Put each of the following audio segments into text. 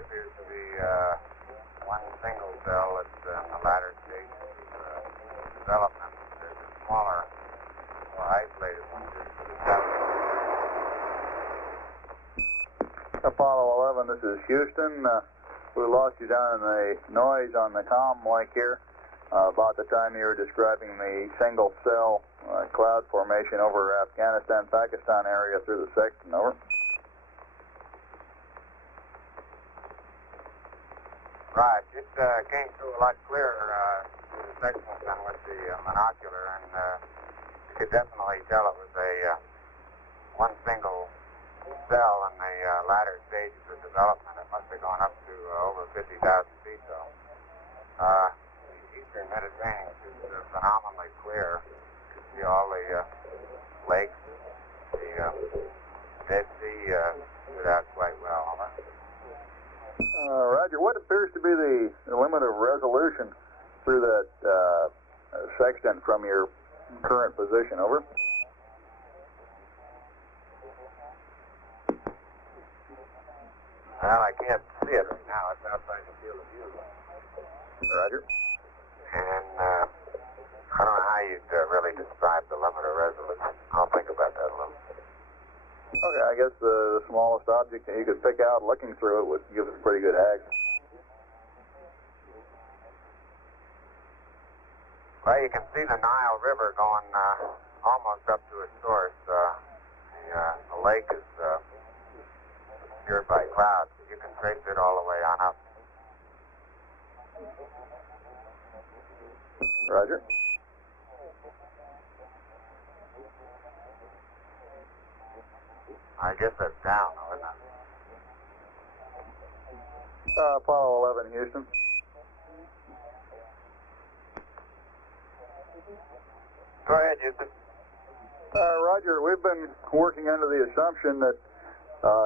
appears to be one single cell that's in the latter stage of development. There's a smaller, more isolated one just to the south. Apollo 11, this is Houston. We lost you down in the noise on the comm link here about the time you were describing the single cell cloud formation over Afghanistan, Pakistan area through the section. Over. Right, it came through a lot clearer through the sections than with the monocular, and you could definitely tell it was a one single cell in the latter stages of development. It must have gone up to over 50,000 feet, though. The eastern Mediterranean is phenomenally clear. You can see all the lakes, the Dead Sea stood out quite well. Roger, what appears to be the limit of resolution through that sextant from your current position? Over. Well, I can't see it right now. It's outside the field of view. Roger. And I don't know how you'd really describe the limit of resolution. I'll think about that a little. Okay, I guess the smallest object that you could pick out looking through it would give us a pretty good hag. Well, you can see the Nile River going almost up to its source. The lake is obscured by clouds. You can trace it all the way on up. Roger. I guess that's down, though, isn't it? Apollo 11, Houston. Go ahead, Houston. Roger, we've been working under the assumption that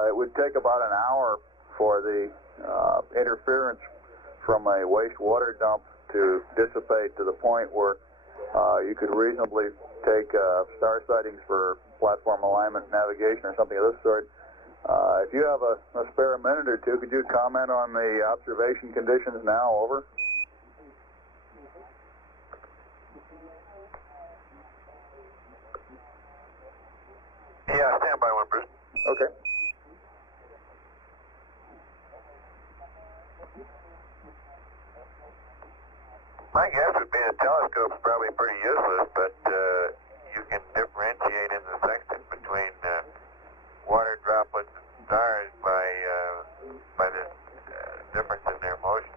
it would take about an hour for the interference from a wastewater dump to dissipate to the point where you could reasonably take star sightings for platform alignment, navigation, or something of this sort. If you have a spare minute or two, could you comment on the observation conditions now? Over. Yeah, stand by one, Bruce. Okay. My guess would be a telescope's probably pretty useless, but you can differentiate in the sextant between water droplets and stars by the difference in their motion.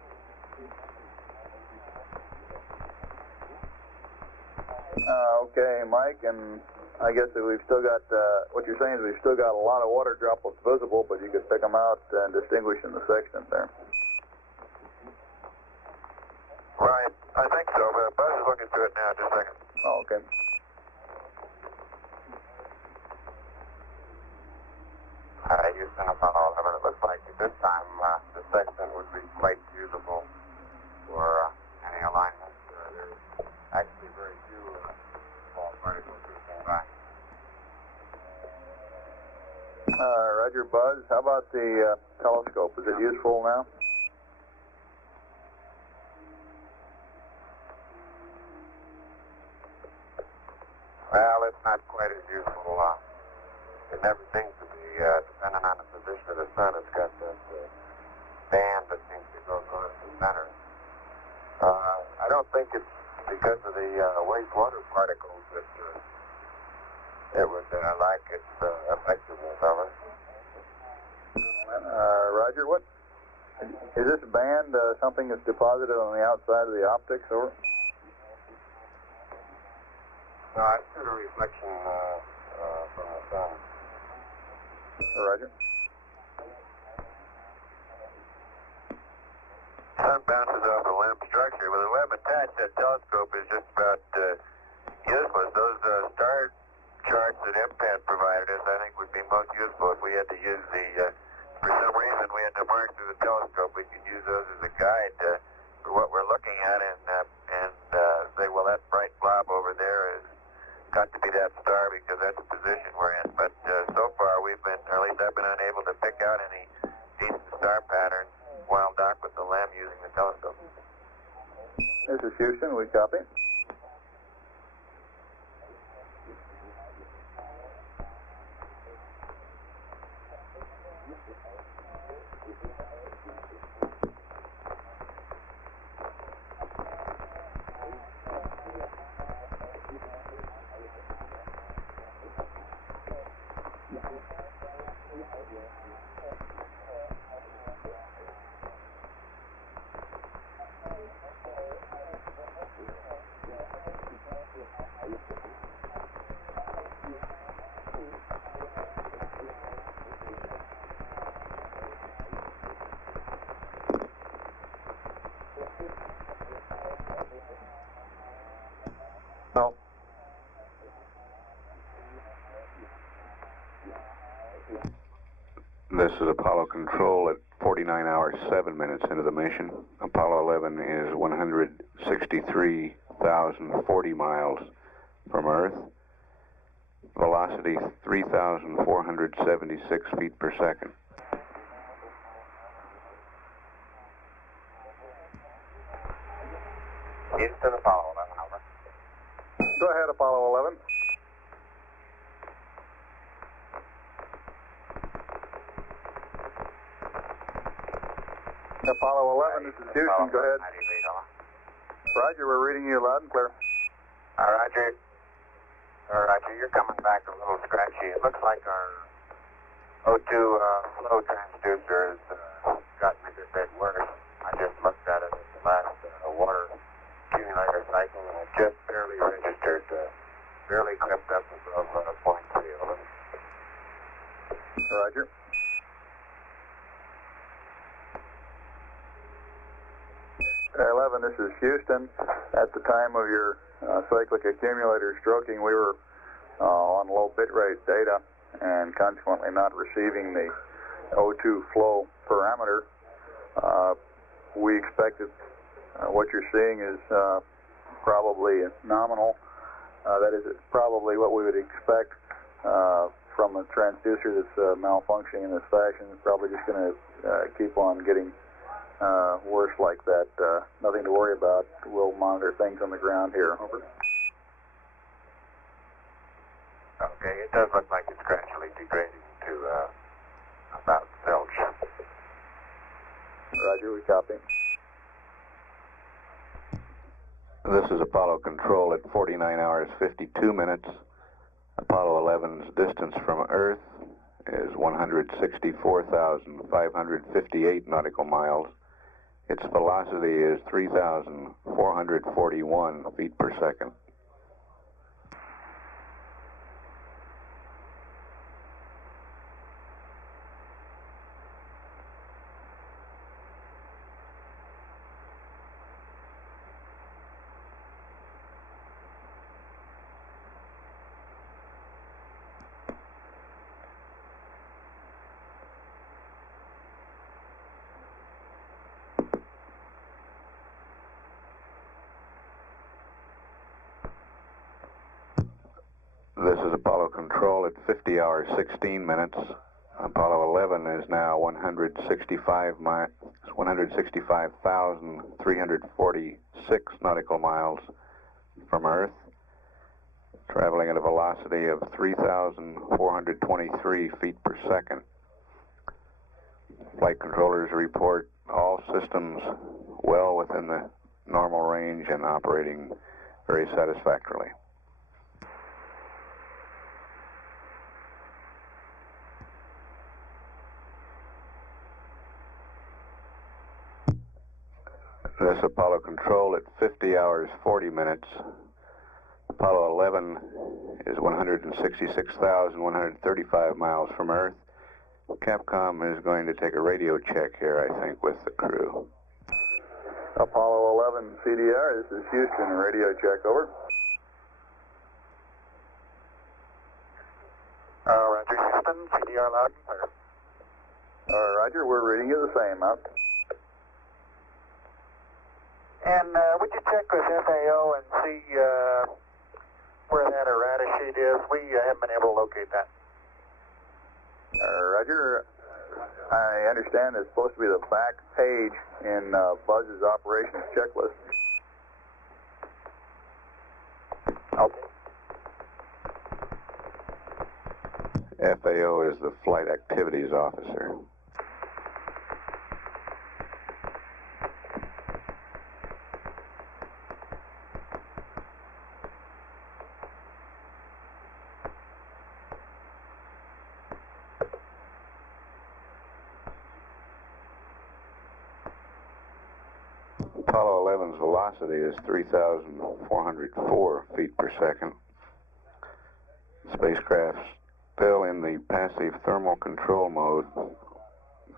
Okay, Mike, and I guess that we've still got, what you're saying is we've still got a lot of water droplets visible, but you could pick them out and distinguish in the sextant there. Right, I think so. Buzz is looking through it now. Just a second. Oh, okay. Houston, Apollo 11. It looks like at this time the sextant would be quite usable for any alignment. There's actually very few small particles drifting by. Roger, Buzz. How about the telescope? Is it useful now? Well, it's not quite as useful. It never seems to be dependent on the position of the sun. It's got this band that seems to go across the center. I don't think it's because of the wastewater particles that it would lack its effectiveness of it. Roger, what is this band? Something that's deposited on the outside of the optics, or? No, it's due to reflection from the sun. Roger. Sun bounces off a lamp structure. With a web attached, that telescope is just about useless. Those star charts that MPAD provided us, I think, would be most useful if we had to use the, for some reason, we had to mark through the telescope. We could use those as a guide for what we're looking at and say, well, that bright blob over there is got to be that star because that's the position we're in. But so far we've been, or at least I've been unable to pick out any decent star patterns this is Houston. We copy. No. This is Apollo Control at 49 hours 7 minutes into the mission. Apollo 11 is 163,040 miles from Earth. Velocity 3,476 feet per second. Houston, Apollo 11, over. Go ahead, Apollo 11. Apollo 11, this is Houston. Go ahead. 90 feet, over. Roger, we're reading you loud and clear. Roger. Roger, you're coming back a little scratchy. It looks like our O2 flow transducer has gotten a good bit worse. I just looked at it at the last water accumulator cycle, and it just barely registered, barely crept up above point 3. Over. Roger. Air 11, this is Houston. At the time of your cyclic accumulator stroking, we were on low bit rate data and consequently not receiving the O2 flow parameter. We expected what you're seeing is probably nominal. That is, it's probably what we would expect from a transducer that's malfunctioning in this fashion. It's probably just going to keep on getting worse like that. Nothing to worry about. We'll monitor things on the ground here. Over. Okay, it does look like it's gradually degrading to about zilch. Roger, we copy. This is Apollo Control at 49 hours 52 minutes. Apollo 11's distance from Earth is 164,558 nautical miles. Its velocity is 3,441 feet per second. This is Apollo Control at 50 hours 16 minutes. Apollo 11 is now 165,346 nautical miles from Earth, traveling at a velocity of 3,423 feet per second. Flight controllers report all systems well within the normal range and operating very satisfactorily. This is Apollo Control at 50 hours 40 minutes. Apollo 11 is 166,135 miles from Earth. Capcom is going to take a radio check here, I think, with the crew. Apollo 11 CDR, this is Houston. Radio check, over. Roger, Houston. CDR loud and clear. Roger, we're reading you the same, out. And would you check with FAO and see where that errata sheet is? We haven't been able to locate that. Roger. I understand it's supposed to be the back page in Buzz's operations checklist. FAO is the Flight Activities Officer. Apollo 11's velocity is 3,404 feet per second. Spacecraft's still in the passive thermal control mode,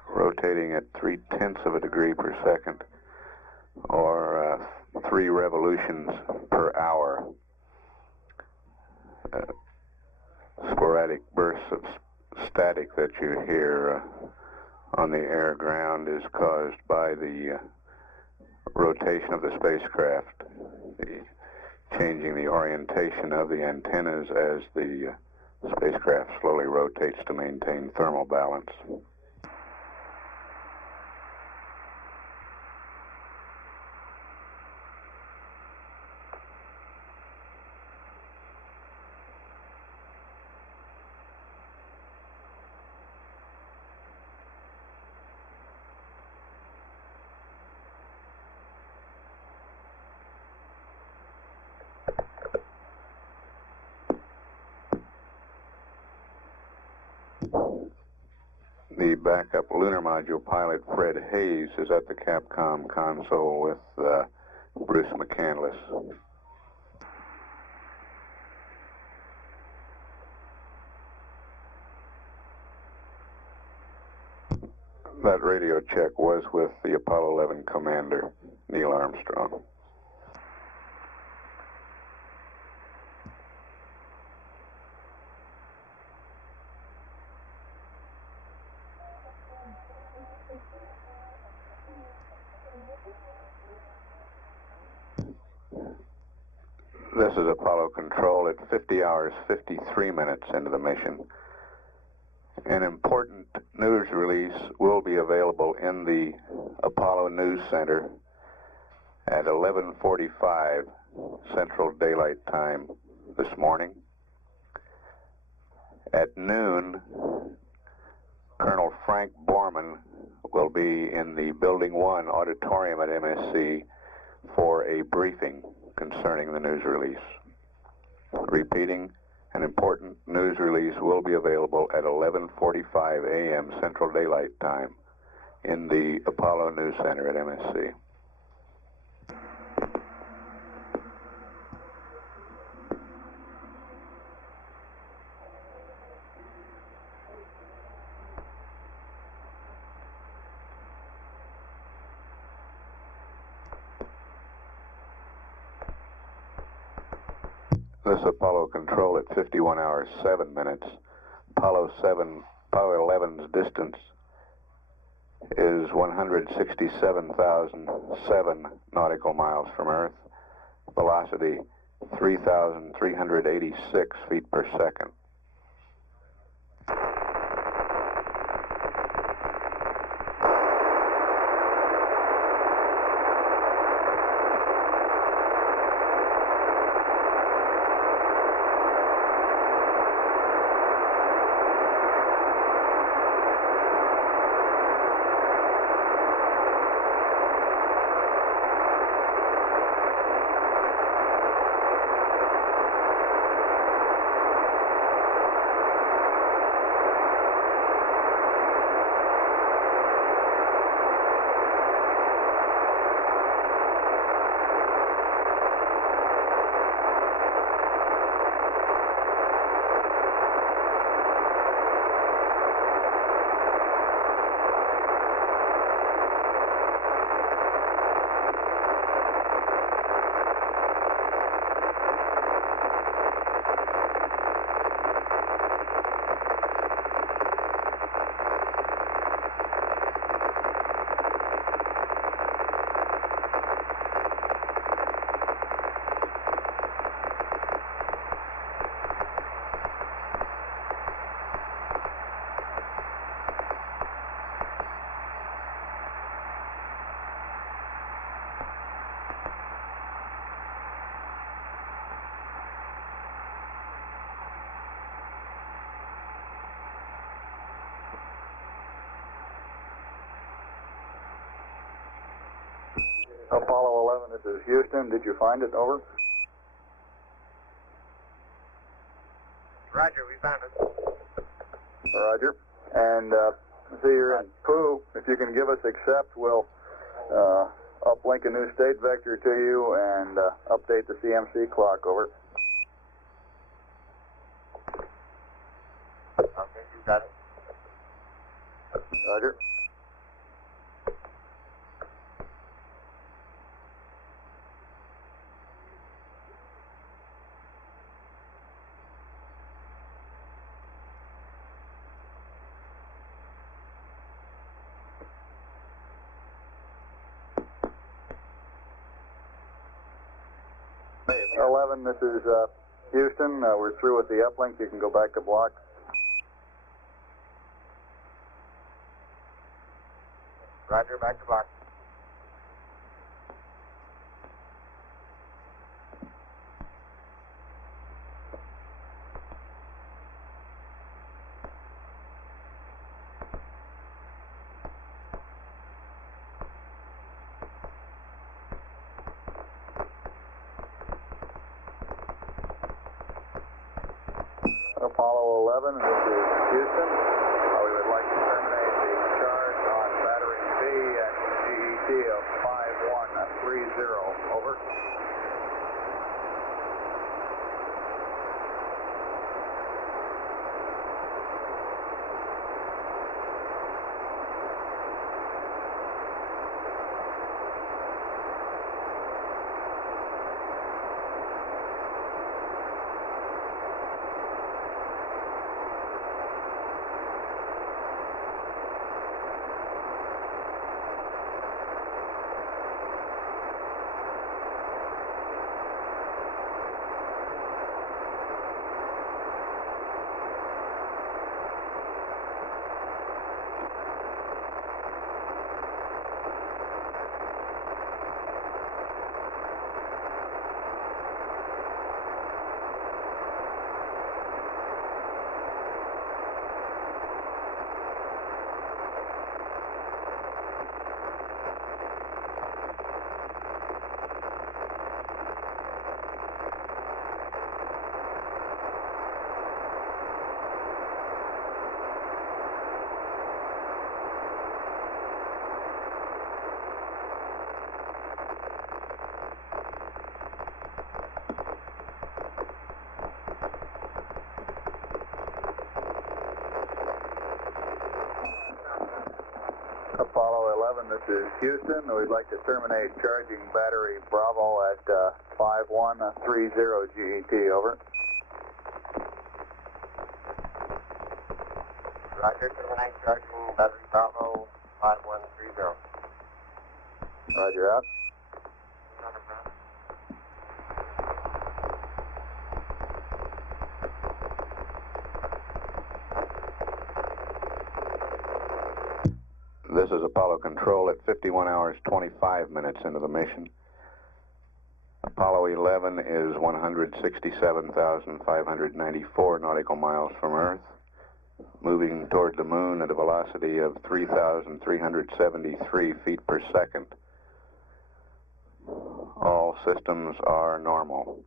rotating at 0.3 of a degree per second, or 3 revolutions per hour. Sporadic bursts of static that you hear on the air-ground is caused by the rotation of the spacecraft, changing the orientation of the antennas as the spacecraft slowly rotates to maintain thermal balance. The backup lunar module pilot, Fred Hayes, is at the Capcom console with Bruce McCandless. That radio check was with the Apollo 11 commander, Neil Armstrong. This is Apollo Control at 50 hours, 53 minutes into the mission. An important news release will be available in the Apollo News Center at 11:45 Central Daylight Time this morning. At noon, Colonel Frank Borman will be in the Building 1 auditorium at MSC for a briefing concerning the news release. Repeating, an important news release will be available at 11:45 a.m. Central Daylight Time in the Apollo News Center at MSC. This Apollo Control at 51 hours, 7 minutes. Apollo 11's distance is 167,007 nautical miles from Earth. Velocity 3,386 feet per second. Apollo 11, this is Houston. Did you find it? Over. Roger, we found it. Roger. And see, you're in Pooh. If you can give us accept, we'll uplink a new state vector to you and update the CMC clock. Over. Okay, you got it. Roger. Hey, 11, this is Houston. We're through with the uplink. You can go back to block. Roger, back to block. Apollo 11, this is Houston. We would like to terminate the charge on battery B at GET of 5130. Over. Apollo 11, this is Houston. We'd like to terminate charging battery Bravo at 5130 GET. Over. Roger, terminate charging battery Bravo 5130. Roger, out. This is Apollo Control at 51 hours 25 minutes into the mission. Apollo 11 is 167,594 nautical miles from Earth, moving toward the moon at a velocity of 3,373 feet per second. All systems are normal.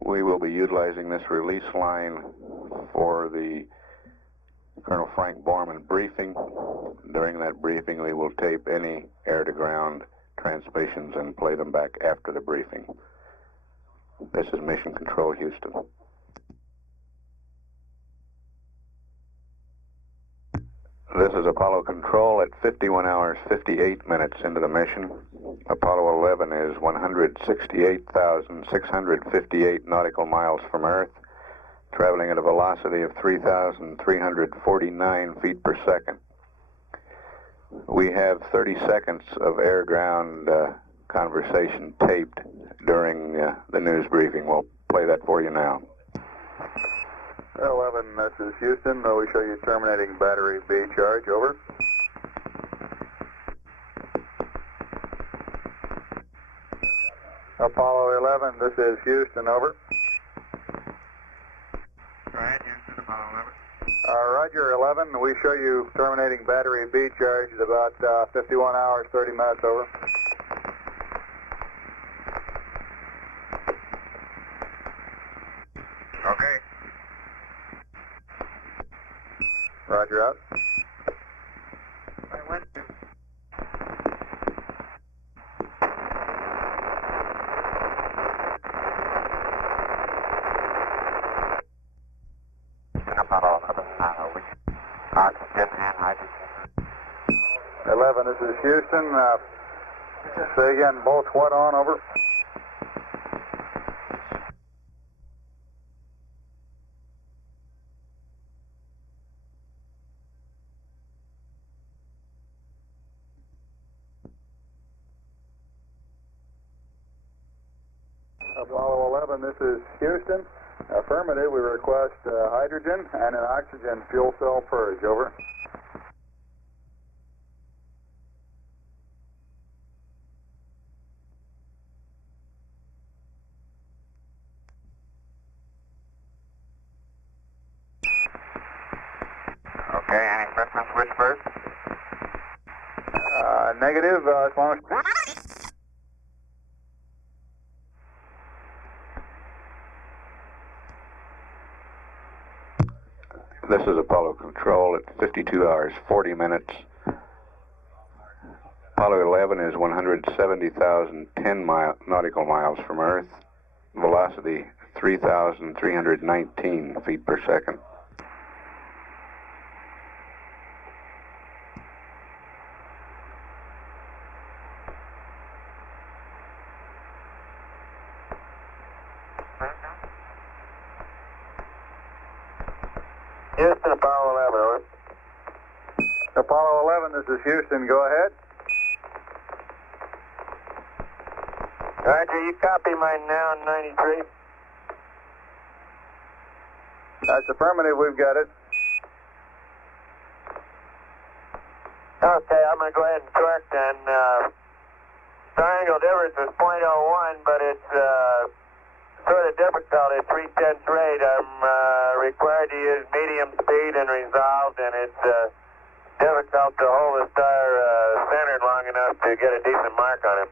We will be utilizing this release line for the Colonel Frank Borman briefing. During that briefing, we will tape any air-to-ground transmissions and play them back after the briefing. This is Mission Control, Houston. This is Apollo Control at 51 hours 58 minutes into the mission. Apollo 11 is 168,658 nautical miles from Earth, traveling at a velocity of 3,349 feet per second. We have 30 seconds of air-ground conversation taped during the news briefing. We'll play that for you now. 11, this is Houston. We show you terminating battery B charge. Over. Apollo 11, this is Houston. Over. Go ahead, Houston, Apollo 11. Roger. Roger, 11. We show you terminating battery B charge at about 51 hours, 30 minutes, over. Okay. Roger, out. I went to. Apollo 11, which oxygen and hydrogen. 11, this is Houston. Say again, both what on, over? Apollo 11, this is Houston. Affirmative, we request hydrogen and an oxygen fuel cell purge, over. Okay, any preference which first? Negative, as long as... This is Apollo Control at 52 hours, 40 minutes. Apollo 11 is 170,010 nautical miles from Earth. Velocity 3,319 feet per second. Houston, Apollo 11, over. Apollo 11, this is Houston, go ahead. Roger, you copy my now 93? That's affirmative, we've got it. Okay, I'm going to go ahead and correct then. Triangle difference is .01, but it's sort of difficult at 3/10 rate. I'm required to use medium speed and resolved, and it's difficult to hold the star centered long enough to get a decent mark on him.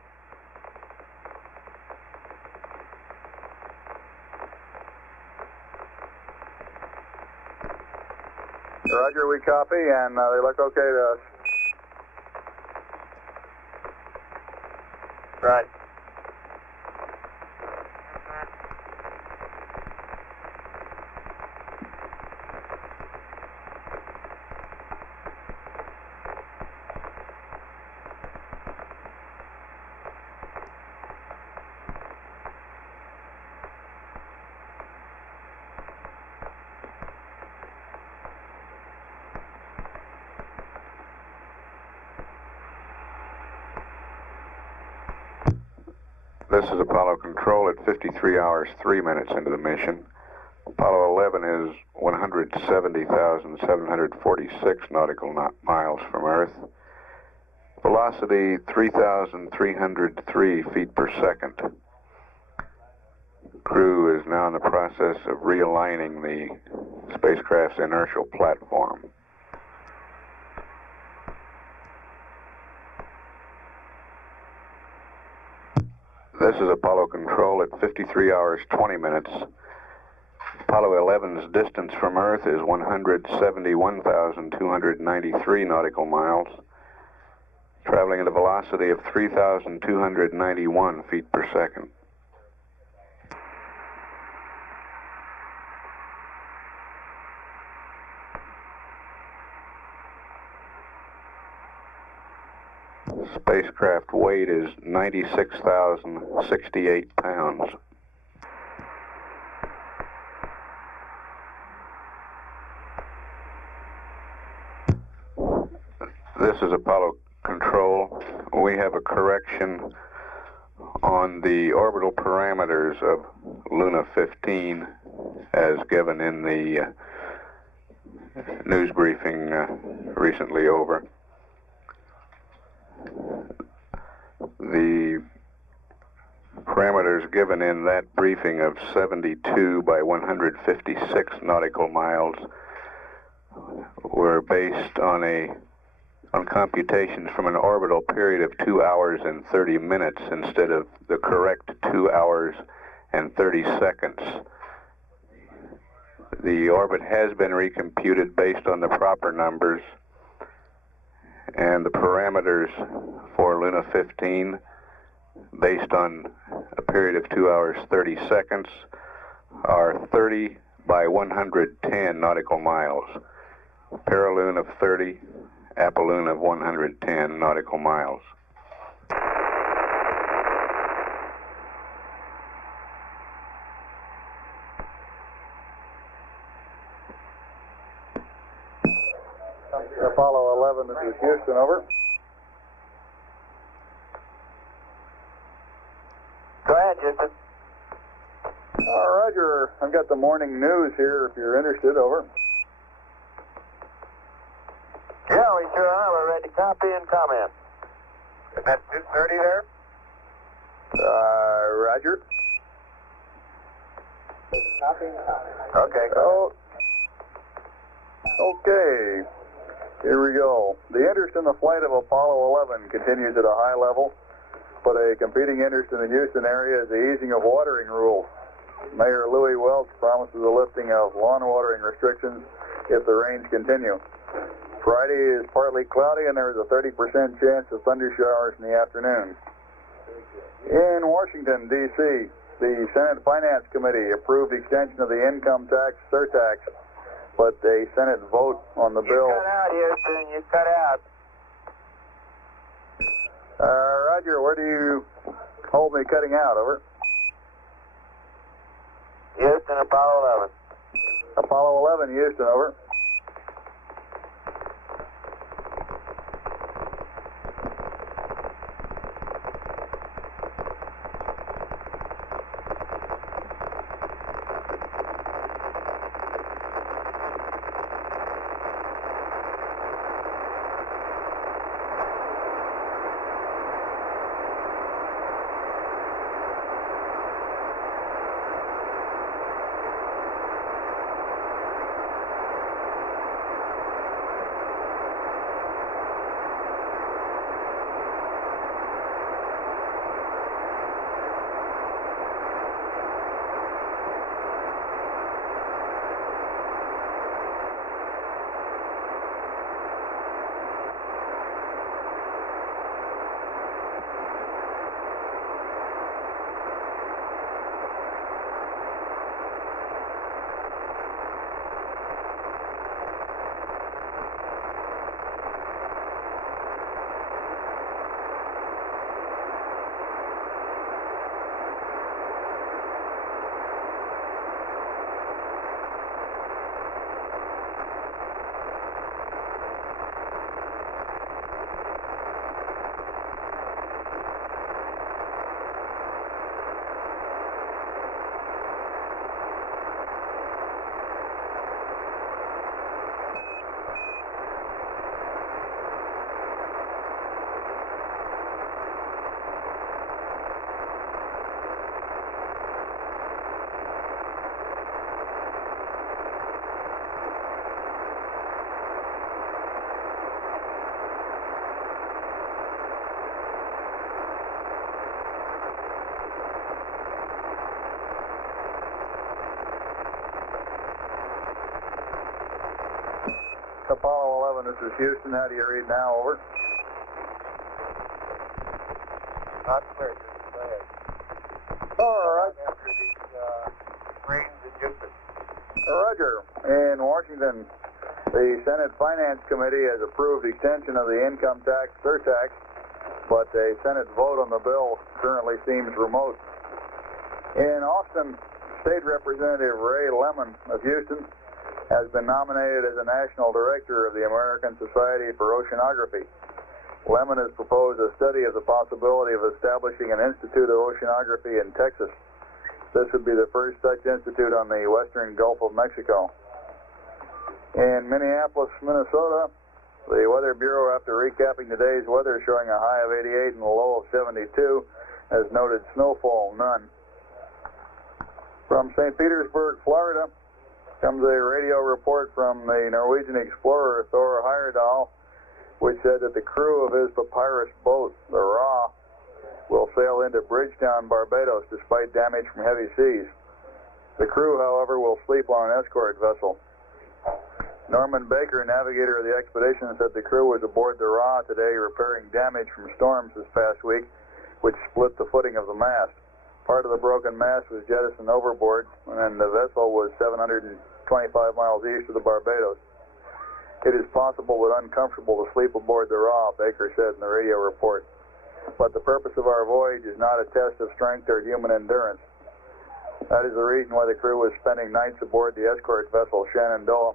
Roger, we copy, and they look okay to us. Right. This is Apollo Control at 53 hours, 3 minutes into the mission. Apollo 11 is 170,746 nautical miles from Earth. Velocity 3,303 feet per second. Crew is now in the process of realigning the spacecraft's inertial platform. This is Apollo Control at 53 hours, 20 minutes. Apollo 11's distance from Earth is 171,293 nautical miles, traveling at a velocity of 3,291 feet per second. Spacecraft weight is 96,068 pounds. This is Apollo Control. We have a correction on the orbital parameters of Luna 15 as given in the news briefing recently over. The parameters given in that briefing of 72 by 156 nautical miles were based on computations from an orbital period of 2 hours and 30 minutes instead of the correct 2 hours and 30 seconds. The orbit has been recomputed based on the proper numbers, and the parameters for Luna 15, based on a period of 2 hours 30 seconds, are 30 by 110 nautical miles. Paraloon of 30, apoloon of 110 nautical miles. Apollo 11, this is Houston, over. Go ahead, Houston. Roger, I've got the morning news here if you're interested, over. Yeah, we sure are. We're ready to copy and comment. Is that 2:30 there? Roger. Copy and comment. Okay, Oh, okay. Here we go. The interest in the flight of Apollo 11 continues at a high level, but a competing interest in the Houston area is the easing of watering rules. Mayor Louis Welch promises a lifting of lawn watering restrictions if the rains continue. Friday is partly cloudy and there is a 30% chance of thunder showers in the afternoon. In Washington, D.C., the Senate Finance Committee approved the extension of the income tax surtax, but a Senate vote on the bill. You cut out, Houston. You cut out. Roger, where do you hold me cutting out, over? Houston, Apollo 11. Apollo 11, Houston, over. Apollo 11, this is Houston. How do you read now, over? Not clear. Go ahead. All right. After these rains in Houston. Roger. In Washington, the Senate Finance Committee has approved extension of the income tax surtax, but a Senate vote on the bill currently seems remote. In Austin, State Representative Ray Lemon of Houston has been nominated as the National Director of the American Society for Oceanography. Lemon has proposed a study of the possibility of establishing an Institute of Oceanography in Texas. This would be the first such institute on the western Gulf of Mexico. In Minneapolis, Minnesota, the Weather Bureau, after recapping today's weather showing a high of 88 and a low of 72, has noted snowfall, none. From St. Petersburg, Florida, Comes a radio report from the Norwegian explorer Thor Heyerdahl, which said that the crew of his papyrus boat, the Ra, will sail into Bridgetown, Barbados, despite damage from heavy seas. The crew, however, will sleep on an escort vessel. Norman Baker, navigator of the expedition, said the crew was aboard the Ra today repairing damage from storms this past week, which split the footing of the mast. Part of the broken mast was jettisoned overboard, and the vessel was 725 miles east of the Barbados. It is possible but uncomfortable to sleep aboard the Ra, Baker said in the radio report. But the purpose of our voyage is not a test of strength or human endurance. That is the reason why the crew was spending nights aboard the escort vessel Shenandoah,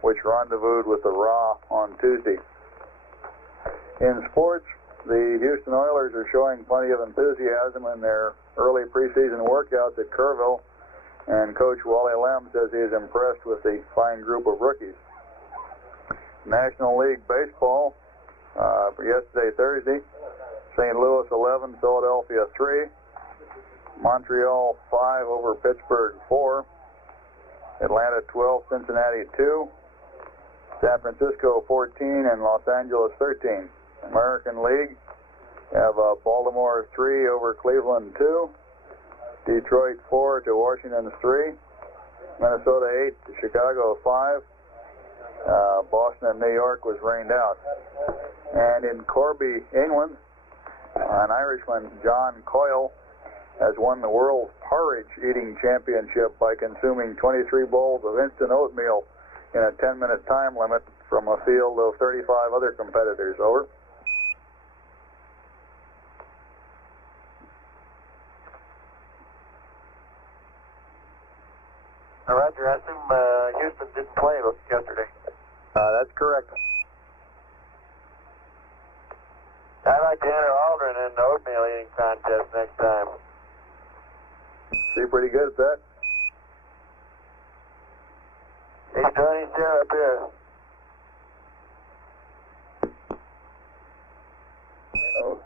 which rendezvoused with the Ra on Tuesday. In sports, the Houston Oilers are showing plenty of enthusiasm in their early preseason workouts at Kerrville, and Coach Wally Lem says he is impressed with the fine group of rookies. National League Baseball, for yesterday, Thursday, St. Louis 11, Philadelphia 3, Montreal 5 over Pittsburgh 4, Atlanta 12, Cincinnati 2, San Francisco 14, and Los Angeles 13. American League have Baltimore 3 over Cleveland 2, Detroit 4 to Washington 3, Minnesota 8 to Chicago 5. Boston and New York was rained out. And in Corby, England, an Irishman, John Coyle, has won the World Porridge Eating Championship by consuming 23 bowls of instant oatmeal in a 10-minute time limit from a field of 35 other competitors. Over. Roger, I assume Houston didn't play yesterday. That's correct. I'd like to enter Aldrin in the oatmeal eating contest next time. See, pretty good at that. He's doing his share up here. Oh.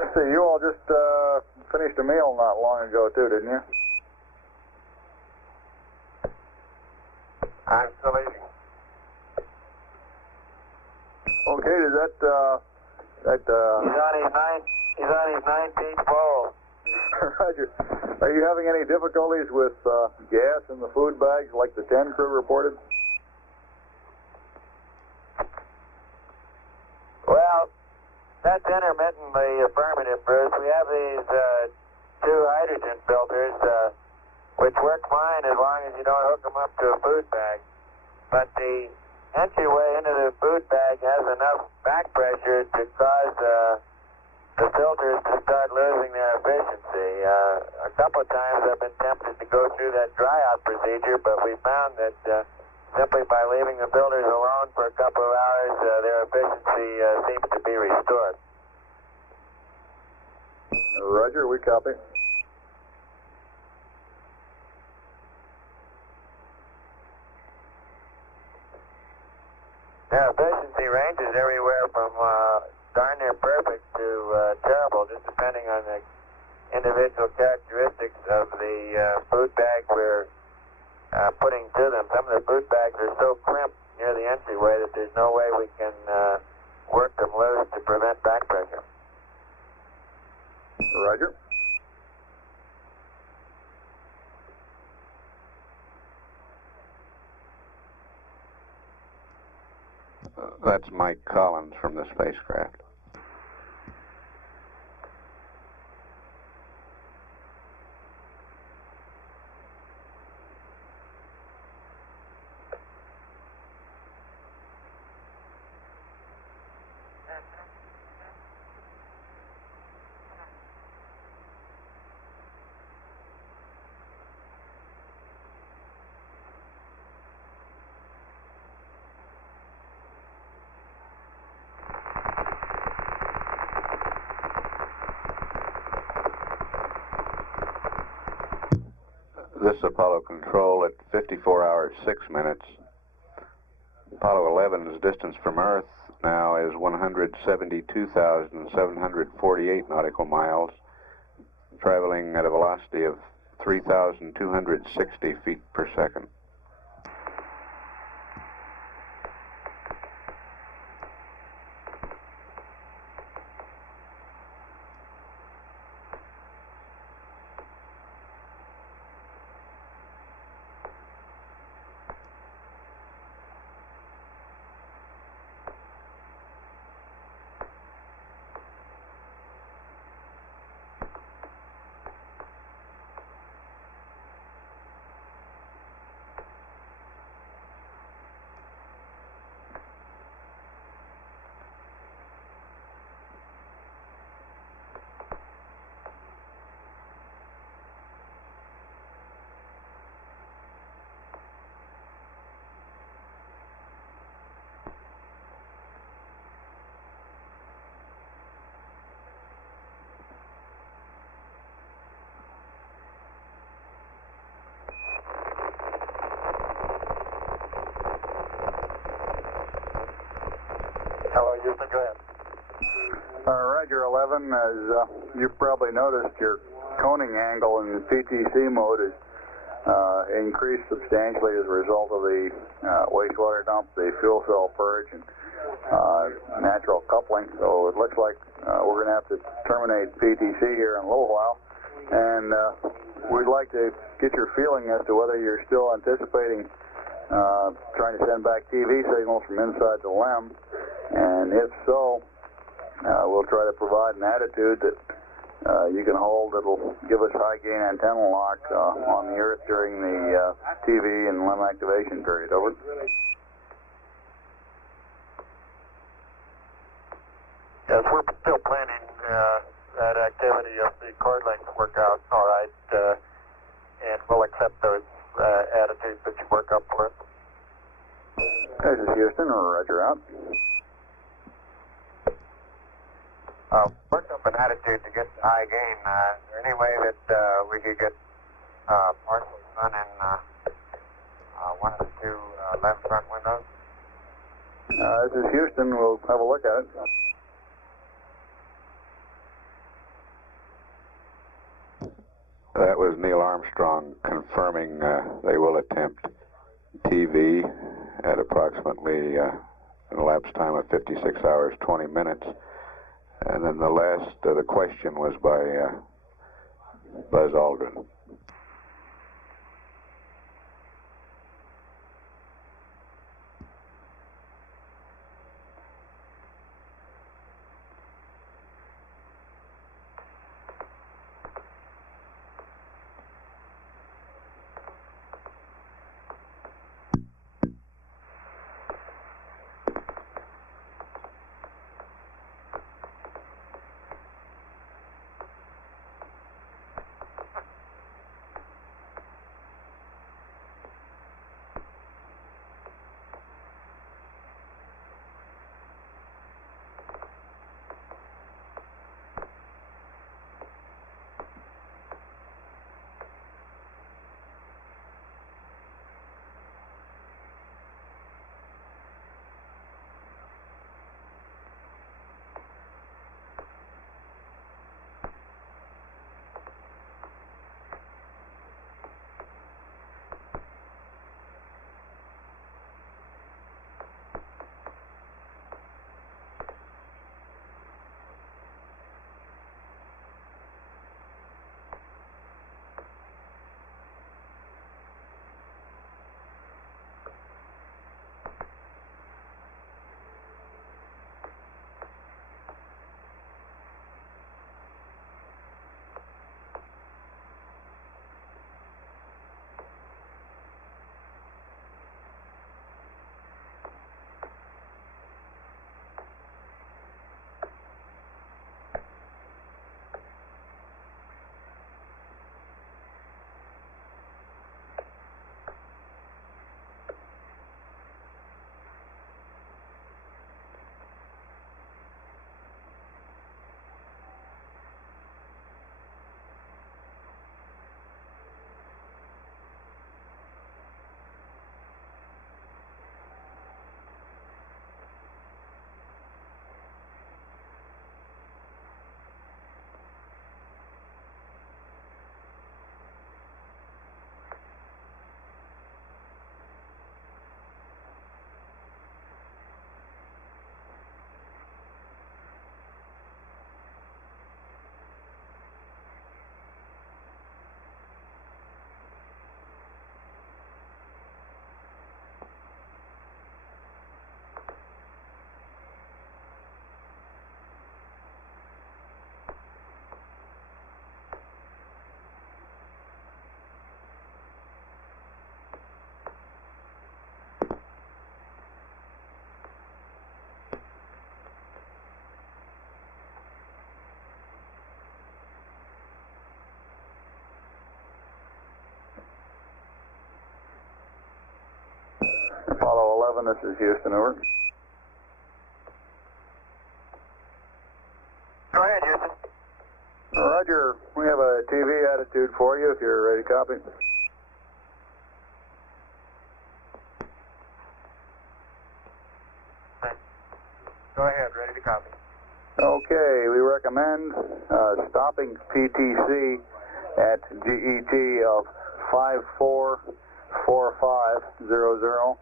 Let's see, you all just finished a meal not long ago, too, didn't you? I'm still eating. Okay, does that He's on his 19th bowl. Roger. Are you having any difficulties with gas in the food bags like the 10 crew reported? Well, that's intermittently affirmative, Bruce. We have these two hydrogen filters, which work fine as long as you don't hook them up to a food bag. But the entryway into the food bag has enough back pressure to cause the filters to start losing their efficiency. A couple of times I've been tempted to go through that dry-out procedure, but we found that simply by leaving the filters alone for a couple of hours, their efficiency seems to be restored. Roger, we copy. Their efficiency ranges everywhere from darn near perfect to terrible, just depending on the individual characteristics of the food bag we're putting to them. Some of the food bags are so crimped near the entryway that there's no way we can work them loose to prevent back pressure. Roger. That's Mike Collins from the Spacecraft. This is Apollo Control at 54 hours 6 minutes. Apollo 11's distance from Earth now is 172,748 nautical miles, traveling at a velocity of 3,260 feet per second. Hello, Houston, go ahead. Roger 11, as you've probably noticed, your coning angle in the PTC mode is increased substantially as a result of the wastewater dump, the fuel cell purge, and natural coupling. So it looks like we're going to have to terminate PTC here in a little while. And we'd like to get your feeling as to whether you're still anticipating trying to send back TV signals from inside the LEM. And if so, we'll try to provide an attitude that you can hold that'll give us high gain antenna lock on the Earth during the TV and LEM activation period. Over. Yes, we're still planning that activity of the chord length work out all right, and we'll accept those attitudes that you work up for us. This is Houston, Roger out. Worked up an attitude to get high gain. Is there any way that we could get partial sun in one of the two left front windows? This is Houston. We'll have a look at it. That was Neil Armstrong confirming they will attempt TV at approximately an elapsed time of 56 hours, 20 minutes. And then the question was by Buzz Aldrin. Apollo 11, this is Houston, over. Go ahead, Houston. Roger, we have a TV attitude for you if you're ready to copy. Go ahead, ready to copy. Okay, we recommend stopping PTC at GET of 544500,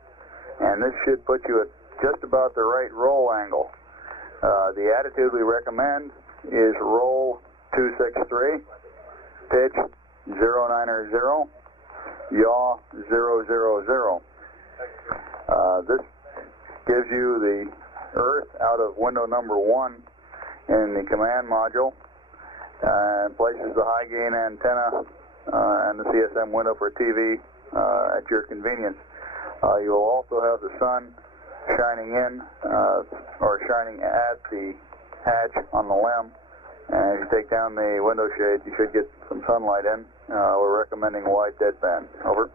and this should put you at just about the right roll angle. The attitude we recommend is roll 263, pitch 090, yaw 000. This gives you the Earth out of window number 1 in the command module, and places the high gain antenna and the CSM window for TV at your convenience. You will also have the sun shining in or shining at the hatch on the LEM, and if you take down the window shade, you should get some sunlight in. We're recommending wide deadband. Over.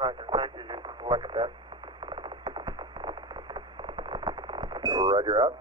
Roger, thank you. You can look at that. Roger out.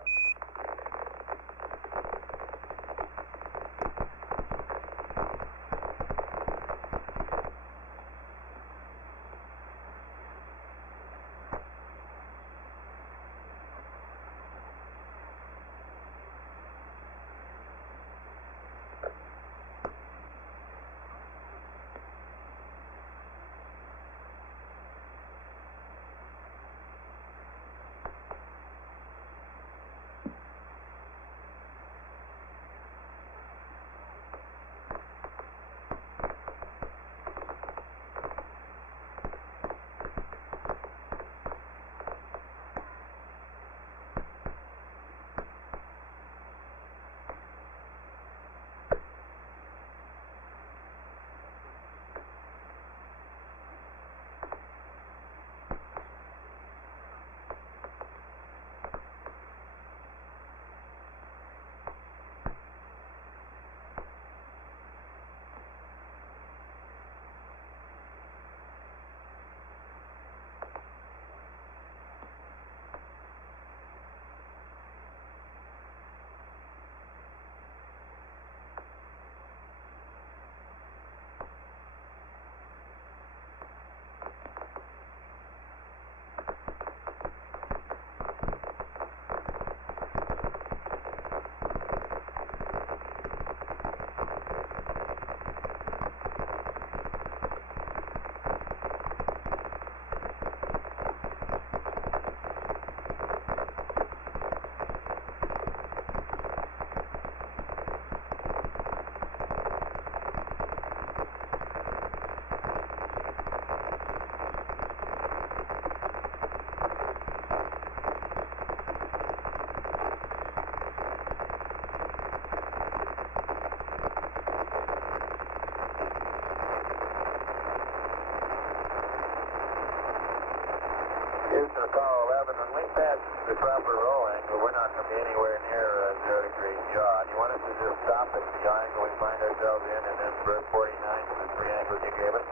Houston, Apollo 11, when we pass the proper roll angle, we're not going to be anywhere near 0 degree yaw. Do you want us to just stop at the angle we find ourselves in and then bird 49 to the 3 angles you gave us?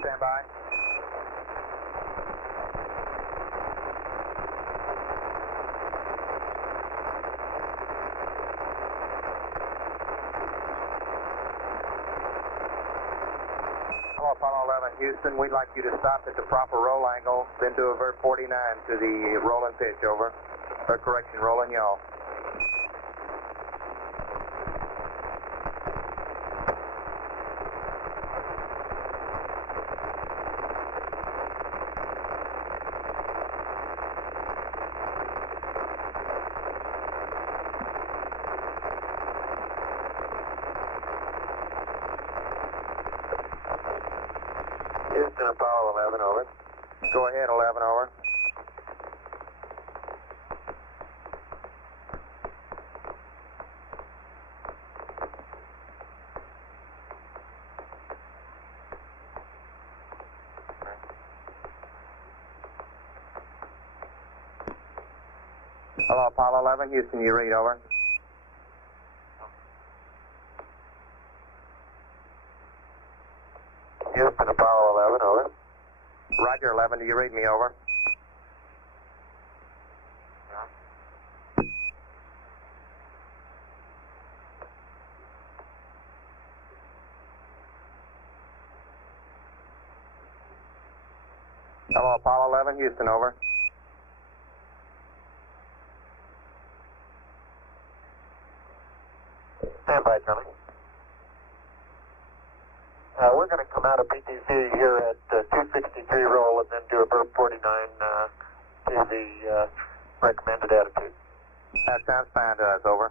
Stand by. Hello, Apollo 11, Houston. We'd like you to stop at the proper roll angle, then to avert 49 to the roll and pitch, over. Or correction, roll and yaw. Houston, Apollo 11, over. Go ahead, 11, over. Hello, Apollo 11, Houston, you read, over. Houston, Apollo 11, over. Roger, 11. Do you read me, over? Hello, Apollo 11, Houston, over. Stand by, Charlie. We're going to come out of PTC here at 263 roll and then do a burp 49 to the recommended attitude. That sounds fine to us, over.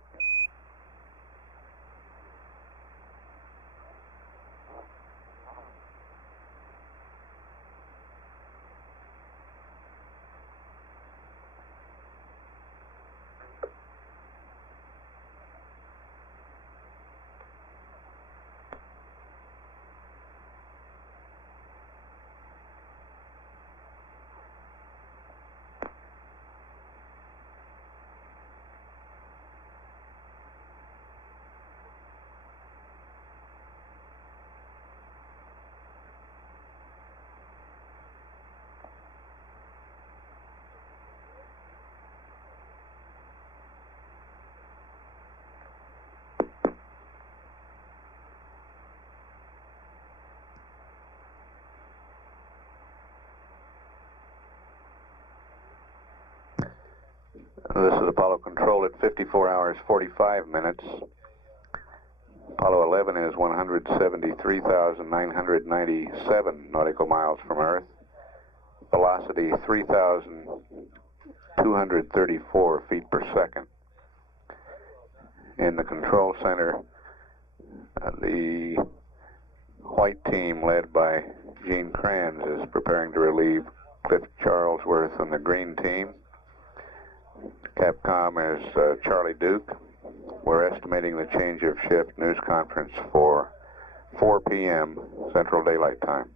This is Apollo Control at 54 hours 45 minutes. Apollo 11 is 173,997 nautical miles from Earth. Velocity 3,234 feet per second. In the control center, the white team led by Gene Kranz is preparing to relieve Cliff Charlesworth and the green team. Capcom is Charlie Duke. We're estimating the change of shift news conference for 4 p.m. Central Daylight Time.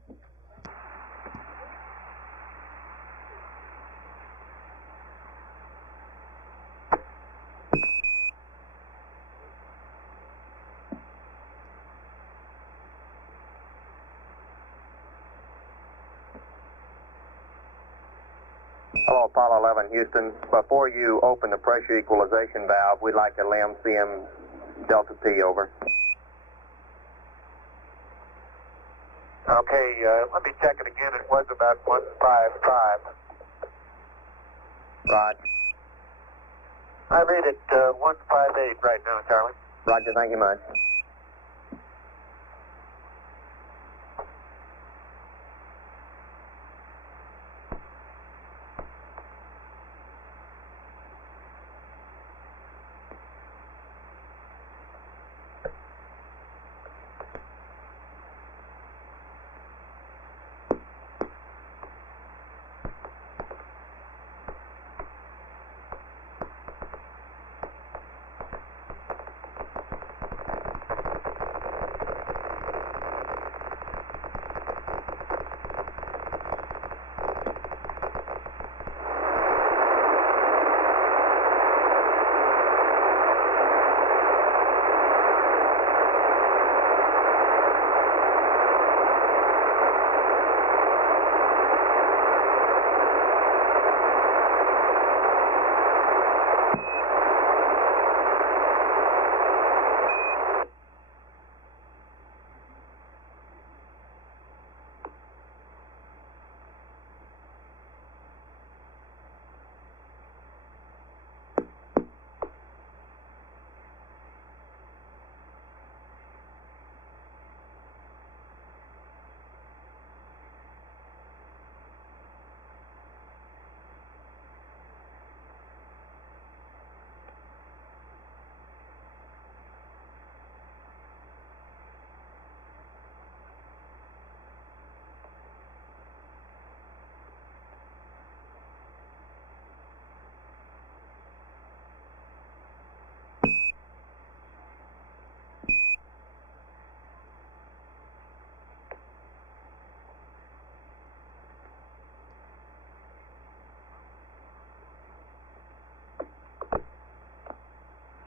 Hello, Apollo 11, Houston. Before you open the pressure equalization valve, we'd like to LM CM Delta T, over. Okay, let me check it again. It was about 155. Roger. I read it 158 right now, Charlie. Roger, thank you much.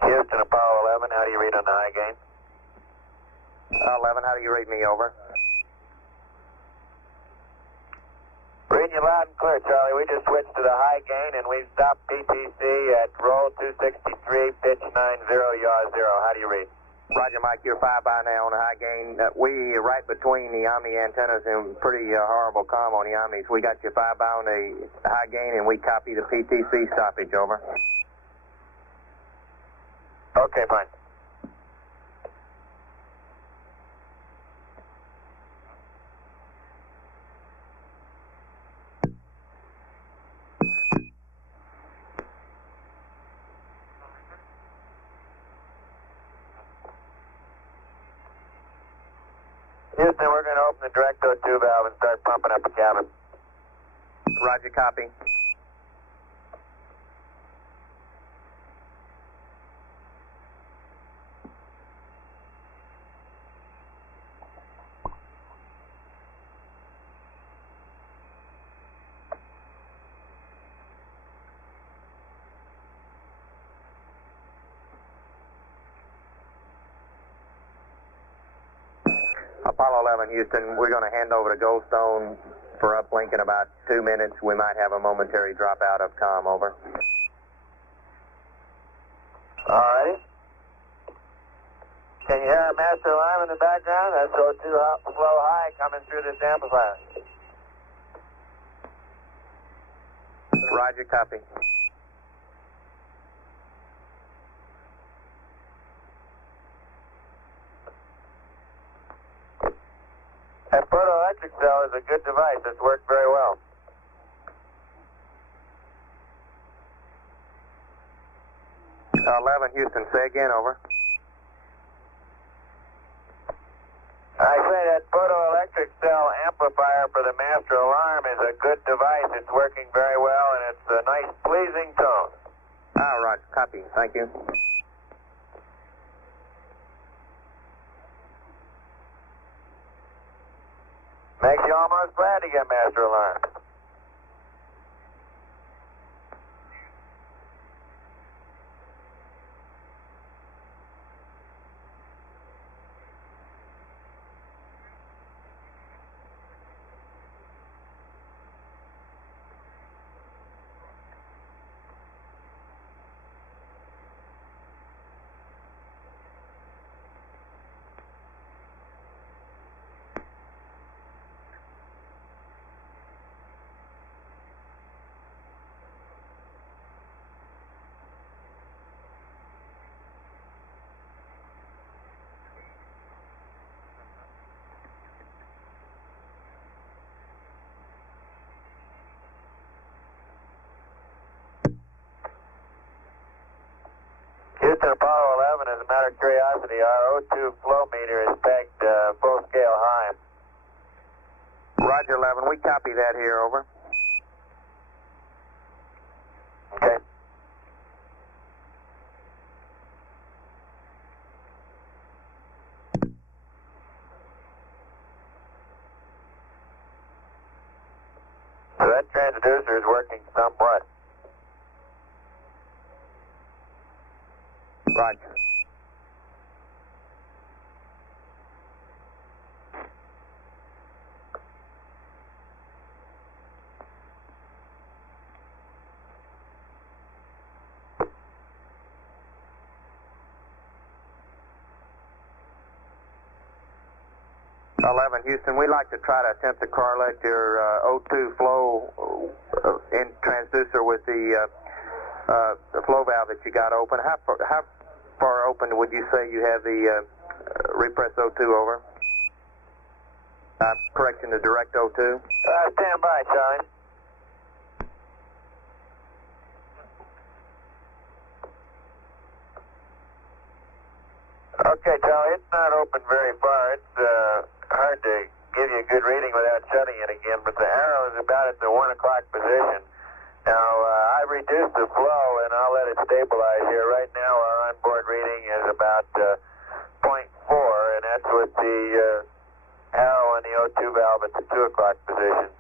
Houston, Apollo 11, how do you read on the high gain? 11, how do you read me, over? Getting you loud and clear, Charlie. We just switched to the high gain, and we've stopped PTC at roll 263, pitch 90, yaw 0. How do you read? Roger, Mike, you're 5 by now on the high gain. We right between the Omni antennas and pretty horrible comm on the Omnis. We got you 5 by on the high gain, and we copy the PTC stoppage, over. Okay, fine. Houston, we're going to open the direct O2 valve and start pumping up the cabin. Roger, copy. Apollo 11, Houston, we're going to hand over to Goldstone for uplink in about 2 minutes. We might have a momentary dropout of comm, over. All righty. Can you hear our master alarm in the background? That's O2 flow high coming through this amplifier. Roger, copy. That photoelectric cell is a good device. It's worked very well. Uh, 11, Houston, say again, over. I say that photoelectric cell amplifier for the master alarm is a good device. It's working very well, and it's a nice, pleasing tone. Ah, Roger, copy. Thank you. Makes you almost glad to get master alarm. Houston, Apollo 11, as a matter of curiosity, our O2 flow meter is pegged full scale high. Roger, 11, we copy that here, over. Okay. So that transducer is working somewhat. Roger. Houston, we'd like to try to attempt to correlate your O2 flow in transducer with the flow valve that you got open. How far open would you say you have the repress O2, over? Correction to direct O2. Stand by, Charlie. Okay, Charlie, it's not open very far. It's hard to give you a good reading without shutting it again, but the arrow is about at the 1 o'clock position. Now, I reduced the flow, and I'll let it stabilize here. Right now, our onboard reading is about 0.4, and that's with the arrow on the O2 valve at the 2 o'clock position.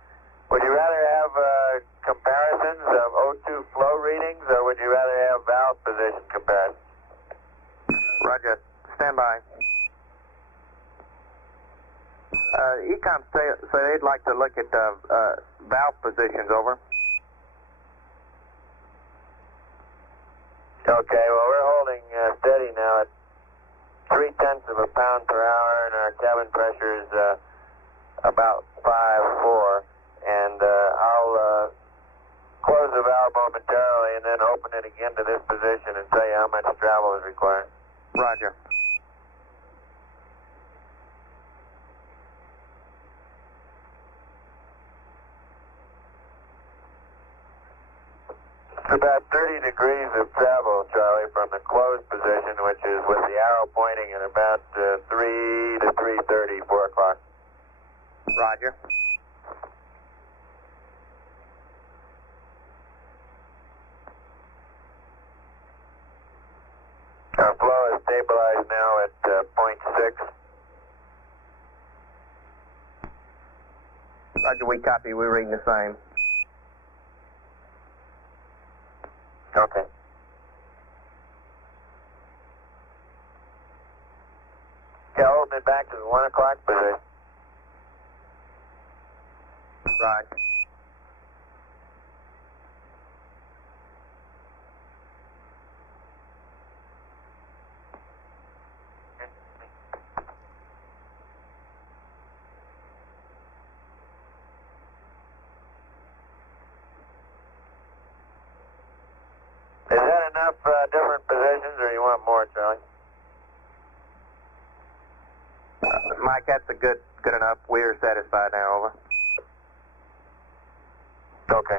Would you rather have comparisons of O2 flow readings, or would you rather have valve position comparisons? Roger. Stand by. Ecom say they'd like to look at valve positions, over. Okay, well, we're holding steady now at 0.3 of a pound per hour, and our cabin pressure is about 5.4. And I'll close the valve momentarily and then open it again to this position and tell you how much travel is required. Roger. It's about 30 degrees of travel, Charlie, from the closed position, which is with the arrow pointing at about 3 to 3:30, 4 o'clock. Roger. Our flow is stabilized now at 0.6. Roger, we copy. We're reading the same. Okay. Yeah, holding it back to the 1 o'clock position. Right. Is that enough different positions, or you want more, Charlie? Mike, that's a good enough. We're satisfied now, over. Okay.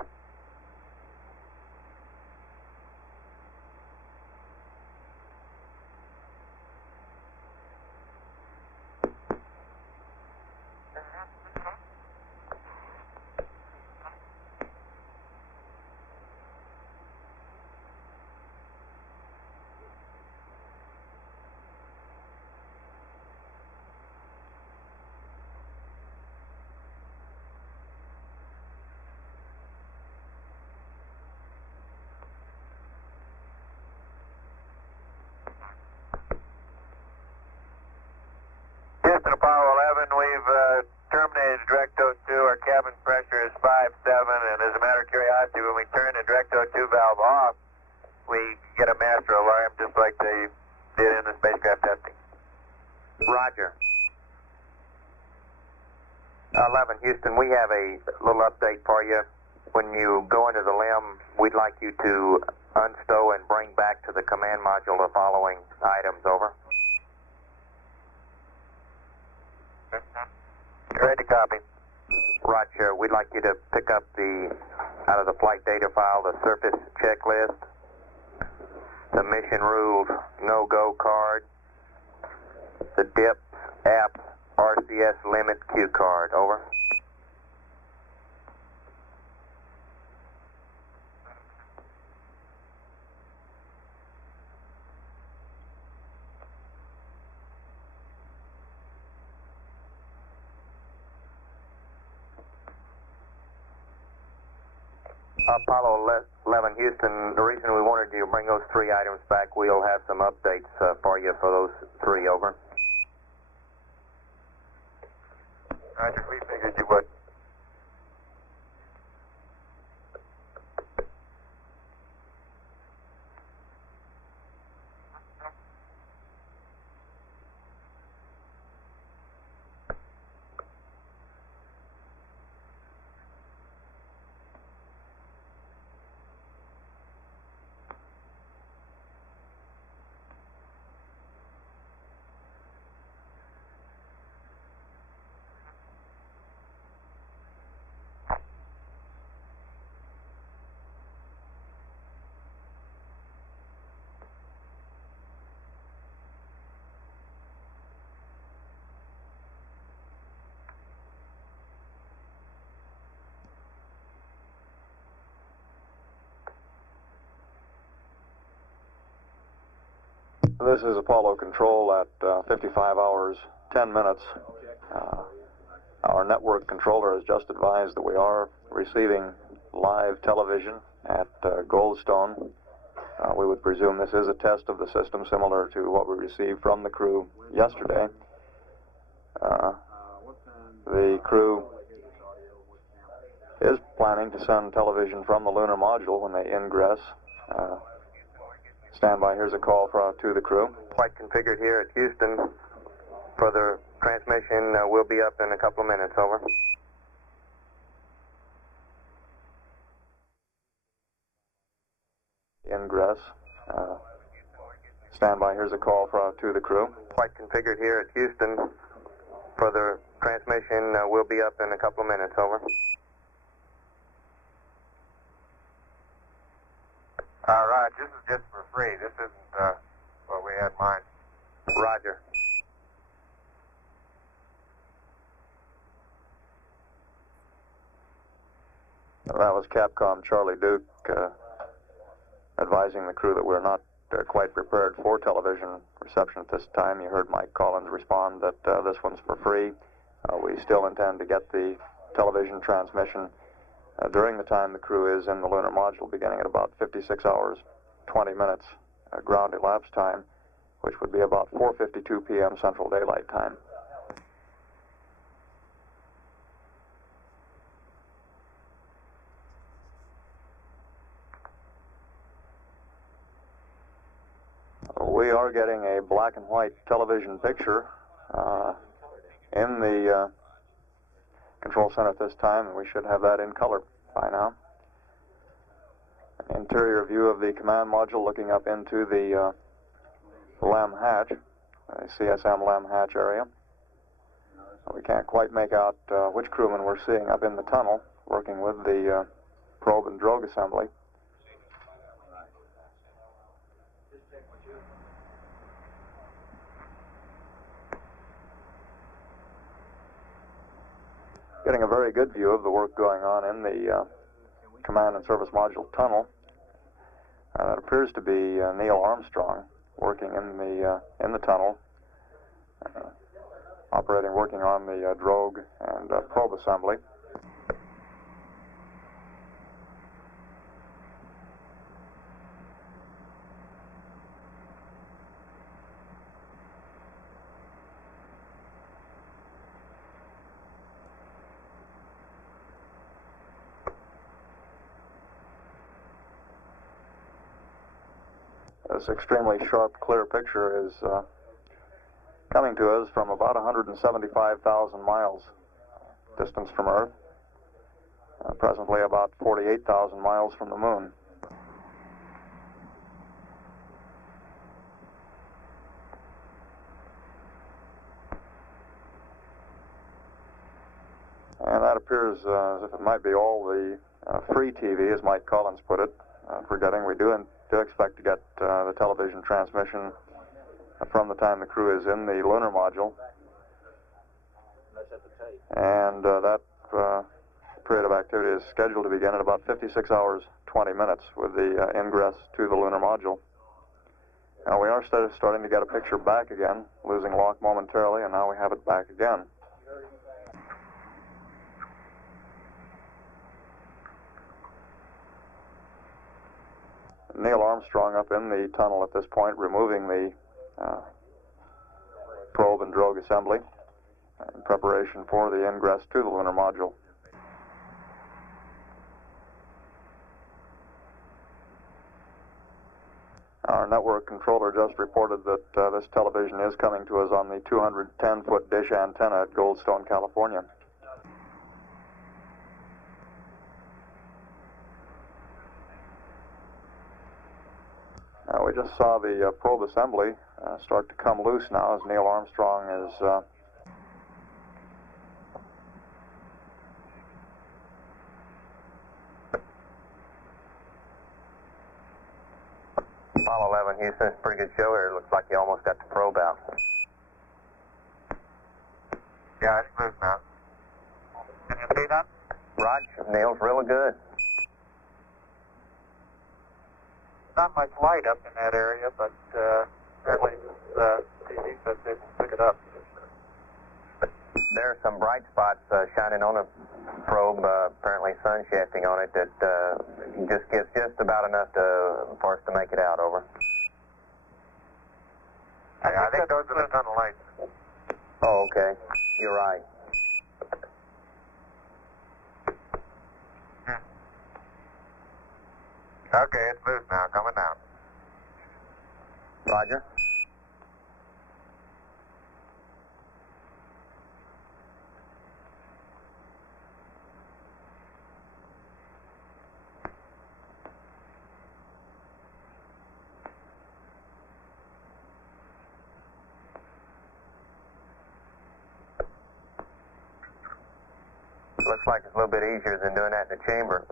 Houston, Apollo 11, we've terminated direct O2. Our cabin pressure is 5.7, and as a matter of curiosity, when we turn the direct O2 valve off, we get a master alarm just like they did in the spacecraft testing. Roger. 11, Houston, we have a little update for you. When you go into the limb, we'd like you to unstow and bring back to the command module the following items, over. Ready to copy. Roger, we'd like you to pick up out of the flight data file, the surface checklist, the mission rules no-go card, the DIP app RCS limit cue card, over. Apollo 11, Houston, the reason we wanted you to bring those 3 items back, we'll have some updates for you for those 3, over. Roger, we figured you would. This is Apollo Control at 55 hours, 10 minutes. Our network controller has just advised that we are receiving live television at Goldstone. We would presume this is a test of the system similar to what we received from the crew yesterday. What time The crew is planning to send television from the lunar module when they ingress. Stand by, here's a call to the crew. Flight configured here at Houston. Further transmission will be up in a couple of minutes, over. Ingress. Stand by, here's a call to the crew. Flight configured here at Houston. Further transmission will be up in a couple of minutes, over. Raj, this is just for free. This isn't what we had in mind. Roger. That was Capcom Charlie Duke advising the crew that we're not quite prepared for television reception at this time. You heard Mike Collins respond that this one's for free. We still intend to get the television transmission during the time the crew is in the lunar module, beginning at about 56 hours, 20 minutes ground elapsed time, which would be about 4:52 p.m. Central Daylight Time. We are getting a black and white television picture in the control center at this time, and we should have that in color by now. An interior view of the command module looking up into the LEM hatch, CSM LEM hatch area. We can't quite make out which crewman we're seeing up in the tunnel working with the probe and drogue assembly. Getting a very good view of the work going on in the command and service module tunnel. It appears to be Neil Armstrong working in the tunnel, working on the drogue and probe assembly. This extremely sharp, clear picture is coming to us from about 175,000 miles distance from Earth, presently about 48,000 miles from the Moon. And that appears as if it might be all the free TV, as Mike Collins put it. Forgetting we do expect to get the television transmission from the time the crew is in the lunar module. And that period of activity is scheduled to begin at about 56 hours, 20 minutes with the ingress to the lunar module. Now we are starting to get a picture back again, losing lock momentarily, and now we have it back again. Neil Armstrong up in the tunnel at this point, removing the probe and drogue assembly in preparation for the ingress to the lunar module. Our network controller just reported that this television is coming to us on the 210-foot dish antenna at Goldstone, California. We just saw the probe assembly start to come loose now as Neil Armstrong is Apollo 11, Houston, it's a pretty good show here. Looks like you almost got the probe out. Yeah, it's loose now. Can you see that? Raj, Neil's really good. Not much light up in that area, but apparently this TV says they can pick it up. There are some bright spots shining on the probe, apparently sun shafting on it, that just gives just about enough for us to make it out, over. I think those are the tunnel lights. Oh, okay. You're right. Okay, it's loose now, coming down. Roger. Looks like it's a little bit easier than doing that in the chamber.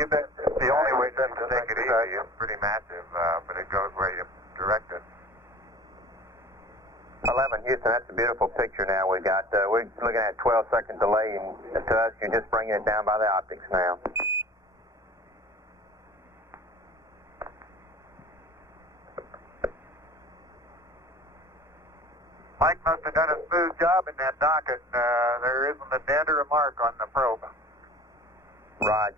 You bet. It's the only way to take it easy. It's pretty massive, but it goes where you direct it. 11, Houston, that's a beautiful picture now we got. We're looking at 12-second delay, and to us, you're just bringing it down by the optics now. Mike must have done a smooth job in that docket. There isn't a dent or a mark on the probe. Raj.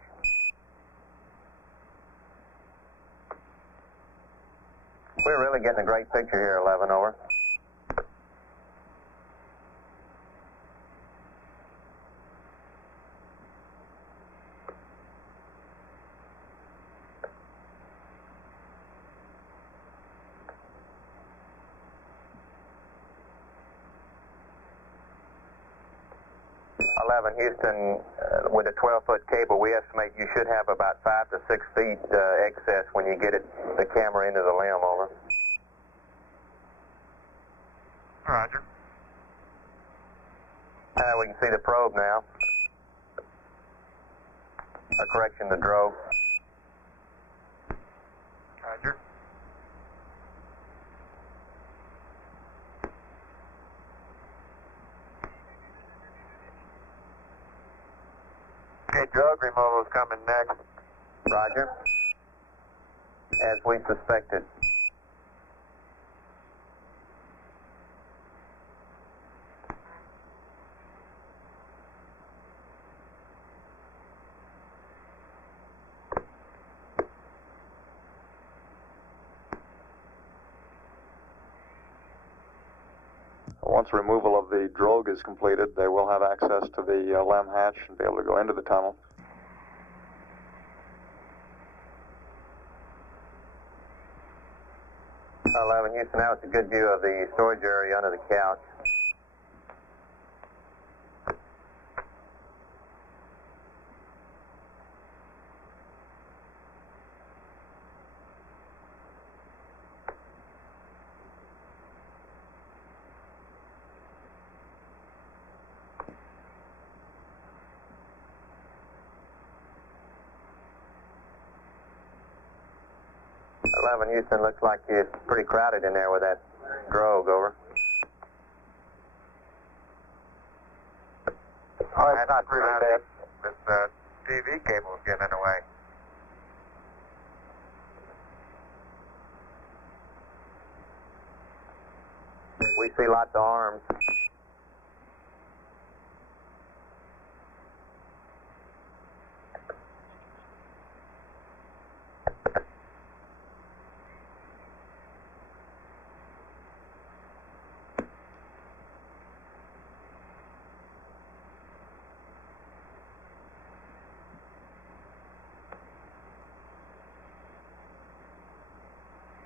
We're really getting a great picture here, 11, over. Houston, with a 12-foot cable, we estimate you should have about 5 to 6 feet excess when you get the camera into the limb, over. Roger. We can see the probe now. A correction, the drogue. Roger. Okay, drug removal is coming next. Roger. As we suspected. Once removal of the drogue is completed, they will have access to the LEM hatch and be able to go into the tunnel. Houston, now it's a good view of the storage area under the couch. Houston, looks like it's pretty crowded in there with that drogue, over. Oh, it's not really bad. This TV cable is getting in the way. We see lots of arms.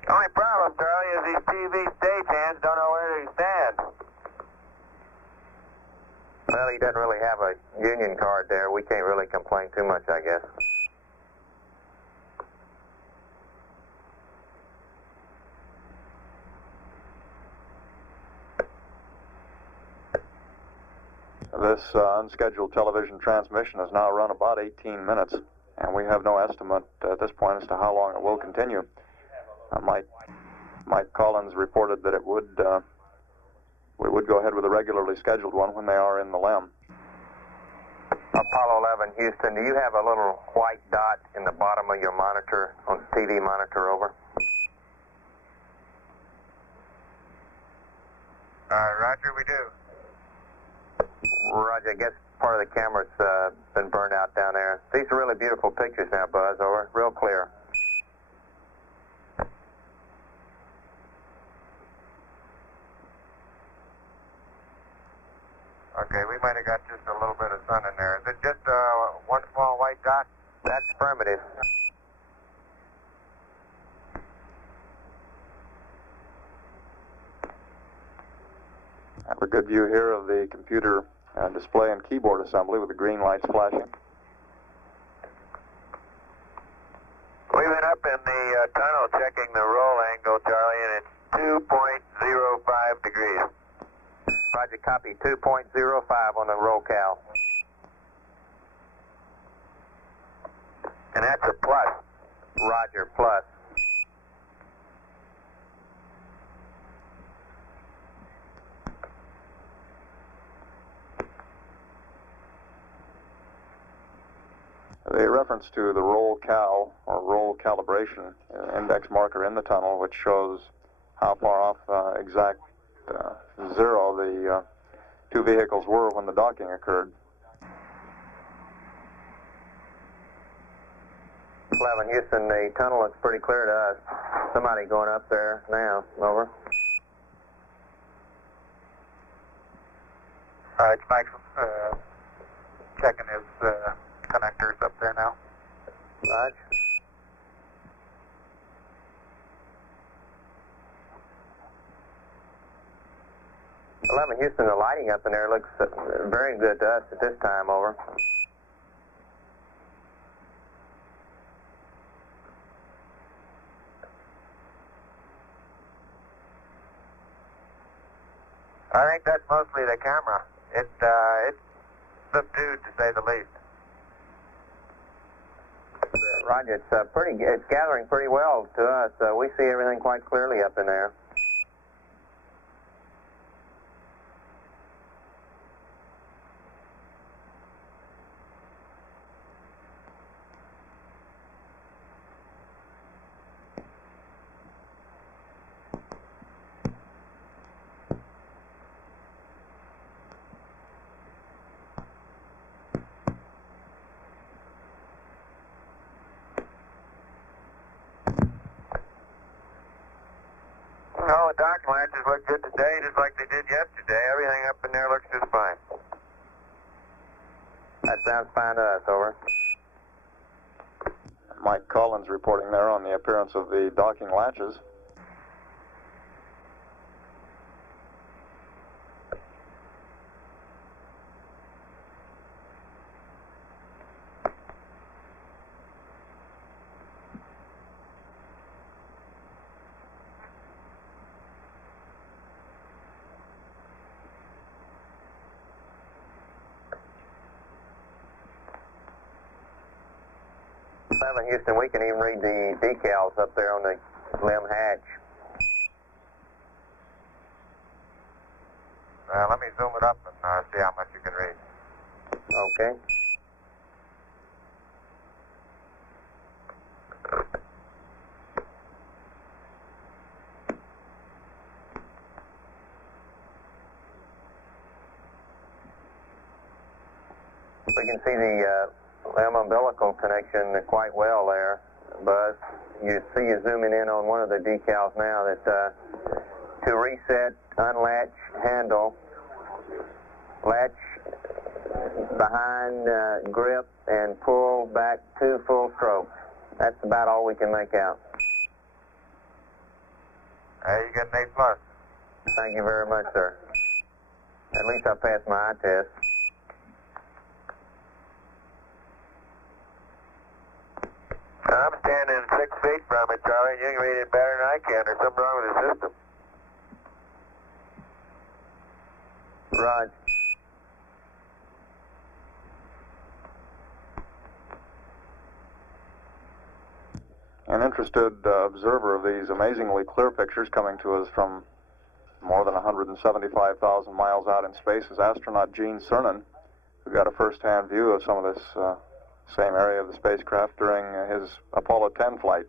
The only problem, Charlie, is these TV stagehands don't know where they stand. Well, he doesn't really have a union card there. We can't really complain too much, I guess. This unscheduled television transmission has now run about 18 minutes, and we have no estimate at this point as to how long it will continue. Mike Collins reported that we would go ahead with a regularly scheduled one when they are in the LEM. Apollo 11, Houston, do you have a little white dot in the bottom of your monitor, on the TV monitor, over? Roger, we do. Roger, I guess part of the camera's been burned out down there. These are really beautiful pictures now, Buzz, over. Real clear. Okay, we might have got just a little bit of sun in there. Is it just one small white dot? That's affirmative. Have a good view here of the computer display and keyboard assembly with the green lights flashing. We've been up in the tunnel checking the roll angle, Charlie, and it's 2.05 degrees. Roger, copy. 2.05 on the roll cal. And that's a plus. Roger, plus. The reference to the roll cal, or roll calibration, index marker in the tunnel, which shows how far off exact zero the two vehicles were when the docking occurred. 11 Houston, the tunnel looks pretty clear to us. Somebody going up there now. Over. It's Max checking his connectors up there now. Roger. Houston, the lighting up in there looks very good to us at this time. Over. I think that's mostly the camera. It's subdued, to say the least. Roger, it's gathering pretty well to us. We see everything quite clearly up in there. No, the docking latches look good today, just like they did yesterday. Everything up in there looks just fine. That sounds fine to us. Over. Mike Collins reporting there on the appearance of the docking latches. Houston, we can even read the decals up there on the limb hatch. Let me zoom it up and see how much you can read. Okay. We can see the limb umbilical connection quite well there, Buzz. You zooming in on one of the decals now that to reset, unlatch handle, latch behind grip, and pull back 2 full strokes. That's about all we can make out. You get an A+. Thank you very much, sir. At least I passed my eye test. I'm standing 6 feet from it, Charlie. You can read it better than I can. There's something wrong with the system. Roger. An interested observer of these amazingly clear pictures coming to us from more than 175,000 miles out in space is astronaut Gene Cernan, who got a first-hand view of some of this same area of the spacecraft during his Apollo 10 flight.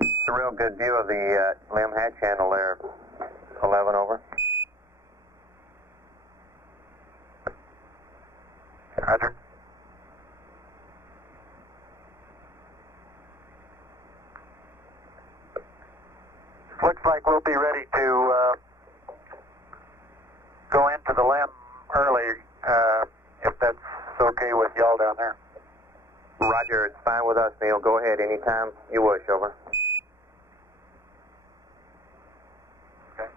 A real good view of the limb hatch handle there. 11 over. Roger. Looks like we'll be ready to go into the LEM early, if that's okay with y'all down there. Roger, it's fine with us, Neil. Go ahead anytime you wish, over. Okay.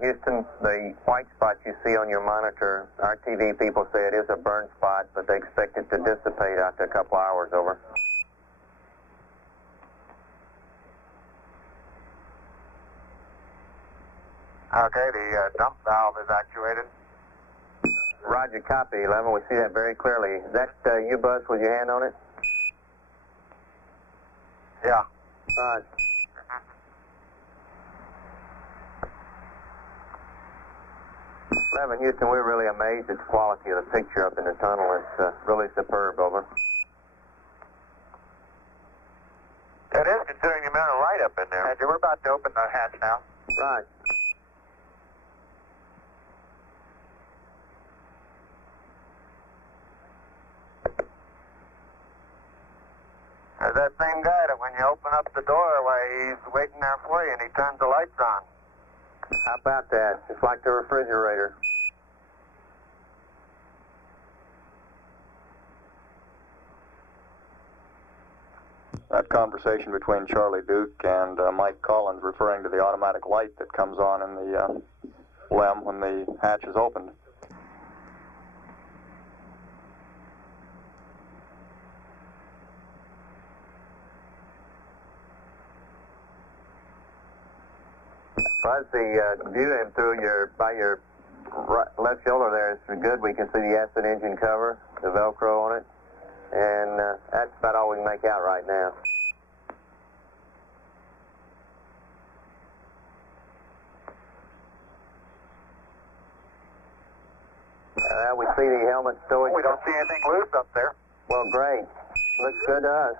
Houston, the white spot you see on your monitor, our TV people say it is a burn spot, but they expect it to dissipate after a couple hours, over. Okay, the dump valve is actuated. Roger, copy, 11. We see that very clearly. Is that you, Buzz, with your hand on it? Yeah. All right. Houston, we're really amazed at the quality of the picture up in the tunnel. It's really superb, over. It is, considering the amount of light up in there. Roger, we're about to open the hatch now. Right. There's that same guy that when you open up the doorway, he's waiting there for you and he turns the lights on. How about that? It's like the refrigerator. That conversation between Charlie Duke and Mike Collins referring to the automatic light that comes on in the LEM when the hatch is opened. Buzz, the view in through by your left shoulder there is good. We can see the acid engine cover, the Velcro on it, and that's about all we can make out right now. We see the helmet stowage. We don't see anything loose up there. Well, great. Looks good to us.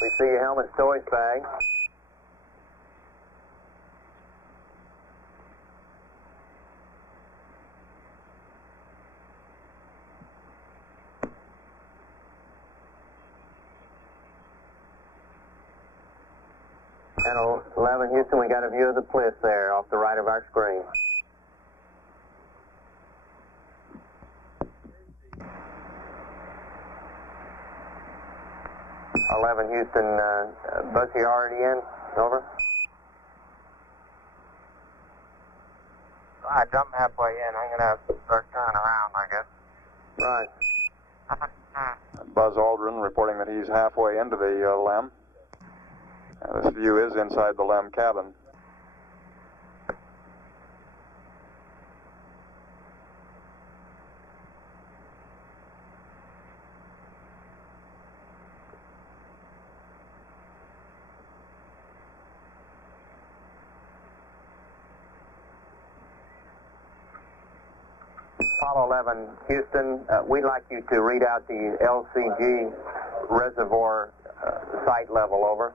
We see your helmet stowage bag. And 11 Houston, we got a view of the plinth there off the right of our screen. Houston, Buzz, you already in? Over. I jumped halfway in. I'm going to have to start turning around, I guess. Right. Buzz Aldrin reporting that he's halfway into the LEM. This view is inside the LEM cabin. Apollo 11, Houston, we'd like you to read out the LCG reservoir site level, over.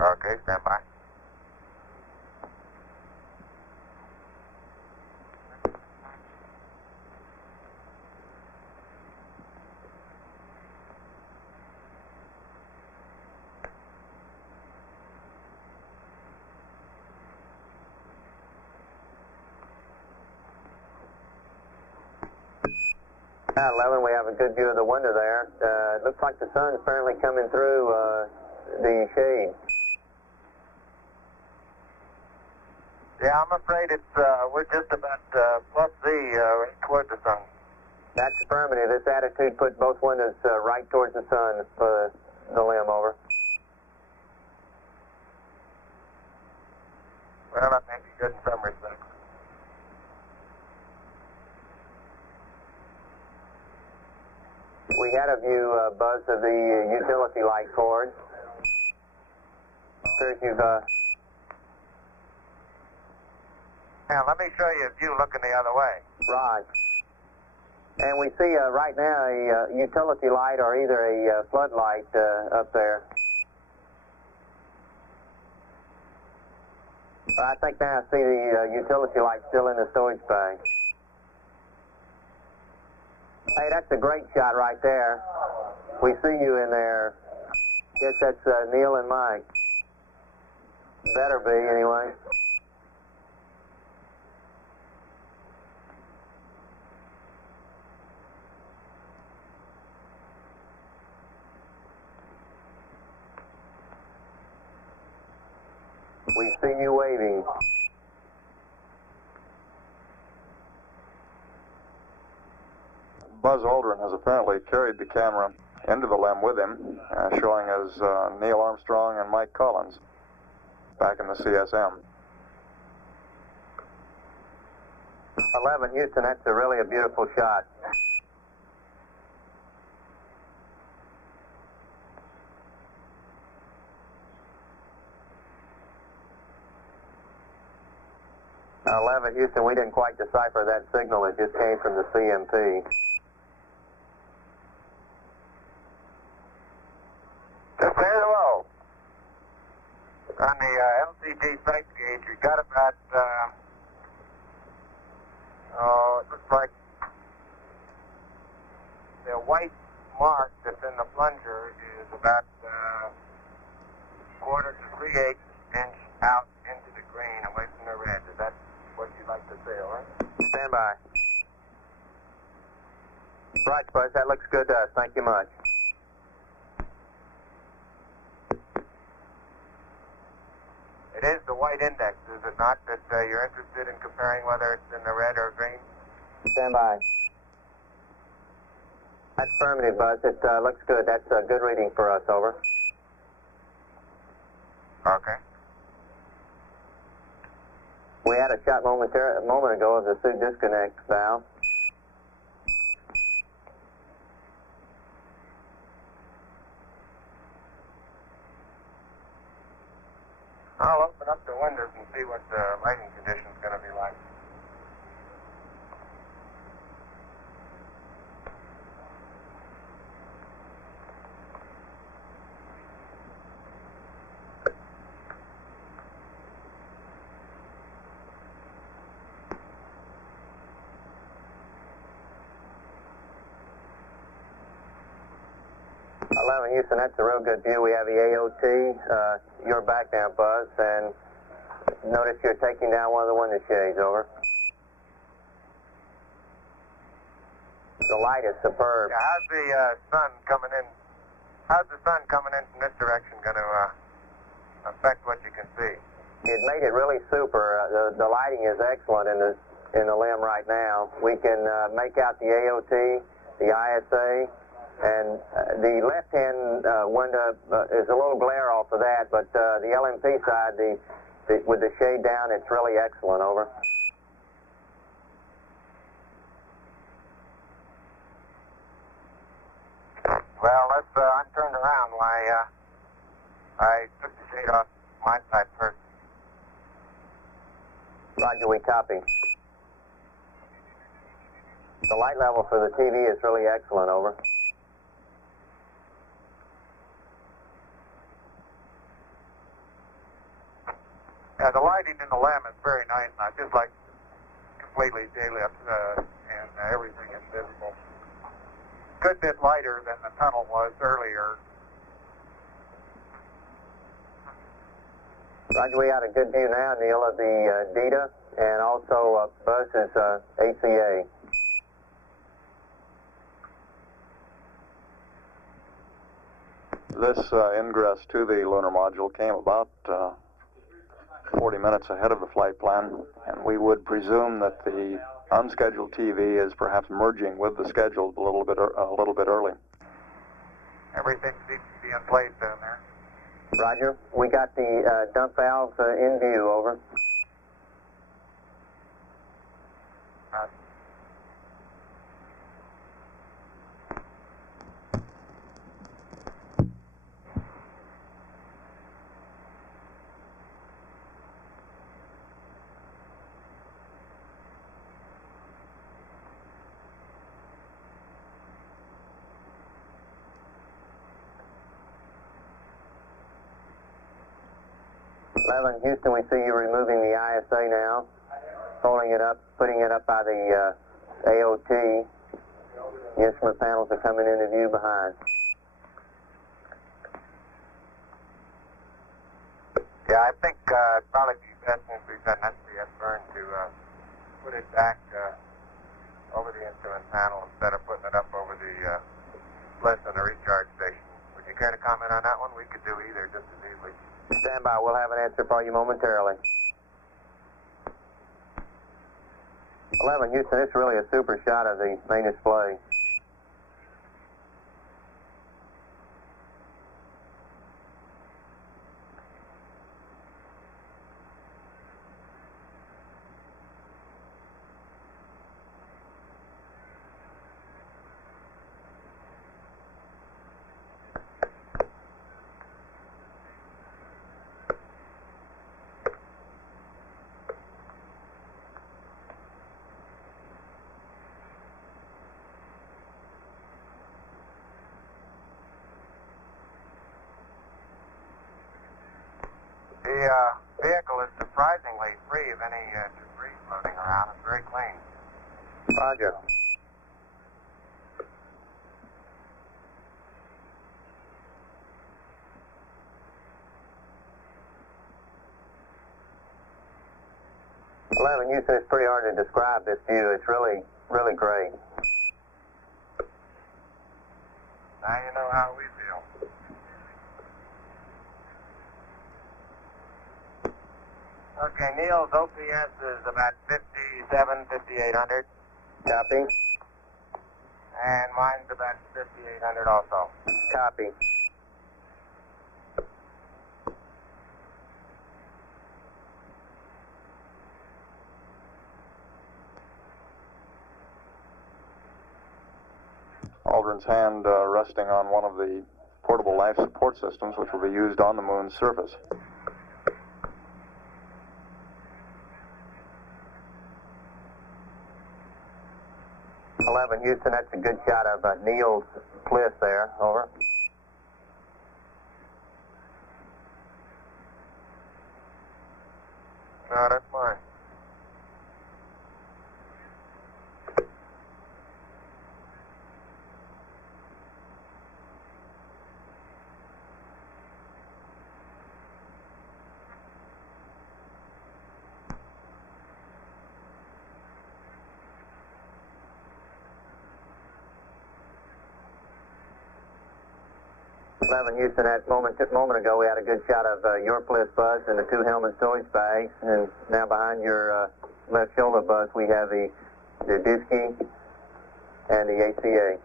Okay, stand by. At 11, we have a good view of the window there. It looks like the sun's apparently coming through the shade. Yeah, I'm afraid it's, we're just about plus Z right toward the sun. That's affirmative. This attitude put both windows right towards the sun for the LEM, over. Well, that may be good in some respects. We had a view, Buzz, of the utility light cord. Sure, you've Now, let me show you a view looking the other way. Right. And we see right now a utility light or either a floodlight up there. I think now I see the utility light still in the storage bay. Hey, that's a great shot right there. We see you in there. Guess that's Neil and Mike. Better be, anyway. We see you waving. Buzz Aldrin has apparently carried the camera into the LEM with him, showing as Neil Armstrong and Mike Collins back in the CSM. 11, Houston, that's really a beautiful shot. Houston, we didn't quite decipher that signal. It just came from the CMP. Just say hello. On the LCD sight gauge, we got about, it looks like the white mark that's in the plunger is about quarter to 3/8 inch out into the green away from the red. Is that what you'd like to say, all right? Stand by. Right, Buzz, that looks good to us. Thank you much. It is the white index, is it not, that you're interested in comparing whether it's in the red or green? Stand by. That's affirmative, Buzz. It looks good. That's a good reading for us, over. Okay. We had a shot a moment ago of the suit disconnect valve. I'll open up the windows and see what the lighting condition's going to be like. Houston, that's a real good view. We have the AOT. You're back now, Buzz, and notice you're taking down one of the window shades, over. The light is superb. Yeah, how's the sun coming in? How's the sun coming in from this direction going to affect what you can see? It made it really super. The lighting is excellent in the LEM right now. We can make out the AOT, the ISA, and the left-hand window is a little glare off of that, but the LMP side, with the shade down, it's really excellent, over. Well, I'm turned around. Why, I took the shade off my side first. Roger, we copy. The light level for the TV is really excellent, over. Yeah, the lighting in the LEM is very nice. I just like completely daylit and everything is visible. Good bit lighter than the tunnel was earlier. Roger, we got a good view now, Neil, of the DETA and also Buzz's ACA. This ingress to the lunar module came about 40 minutes ahead of the flight plan, and we would presume that the unscheduled TV is perhaps merging with the scheduled a little bit early. Everything seems to be in place down there. Roger, we got the dump valves in view, over. 11 Houston, we see you removing the ISA now, holding it up, putting it up by the AOT. The instrument panels are coming into view behind. Yeah, I think it'd probably be best since we've got an SPS burn to put it back over the instrument panel instead of putting it up over the splits on the recharge station. Would you care to comment on that one? We could do either just as easily. Stand by, we'll have an answer for you momentarily. 11 Houston, it's really a super shot of the main display. The vehicle is surprisingly free of any debris floating around. It's very clean. Roger. Houston, it's pretty hard to describe this view. It's really, really great. Now you know how we feel. Okay, Neil's OPS is about 5800. Copy. And mine's about 5800 also. Copy. Aldrin's hand resting on one of the portable life support systems which will be used on the moon's surface. Houston, that's a good shot of Neil's cliff there. Over. No, that's mine. Houston, that moment ago, we had a good shot of your bliss buzz and the two helmet storage bags, and now behind your left shoulder buzz, we have the Disky and the ACA.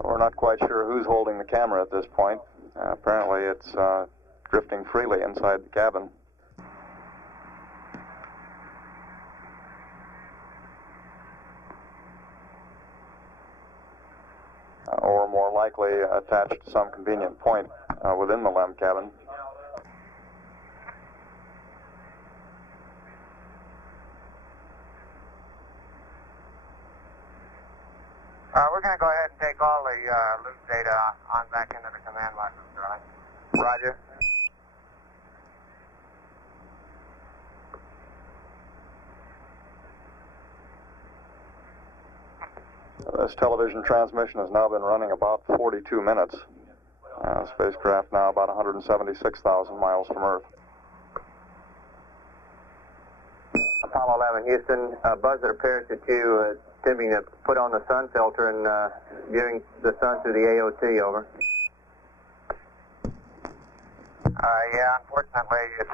We're not quite sure who's holding the camera at this point. Apparently it's drifting freely inside the cabin. Or more likely attached to some convenient point within the LEM cabin. We're going to go ahead and take all the loop data on back into the command module, Charlie. Roger. This television transmission has now been running about 42 minutes. Spacecraft now about 176,000 miles from Earth. Apollo 11, Houston, buzz, it appears that you attempting to put on the sun filter and viewing the sun through the AOT, over. Yeah, unfortunately, it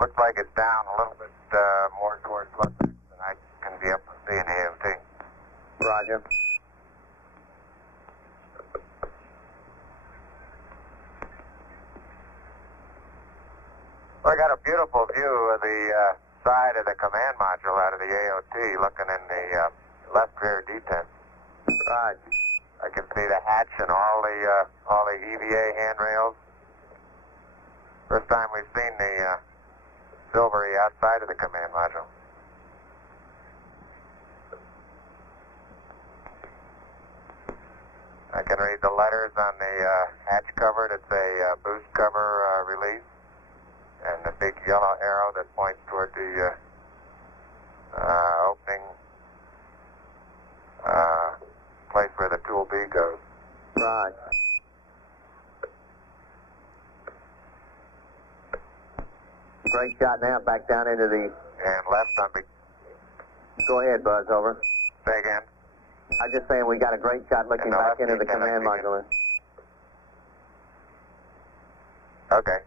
looks like it's down a little bit more towards plus X than I can be able to see in the AOT. Roger. Well, I got a beautiful view of the side of the command module out of the AOT, looking in the left rear detent. Right. I can see the hatch and all the EVA handrails. First time we've seen the silvery outside of the command module. I can read the letters on the hatch cover. It's a boost cover release, and the big yellow arrow that points toward the opening place where the tool B goes. Right. Great shot now, back down into the... And left on B. Go ahead, Buzz, over. Say again. I'm just saying we got a great shot looking back into the command module. Okay.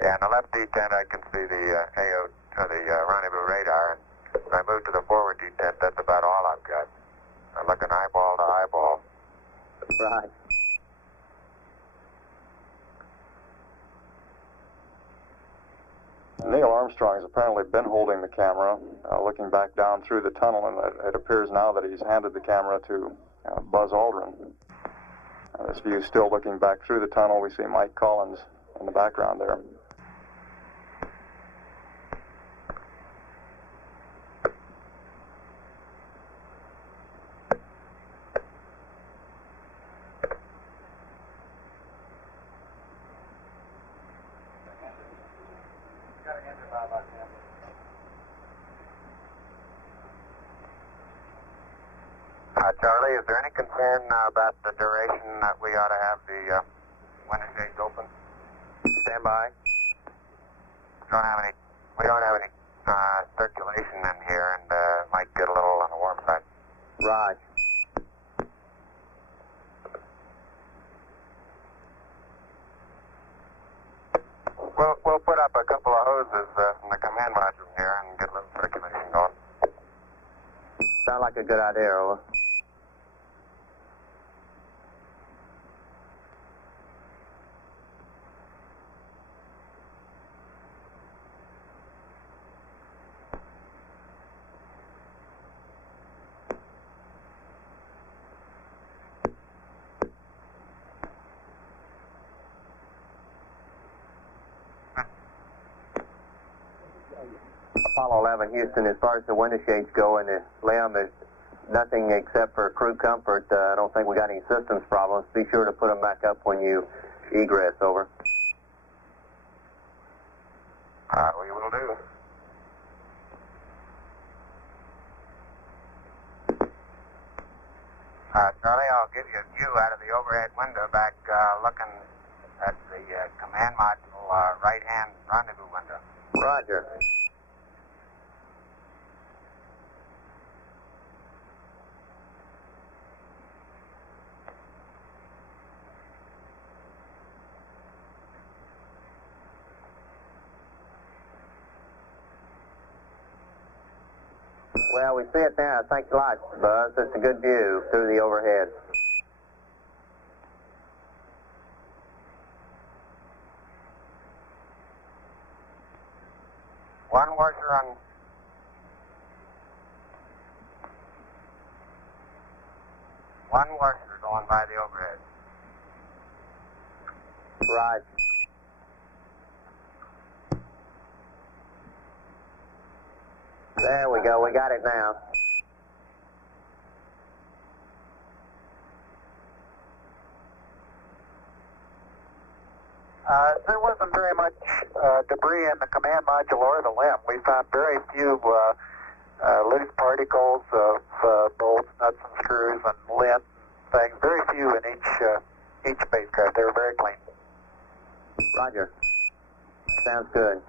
Yeah, on the left detent I can see the AO, the rendezvous radar. And when I move to the forward detent, that's about all I've got. I'm looking eyeball to eyeball. Right. Neil Armstrong has apparently been holding the camera, looking back down through the tunnel, and it appears now that he's handed the camera to Buzz Aldrin. This view still looking back through the tunnel. We see Mike Collins in the background there. Charlie, is there any concern about the duration that we ought to have the window shades open? Stand by. We don't have any circulation in here, and might get a little on the warm side. Right. We'll put up a couple of hoses from the command module here and get a little circulation going. Sound like a good idea, over. Apollo 11, Houston, as far as the window shades go in the LEM, there's nothing except for crew comfort. I don't think we got any systems problems. Be sure to put them back up when you egress, over. We will do. Charlie, I'll give you a view out of the overhead window back looking at the command module right-hand rendezvous window. Roger. Well, we see it now. Thanks a lot, Buzz. It's a good view through the overhead. One washer on... One washer going by the overhead. Right. There we go. We got it now. There wasn't very much debris in the command module or the LEM. We found very few loose particles of bolts, nuts, and screws, and lint things. Very few in each spacecraft. They were very clean. Roger. Sounds good.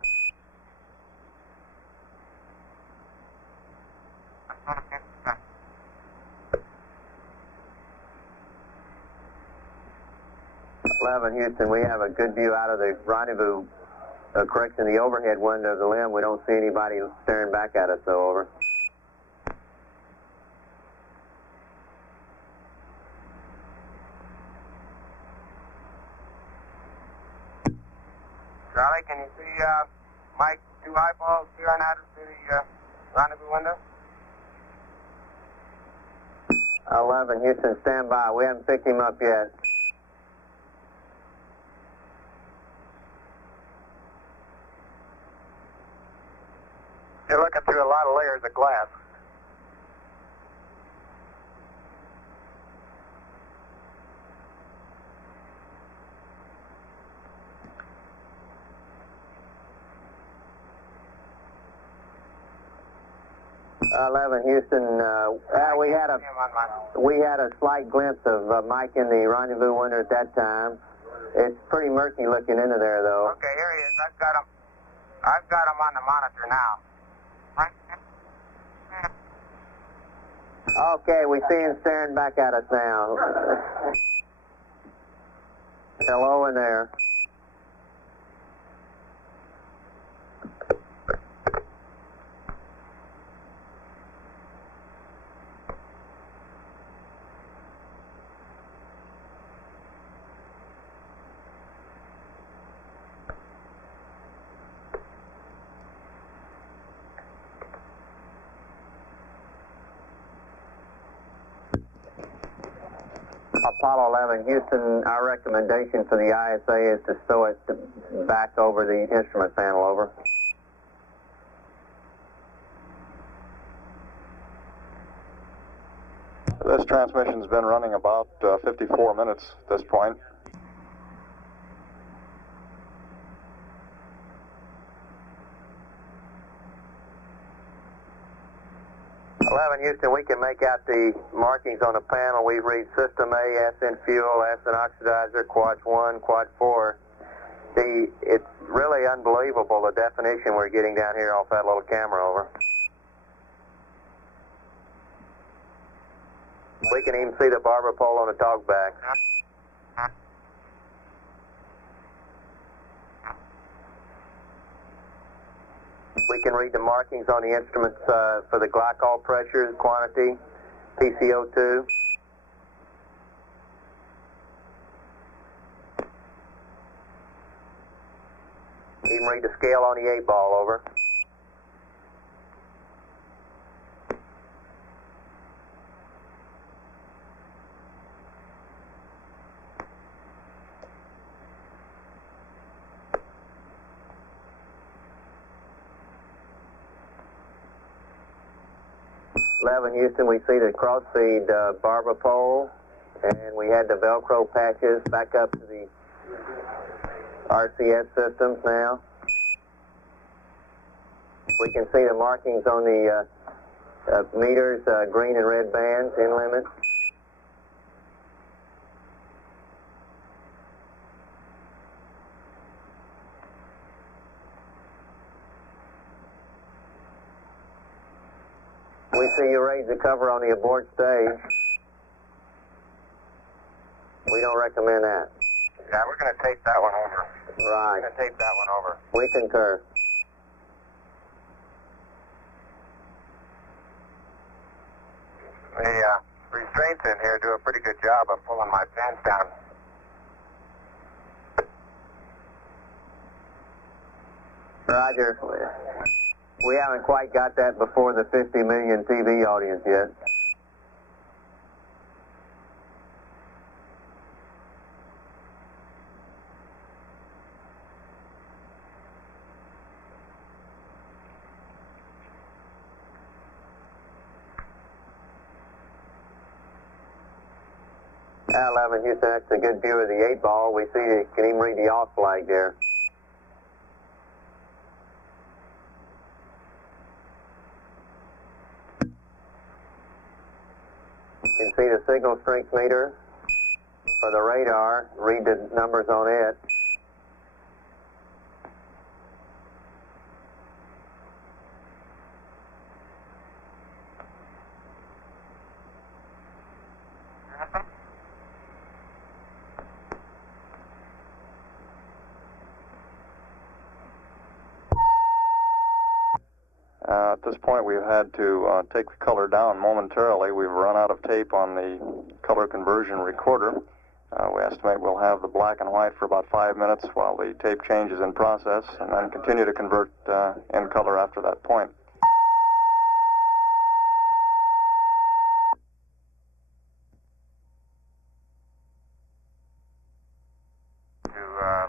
Houston, we have a good view out of the rendezvous, correction, the overhead window of the LEM. We don't see anybody staring back at us, though, over. Charlie, can you see Mike, two eyeballs peering out of the rendezvous window? 11, Houston, stand by. We haven't picked him up yet. You're looking through a lot of layers of glass. 11 Houston, we had a slight glimpse of Mike in the rendezvous window at that time. It's pretty murky looking into there, though. Okay, here he is. I've got him on the monitor now. Okay, we see him staring back at us now. Hello in there. Apollo 11, Houston, our recommendation for the ISA is to stow it back over the instrument panel, over. This transmission's been running about 54 minutes at this point. 11 Houston, we can make out the markings on the panel. We read System A, SN fuel, SN oxidizer, Quad 1, Quad 4. It's really unbelievable the definition we're getting down here off that little camera, over. We can even see the barber pole on the talkback. We can read the markings on the instruments for the glycol pressure, quantity, PCO2. Even read the scale on the 8-ball, over. Houston, we see the cross-feed barber pole, and we had the Velcro patches back up to the RCS systems now. We can see the markings on the meters, green and red bands, in limits. We see you raise the cover on the abort stage. We don't recommend that. Yeah, we're going to tape that one over. Right. We're going to tape that one over. We concur. The restraints in here do a pretty good job of pulling my pants down. Roger. We haven't quite got that before the 50 million TV audience yet. L11 Houston, that's a good view of the 8-ball. We see you can even read the off flag there. You can see the signal strength meter for the radar, read the numbers on it. At this point, we've had to take the color down momentarily. We've run out of tape on the color conversion recorder. We estimate we'll have the black and white for about 5 minutes while the tape change is in process, and then continue to convert in color after that point. To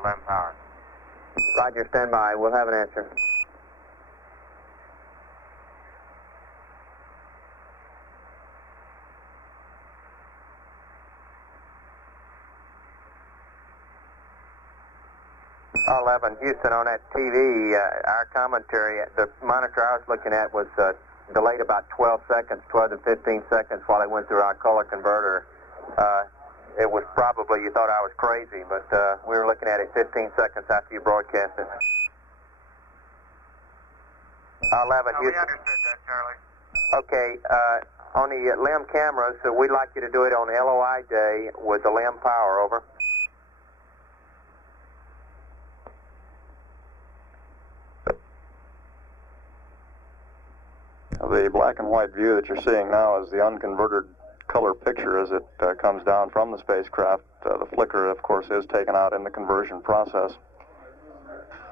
Lem Power. Roger, stand by. We'll have an answer. Houston, on that TV, our commentary, the monitor I was looking at was delayed about 12 seconds, 12 to 15 seconds while it went through our color converter. It was probably, you thought I was crazy, but we were looking at it 15 seconds after you broadcast it. 11. We understood that, Charlie. Okay, on the LEM cameras, so we'd like you to do it on LOI day with the LEM power, over. The black and white view that you're seeing now is the unconverted color picture as it comes down from the spacecraft. The flicker, of course, is taken out in the conversion process.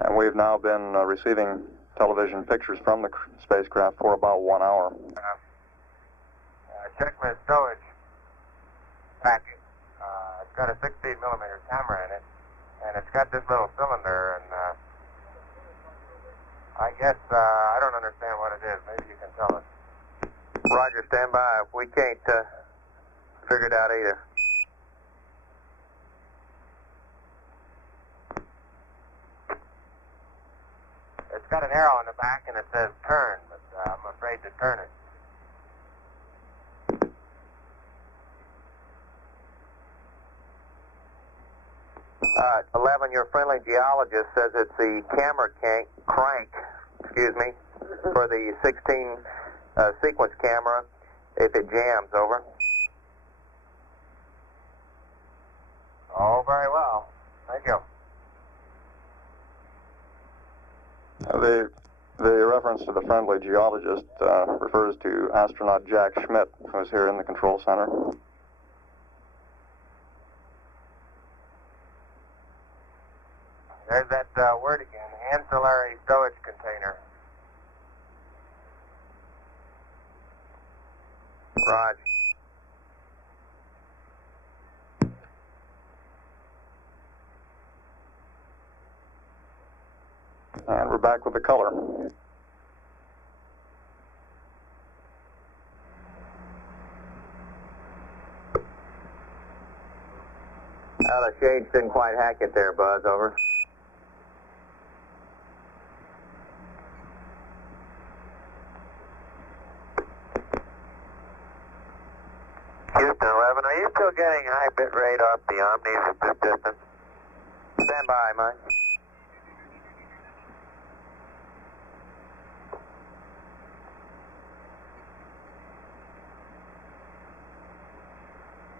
And we've now been receiving television pictures from the spacecraft for about 1 hour. Check my stowage packet. It's got a 16mm camera in it, and it's got this little cylinder, and I guess I don't understand what it is. Maybe you can tell us. Roger, stand by. We can't figure it out either. It's got an arrow on the back, and it says turn, but I'm afraid to turn it. 11, your friendly geologist says it's the camera crank, for the 16 sequence camera if it jams, over. Oh, very well. Thank you. The reference to the friendly geologist refers to astronaut Jack Schmidt, who's here in the control center. There's that word again, ancillary stowage container. Roger. And we're back with the color. The shades didn't quite hack it there, Buzz, over. Houston 11, are you still getting high bit rate off the Omnis at this distance? Stand by, Mike.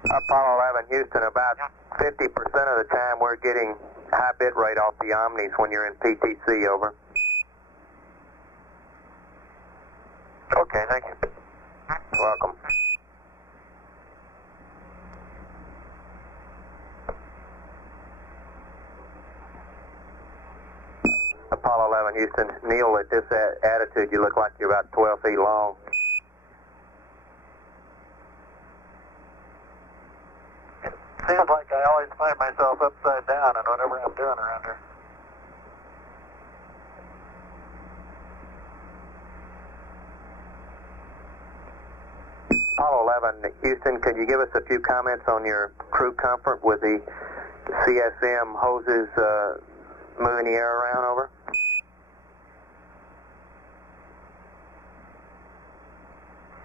Apollo 11, Houston, about 50% of the time we're getting high bit rate off the Omnis when you're in PTC, over. Okay, thank you. Welcome. Apollo 11, Houston. Neil, at this attitude, you look like you're about 12 feet long. Seems like I always find myself upside down in whatever I'm doing around here. Apollo 11, Houston, could you give us a few comments on your crew comfort with the CSM hoses moving the air around, over?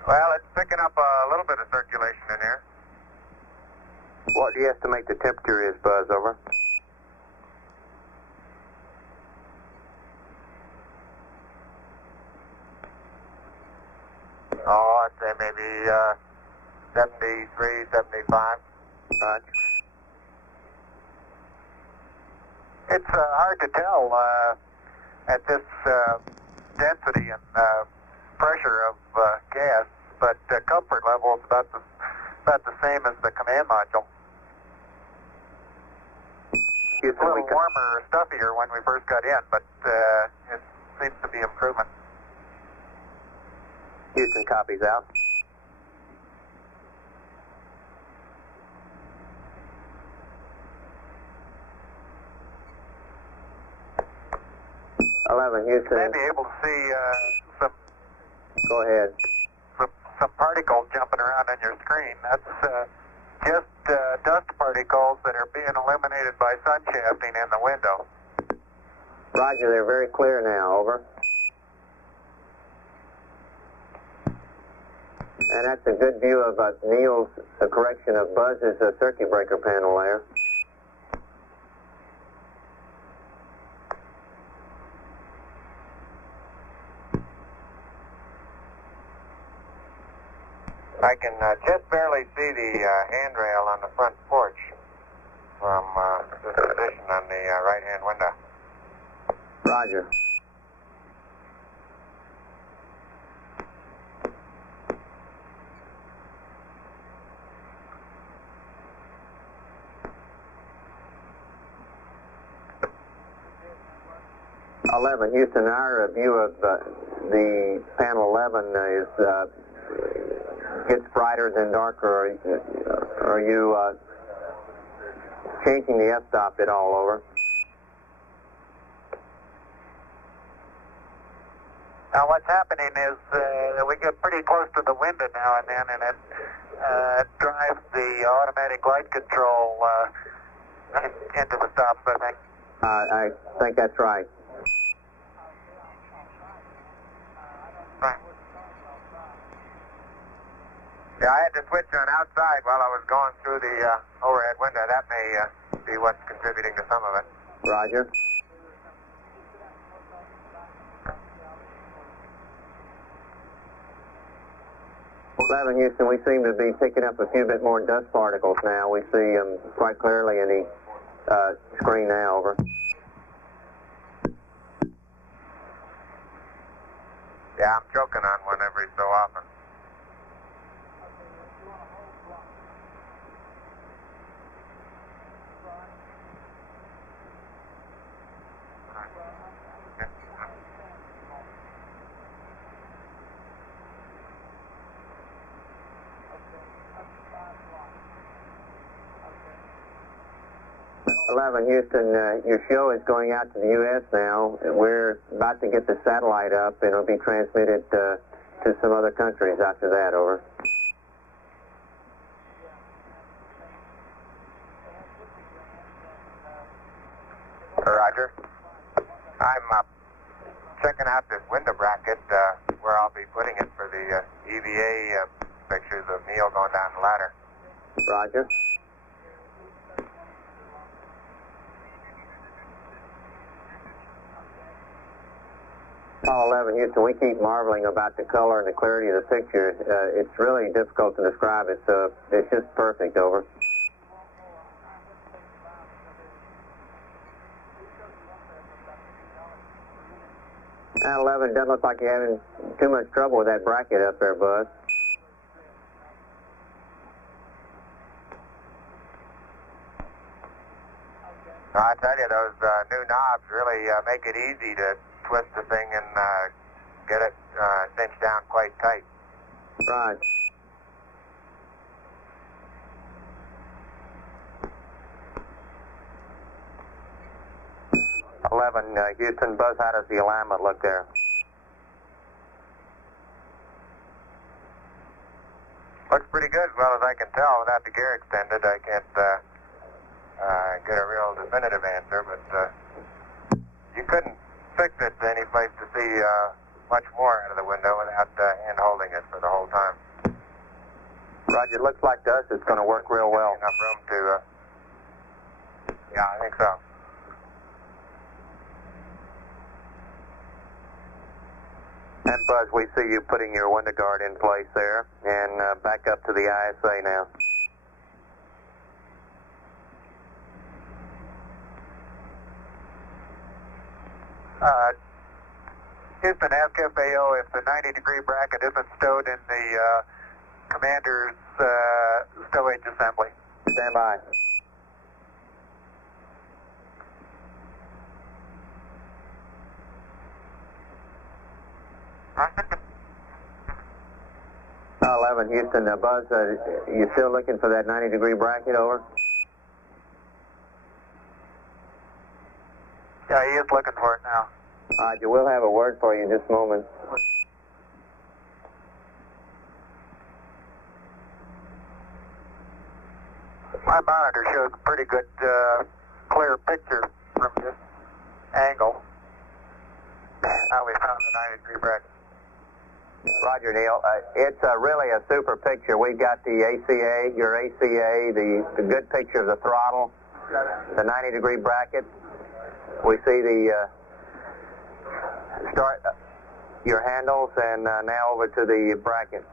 Well, it's picking up a little bit of circulation in here. What do you estimate the temperature is, Buzz, over? Oh, I'd say maybe 73, 75. Roger. It's hard to tell at this density and pressure of gas, but comfort level is about the same as the command module. It's a little warmer, stuffier when we first got in, but it seems to be improving. Houston copies out. Houston. May be able to see some. Go ahead. Some particles jumping around on your screen. That's just dust particles that are being illuminated by sun shafting in the window. Roger, they're very clear now, over. And that's a good view of Neil's correction of Buzz's circuit breaker panel there. I can just barely see the handrail on the front porch from this position on the right-hand window. Roger. Houston, our view of the panel 11 is gets brighter than darker. Are you changing the f-stop at all? Over. Now what's happening is we get pretty close to the window now and then, and it drives the automatic light control into the stops, I think. I think that's right. Right. Yeah, I had to switch on outside while I was going through the overhead window. That may be what's contributing to some of it. Roger. Houston, we seem to be picking up a few bit more dust particles now. We see them quite clearly in the screen now. Over. Yeah, I'm choking on one every so often. Houston, your show is going out to the U.S. now. We're about to get the satellite up, and it'll be transmitted to some other countries after that. Over. Roger. I'm checking out this window bracket where I'll be putting it for the EVA pictures of Neil going down the ladder. Roger. Paul 11, Houston, we keep marveling about the color and the clarity of the picture. It's really difficult to describe it, so it's just perfect. Over. Al 11, doesn't look like you're having too much trouble with that bracket up there, Buzz. I tell you, those new knobs really make it easy to twist the thing and get it cinched down quite tight. Right. Houston, Buzz, how does the alignment look there? Looks pretty good as well as I can tell. Without the gear extended, I can't get a real definitive answer, but you couldn't fix it to any place to see much more out of the window without hand holding it for the whole time. Roger, it looks like to us it's going to work real well. Enough room to, yeah, I think so. And Buzz, we see you putting your window guard in place there, and back up to the ISA now. Houston, ask FAO if the 90-degree bracket isn't stowed in the commander's stowage assembly. Stand by. Oh, 11, Houston, Buzz, you still looking for that 90-degree bracket? Over. Yeah, he is looking for it now. Roger, we'll have a word for you in just a moment. My monitor shows a pretty good, clear picture from this angle. Now we found the 90-degree bracket. Roger, Neil. It's really a super picture. We've got the ACA, your ACA, the good picture of the throttle, the 90-degree bracket. We see the start your handles, and now over to the bracket.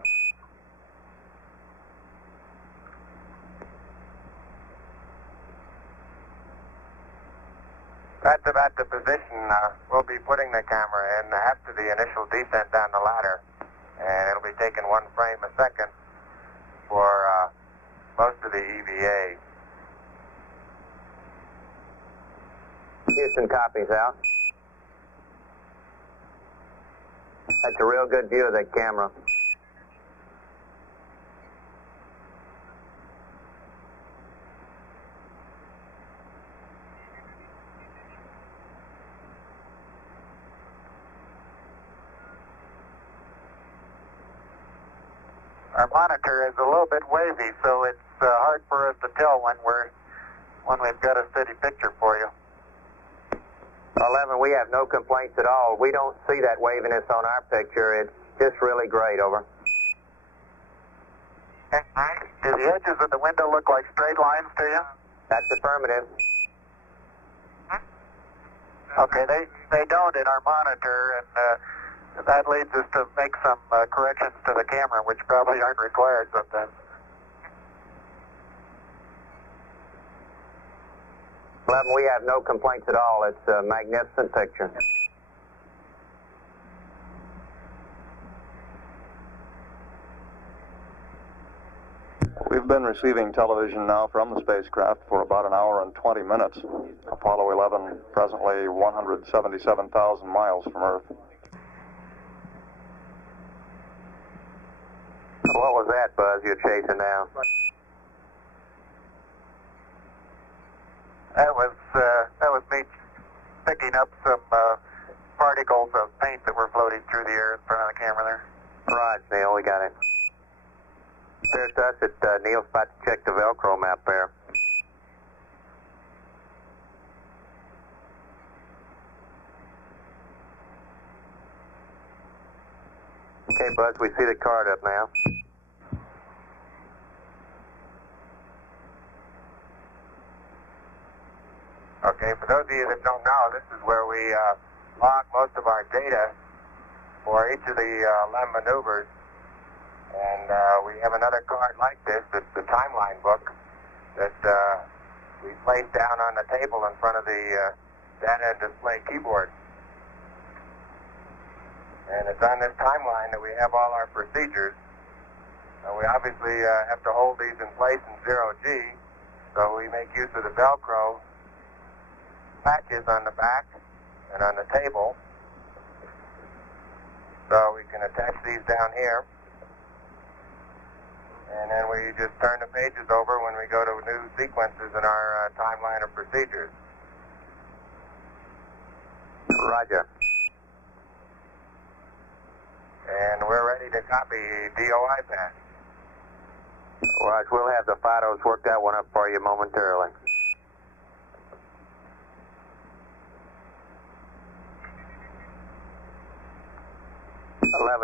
That's about the position we'll be putting the camera in after the initial descent down the ladder. And it'll be taking 1 frame a second for most of the EVA. Houston copies out. That's a real good view of the camera. Our monitor is a little bit wavy, so it's hard for us to tell when we've got a steady picture for you. 11, we have no complaints at all. We don't see that waviness on our picture. It's just really great, over. Do the edges of the window look like straight lines to you? That's affirmative. Okay, they don't in our monitor, and that leads us to make some corrections to the camera, which probably aren't required sometimes. 11, we have no complaints at all. It's a magnificent picture. We've been receiving television now from the spacecraft for about an hour and 20 minutes. Apollo 11 presently 177,000 miles from Earth. What was that, Buzz, you're chasing down? That was me picking up some particles of paint that were floating through the air in front of the camera there. Right, Neil, we got it. Appears to us that Neil's about to check the Velcro map there. Okay, Buzz, we see the card up now. Okay, for those of you that don't know, this is where we log most of our data for each of the LEM maneuvers. And we have another card like this, it's the timeline book, that we place down on the table in front of the data and display keyboard. And it's on this timeline that we have all our procedures. We obviously have to hold these in place in 0G, so we make use of the Velcro patches on the back and on the table. So we can attach these down here. And then we just turn the pages over when we go to new sequences in our timeline of procedures. Roger. And we're ready to copy DOI path. Right, we'll have the FIDOs work that one up for you momentarily.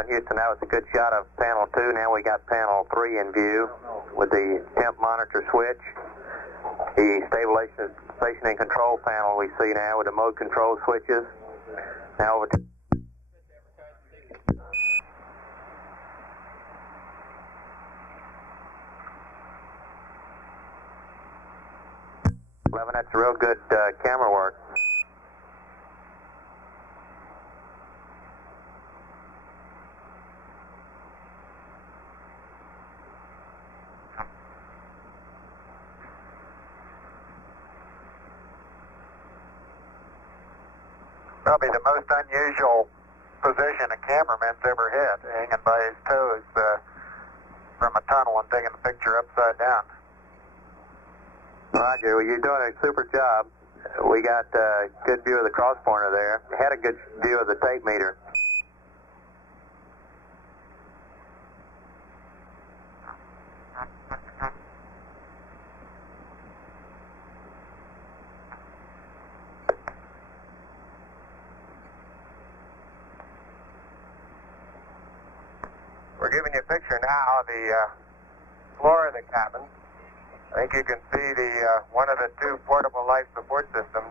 Houston, that was a good shot of panel 2. Now we got panel 3 in view with the temp monitor switch. The stabilization and control panel we see now with the mode control switches. Now over to 11, that's real good camera work. Probably the most unusual position a cameraman's ever had, hanging by his toes from a tunnel and taking the picture upside down. Roger, well, you're doing a super job. We got a good view of the cross pointer there. Had a good view of the tape meter. giving you a picture now of the floor of the cabin. I think you can see the one of the two portable life support systems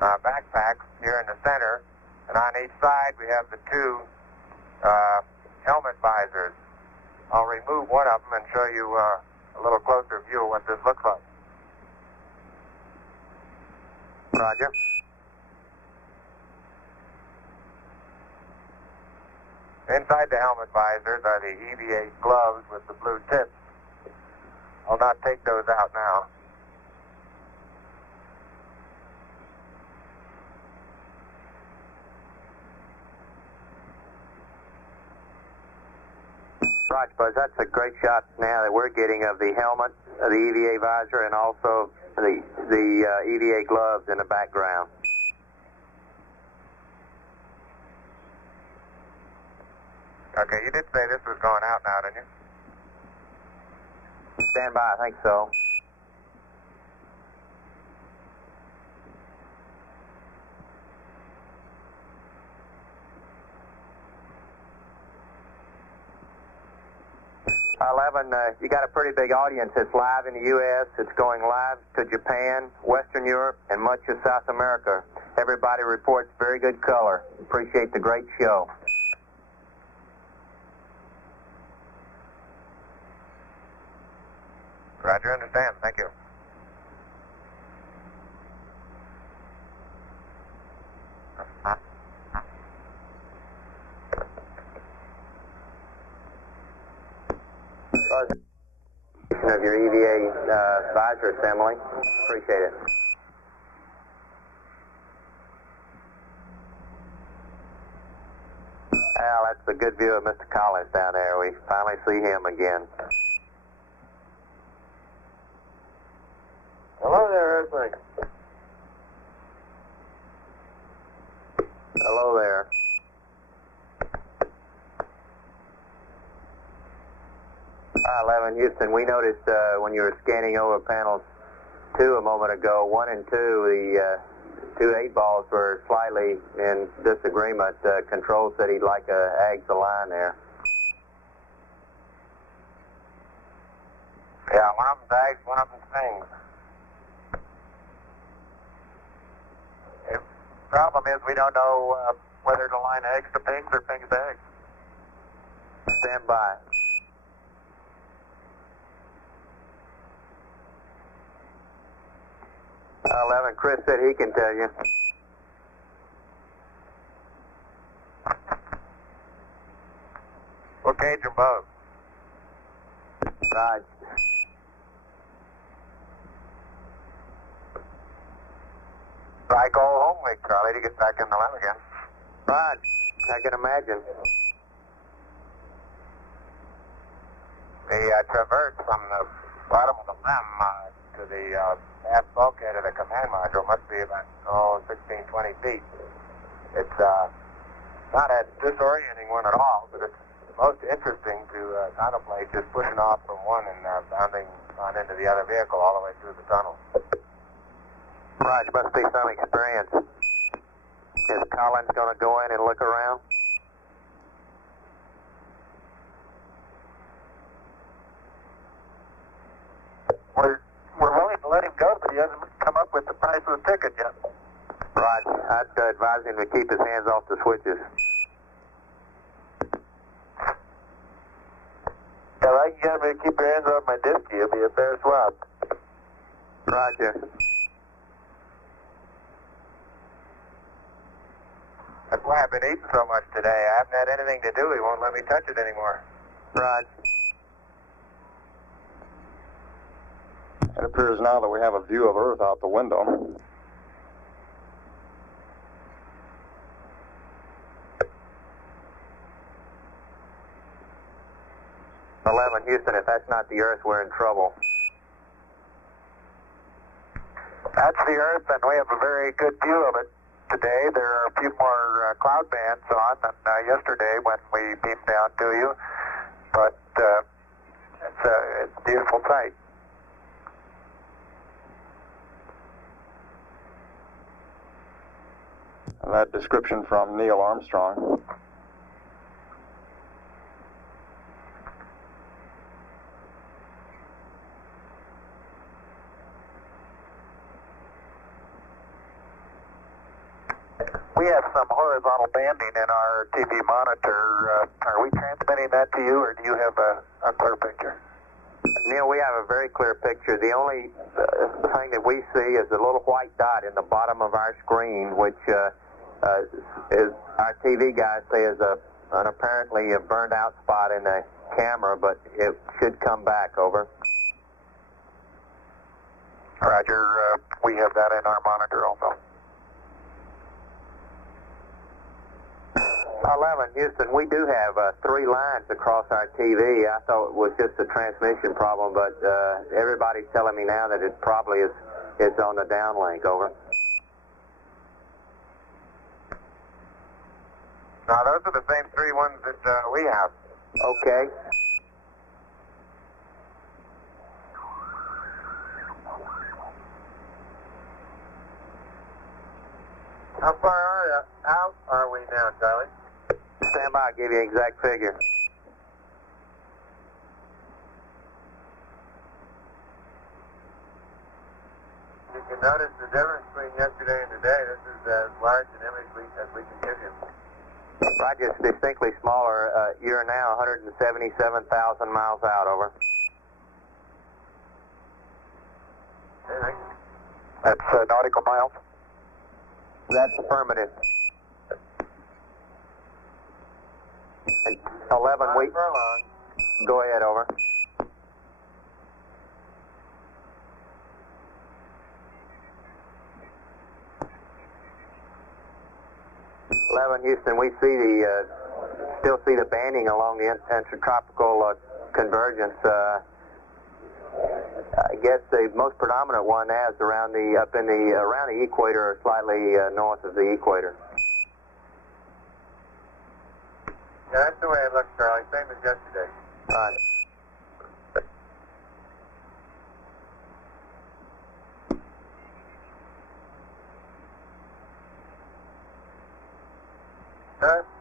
backpacks here in the center, and on each side we have the two helmet visors. I'll remove one of them and show you a little closer view of what this looks like. Roger. Inside the helmet visors are the EVA gloves with the blue tips. I'll not take those out now. Roger, Buzz, that's a great shot now that we're getting of the helmet, the EVA visor, and also the EVA gloves in the background. Okay, you did say this was going out now, didn't you? Stand by, I think so. You got a pretty big audience. It's live in the U.S., it's going live to Japan, Western Europe, and much of South America. Everybody reports very good color. Appreciate the great show. Roger, understand. Thank you. Of your EVA visor assembly. Appreciate it. Al, that's a good view of Mr. Collins down there. We finally see him again. Hello there, Earthling. Hello there. Hi, 11 Houston. We noticed when you were scanning over panels 2 a moment ago, 1 and 2, the 2 8-balls were slightly in disagreement. Control said he'd like Ags align there. Yeah, one of them's Ags, one of them's Things. The problem is we don't know whether to line Eggs to Pings or Pings to Eggs. Stand by. Uh, 11, Chris said he can tell you. We'll cage them both. Right. I go home week, Charlie, to get back in the lab again. Right. I can imagine. The traverse from the bottom of the LEM to the aft bulkhead of the command module must be about 16, 20 feet. It's not a disorienting one at all, but it's most interesting to contemplate just pushing off from one and bounding on into the other vehicle all the way through the tunnel. Right, must be some experience. Is Collins going to go in and look around? We're willing to let him go, but he hasn't come up with the price of the ticket yet. Right, I'd advise him to keep his hands off the switches. If I can get him to keep your hands off my disc, it'll be a fair swap. Roger. That's why I've been eating so much today. I haven't had anything to do. He won't let me touch it anymore. Right. It appears now that we have a view of Earth out the window. Houston, if that's not the Earth, we're in trouble. That's the Earth, and we have a very good view of it today. There are a few more cloud bands on than yesterday when we beamed down to you, but it's a beautiful sight. And that description from Neil Armstrong. We have some horizontal banding in our TV monitor. Are we transmitting that to you, or do you have a clear picture? Neil, we have a very clear picture. The only thing that we see is a little white dot in the bottom of our screen, which is our TV guys say is an apparently a burned out spot in the camera, but it should come back. Over. Roger. We have that in our monitor also. 11, Houston, we do have 3 lines across our TV. I thought it was just a transmission problem, but everybody's telling me now that it probably is on the downlink. Over. Now, those are the same 3 ones that we have. Okay. How far out are we now, Charlie? Stand by, I'll give you an exact figure. You can notice the difference between yesterday and today. This is as large an image as we can give you. Roger, it's distinctly smaller. You're now 177,000 miles out. Over. Okay. That's nautical miles. That's affirmative. And 11 weeks. Furlong. Go ahead. Over. Houston, we see still see the banding along the intertropical convergence. I guess the most predominant one is around around the equator, or slightly north of the equator. Yeah, that's the way it looks, Charlie. Same as yesterday.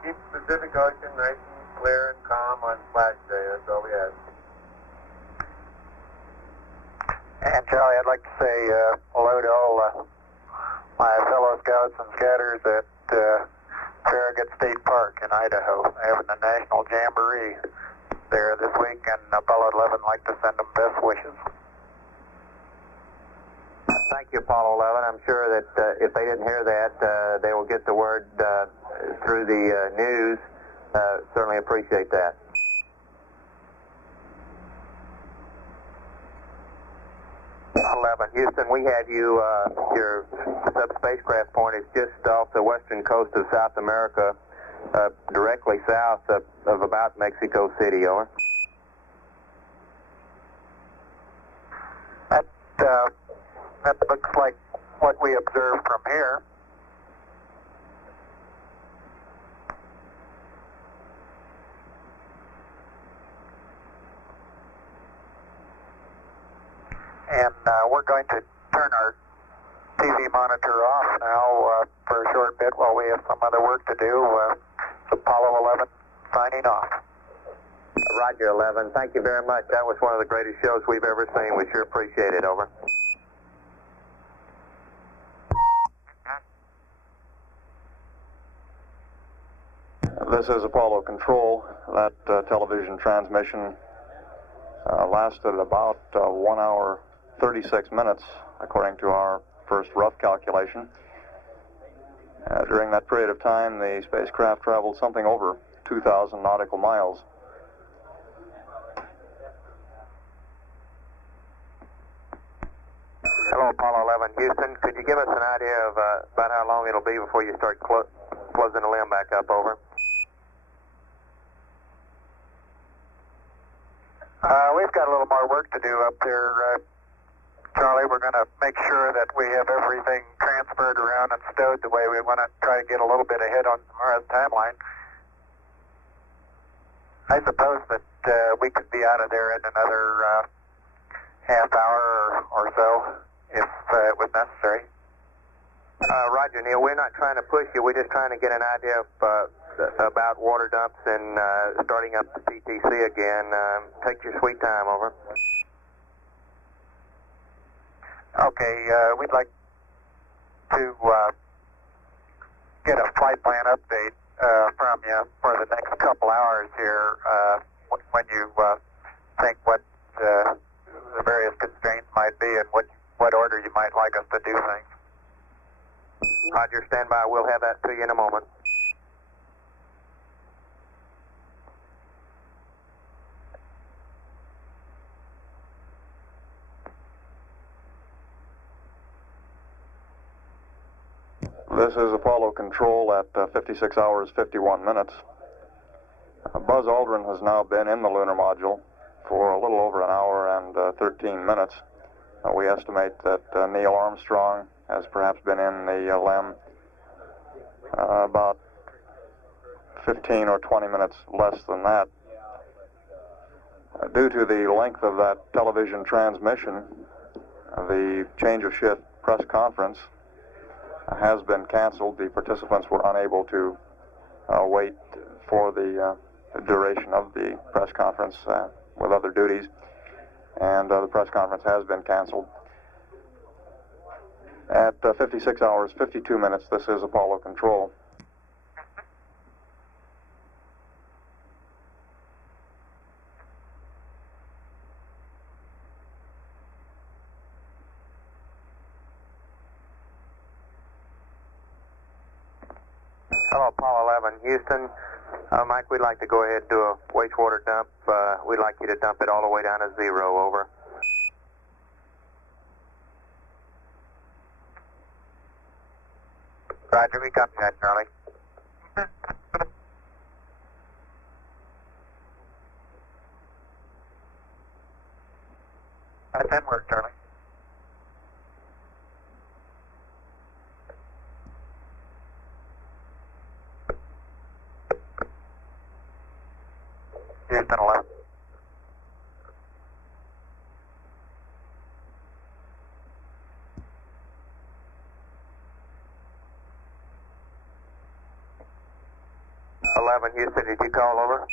Keep the Pacific Ocean nice and clear and calm on Flash Day. That's all we ask. And Charlie, I'd like to say hello to all my fellow scouts and scatters at Farragut State Park in Idaho. They're having a national jamboree there this week, and Apollo 11 would like to send them best wishes. Thank you, Apollo 11. I'm sure that if they didn't hear that, they will get the word through the news. Certainly appreciate that. Houston, we have you, your sub-spacecraft point is just off the western coast of South America, directly south of about Mexico City. Over. That looks like what we observed from here. And we're going to turn our TV monitor off now for a short bit while we have some other work to do. It's Apollo 11 signing off. Roger, 11. Thank you very much. That was one of the greatest shows we've ever seen. We sure appreciate it. Over. This is Apollo Control. That television transmission lasted about 1 hour 36 minutes, according to our first rough calculation. During that period of time, the spacecraft traveled something over 2,000 nautical miles. Hello, Apollo 11. Houston, could you give us an idea of about how long it'll be before you start closing the limb back up? Over. We've got a little more work to do up there, Charlie. We're going to make sure that we have everything transferred around and stowed the way we want to try to get a little bit ahead on tomorrow's timeline. I suppose that we could be out of there in another half hour or so if it was necessary. Roger, Neil. We're not trying to push you. We're just trying to get an idea of about water dumps and starting up the PTC again. Take your sweet time. Over. Okay, we'd like to get a flight plan update from you for the next couple hours here when you think what the various constraints might be and what order you might like us to do things. Roger, stand by. We'll have that to you in a moment. This is Apollo Control at 56 hours, 51 minutes. Buzz Aldrin has now been in the lunar module for a little over an hour and 13 minutes. We estimate that Neil Armstrong has perhaps been in the LEM about 15 or 20 minutes less than that. Due to the length of that television transmission, the change of shift press conference has been canceled. The participants were unable to wait for the duration of the press conference with other duties, and the press conference has been canceled. At 56 hours, 52 minutes, this is Apollo Control. Hello, Apollo 11, Houston. Mike, we'd like to go ahead and do a wastewater dump. We'd like you to dump it all the way down to 0, over. Roger, we copy that, Charlie. That didn't work, Charlie. Houston 11. Houston, did you call over?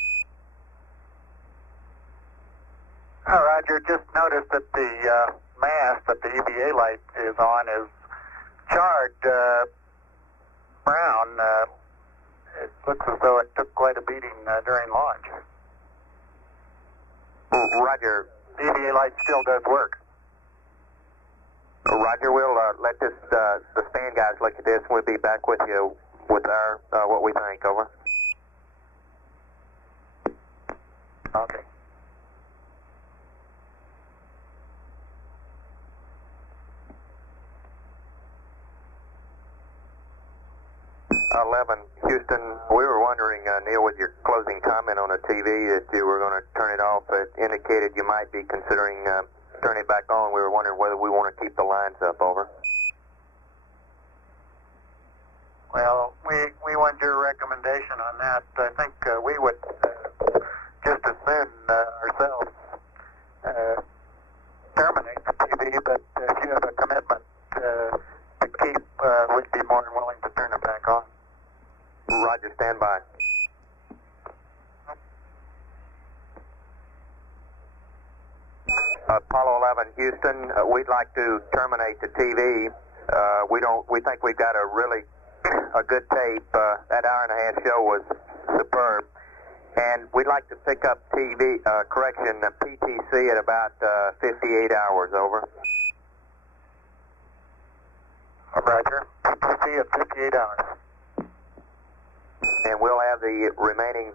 Roger, just noticed that the mast that the EVA light is on is charred brown. It looks as though it took quite a beating during launch. Roger. The EVA light still does work. Roger, we'll let the span guys look at this, and we'll be back with you with our what we think, over. Okay. Houston, we were wondering, Neil, with your closing comment on the TV that you were going to turn it off. It indicated you might be considering turning it back on. We were wondering whether we want to keep the lines up, over. Well, we want your recommendation on that. I think we would just as soon ourselves terminate the TV, but if you have a commitment to keep, we'd be more than willing to turn it back on. Roger, stand by. Apollo 11, Houston, we'd like to terminate the TV. We think we've got a good tape. That hour and a half show was superb. And we'd like to pick up PTC at about 58 hours, over. Roger, PTC at 58 hours. And we'll have the remaining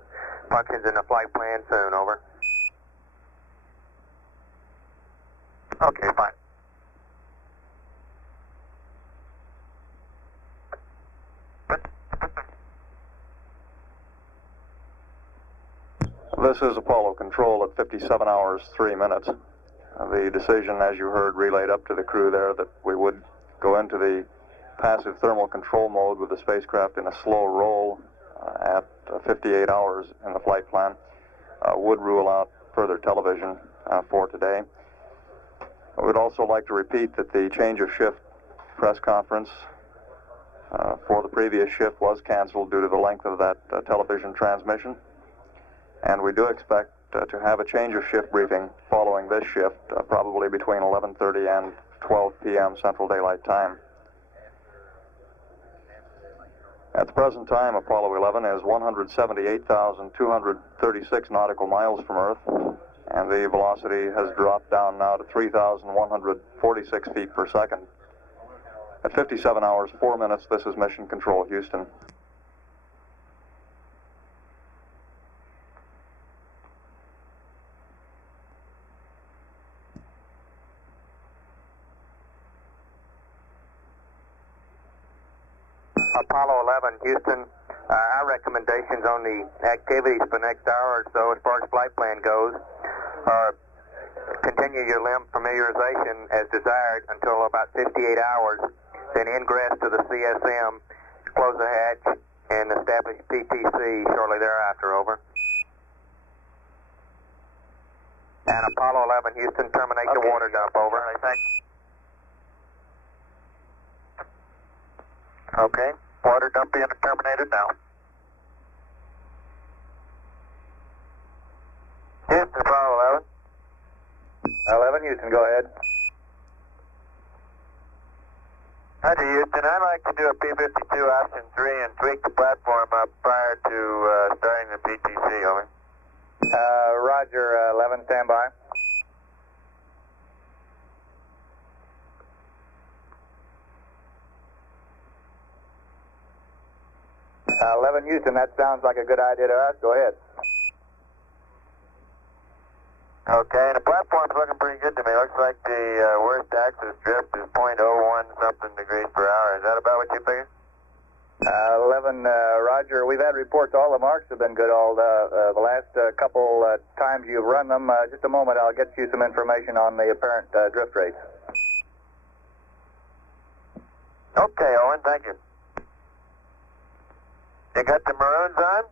functions in the flight plan soon, over. Okay, fine. This is Apollo Control at 57 hours, 3 minutes. The decision, as you heard, relayed up to the crew there that we would go into the passive thermal control mode with the spacecraft in a slow roll at 58 hours in the flight plan, would rule out further television for today. I would also like to repeat that the change of shift press conference for the previous shift was canceled due to the length of that television transmission. And we do expect to have a change of shift briefing following this shift, probably between 11:30 and 12 p.m. Central Daylight Time. At the present time, Apollo 11 is 178,236 nautical miles from Earth, and the velocity has dropped down now to 3,146 feet per second. At 57 hours, 4 minutes, this is Mission Control, Houston. Apollo 11, Houston. Our recommendations on the activities for the next hour or so, as far as flight plan goes, are continue your limb familiarization as desired until about 58 hours, then ingress to the CSM, close the hatch, and establish PTC shortly thereafter, over. And Apollo 11, Houston, terminate the water dump, over. Thanks. Okay, water dump being terminated now. Houston, Apollo 11. 11, Houston, go ahead. Roger, Houston. I'd like to do a P-52 option 3 and tweak the platform up prior to starting the PTC, over. Roger, 11, stand by. Uh, 11, Houston, that sounds like a good idea to us. Go ahead. Okay, the platform's looking pretty good to me. Looks like the worst axis drift is .01 something degrees per hour. Is that about what you figure? 11, Roger. We've had reports. All the marks have been good all the last couple times you've run them. Just a moment, I'll get you some information on the apparent drift rates. Okay, Owen, thank you. You got the maroons on?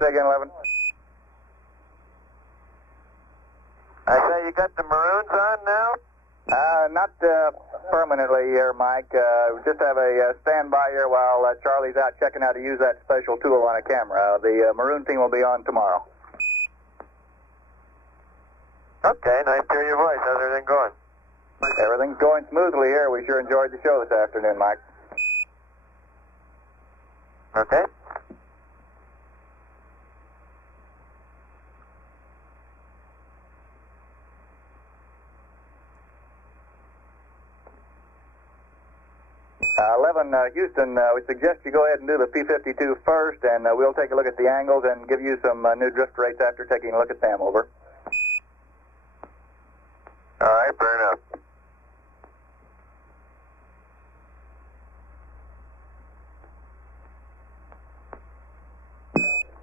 Say again, 11. I say you got the maroons on now? Not permanently here, Mike. We just have a standby here while Charlie's out checking how to use that special tool on a camera. The maroon team will be on tomorrow. Okay, nice to hear your voice. How's everything going? Everything's going smoothly here. We sure enjoyed the show this afternoon, Mike. Okay. Uh, 11, Houston, we suggest you go ahead and do the P-52 first, and we'll take a look at the angles and give you some new drift rates after taking a look at them, over. All right, fair enough.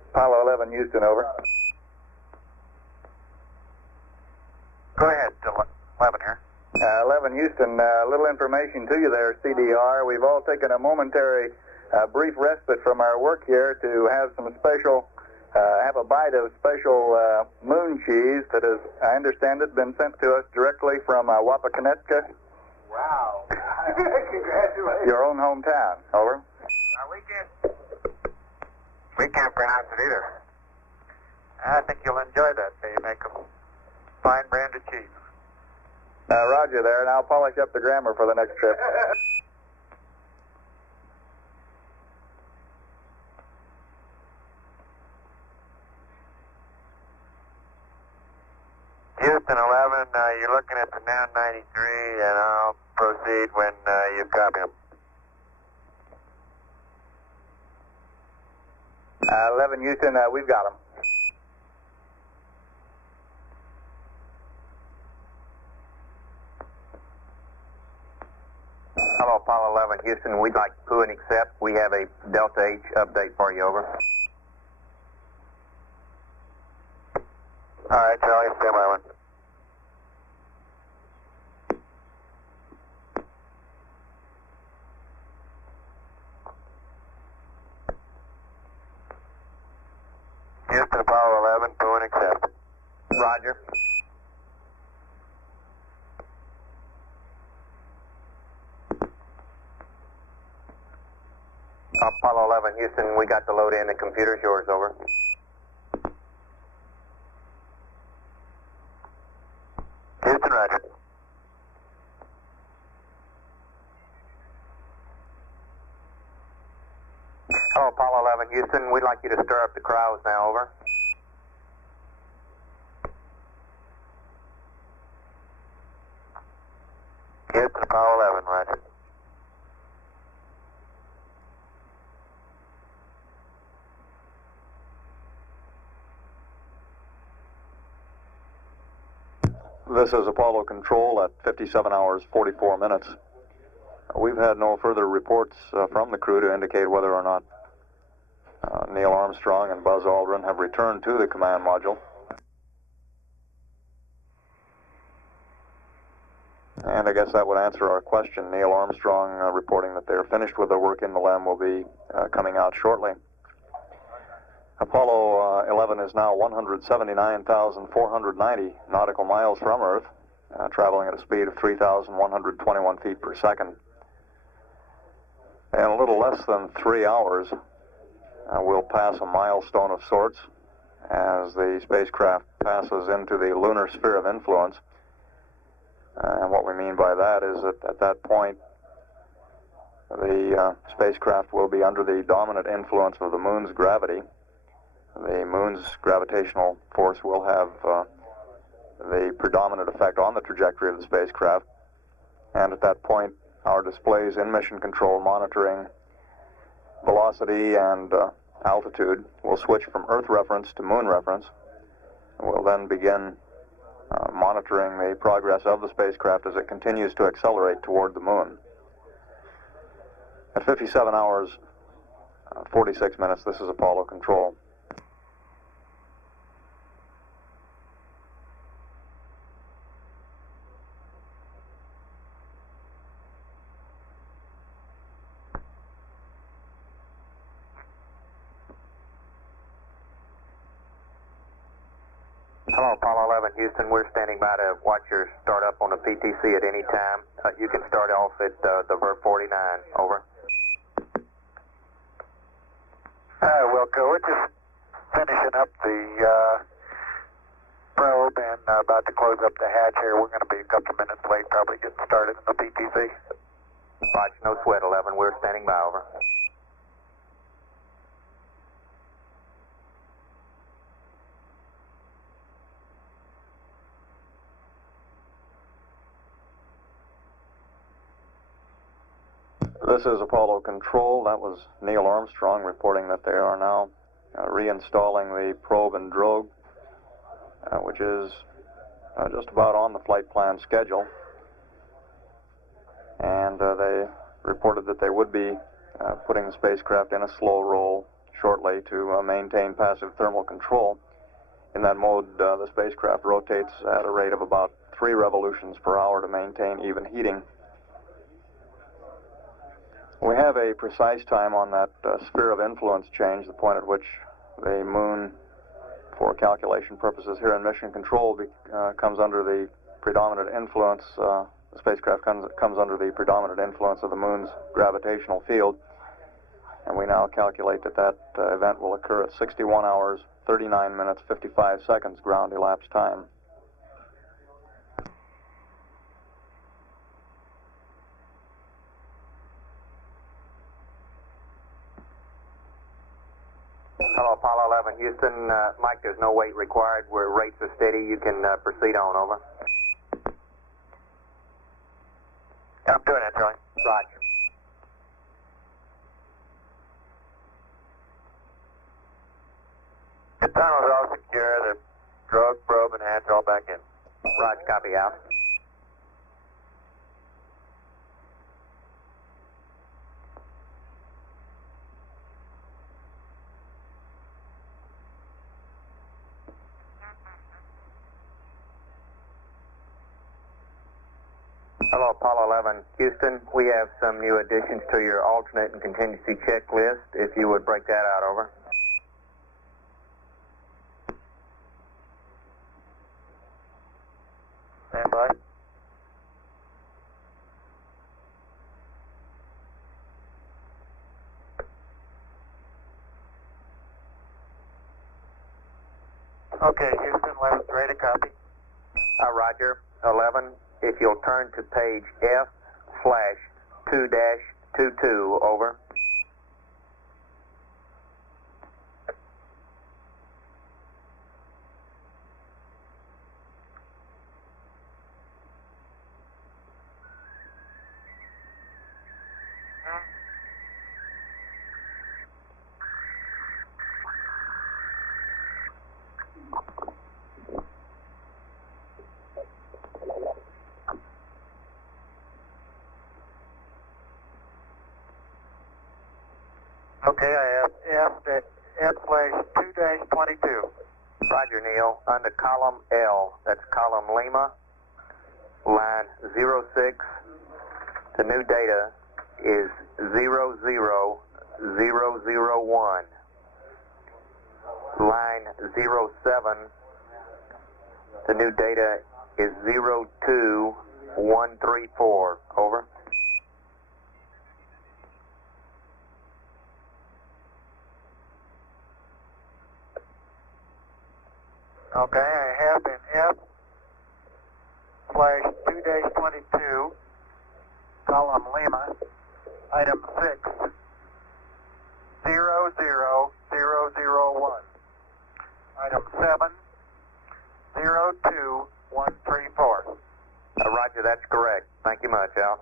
Apollo 11, Houston, over. Go ahead, 11 here. 11, Houston, a little information to you there, CDR. We've all taken a momentary brief respite from our work here to have some special, have a bite of special moon cheese that has, I understand it, been sent to us directly from Wapakoneta. Wow. Congratulations. Your own hometown, over. We can't pronounce it either. I think you'll enjoy that. They make a fine brand of cheese. Roger there, and I'll polish up the grammar for the next trip. Houston 11, you're looking at the now 93, and I'll proceed when you copy them. 11, Houston, we've got them. Hello, Apollo 11, Houston. We'd like to and accept. We have a Delta H update for you, over. All right, Charlie, stand by one. Houston, Apollo 11, to and accept. Roger. Apollo 11, Houston, we got the load in. The computer's yours, over. Houston, roger. 11 Houston, we'd like you to stir up the crowds now, over. Houston, Apollo 11, roger. This is Apollo Control at 57 hours 44 minutes. We've had no further reports from the crew to indicate whether or not Neil Armstrong and Buzz Aldrin have returned to the command module. And I guess that would answer our question. Neil Armstrong reporting that they're finished with their work in the LEM will be coming out shortly. Apollo 11 is now 179,490 nautical miles from Earth, traveling at a speed of 3,121 feet per second. In a little less than 3 hours, we'll pass a milestone of sorts as the spacecraft passes into the lunar sphere of influence. And what we mean by that is that at that point, the spacecraft will be under the dominant influence of the moon's gravity. The moon's gravitational force will have the predominant effect on the trajectory of the spacecraft. And at that point, our displays in mission control monitoring velocity and altitude will switch from Earth reference to moon reference. We'll then begin monitoring the progress of the spacecraft as it continues to accelerate toward the moon. At 57 hours, 46 minutes, this is Apollo Control. Hello, Apollo 11 Houston. We're standing by to watch your start up on the PTC at any time. You can start off at the Vert 49. Over. Wilco, we're just finishing up the probe and about to close up the hatch here. We're going to be a couple of minutes late, probably getting started in the PTC. Watch, no sweat, 11. We're standing by. Over. This is Apollo Control. That was Neil Armstrong reporting that they are now reinstalling the probe and drogue, which is just about on the flight plan schedule. And they reported that they would be putting the spacecraft in a slow roll shortly to maintain passive thermal control. In that mode, the spacecraft rotates at a rate of about 3 revolutions per hour to maintain even heating. We have a precise time on that sphere of influence change, the point at which the moon, for calculation purposes here in mission control, comes under the predominant influence, the spacecraft comes under the predominant influence of the moon's gravitational field. And we now calculate that that event will occur at 61 hours, 39 minutes, 55 seconds ground elapsed time. Hello, Apollo 11 Houston. Mike, there's no wait required. Where rates are steady, you can proceed on. Over. I'm doing it, Charlie. Roger. The tunnels are all secure. The drogue, probe, and hatch are all back in. Roger, copy out. Hello, Apollo 11 Houston. We have some new additions to your alternate and contingency checklist. If you would break that out. Over. Stand by. Okay, Houston, 11's ready to copy. Roger. 11, if you'll turn to page F/2-22, over. Okay, I have F/2-22. Roger, Neil. Under column L, that's column Lima, line 06. The new data is 00001. Line 07, the new data is 02134. Over. Okay, I have in F/2-22, column Lima, item 6, 00001. Item 7, 02134. Roger, that's correct. Thank you much, Al.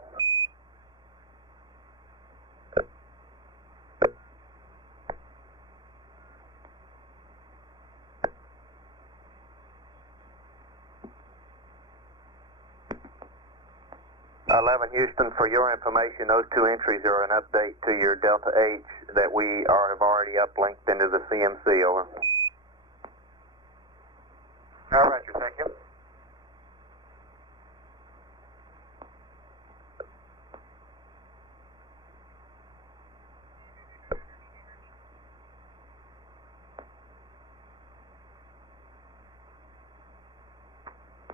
Houston, for your information, those two entries are an update to your Delta H that we have already uplinked into the CMC. Over. Roger, thank you.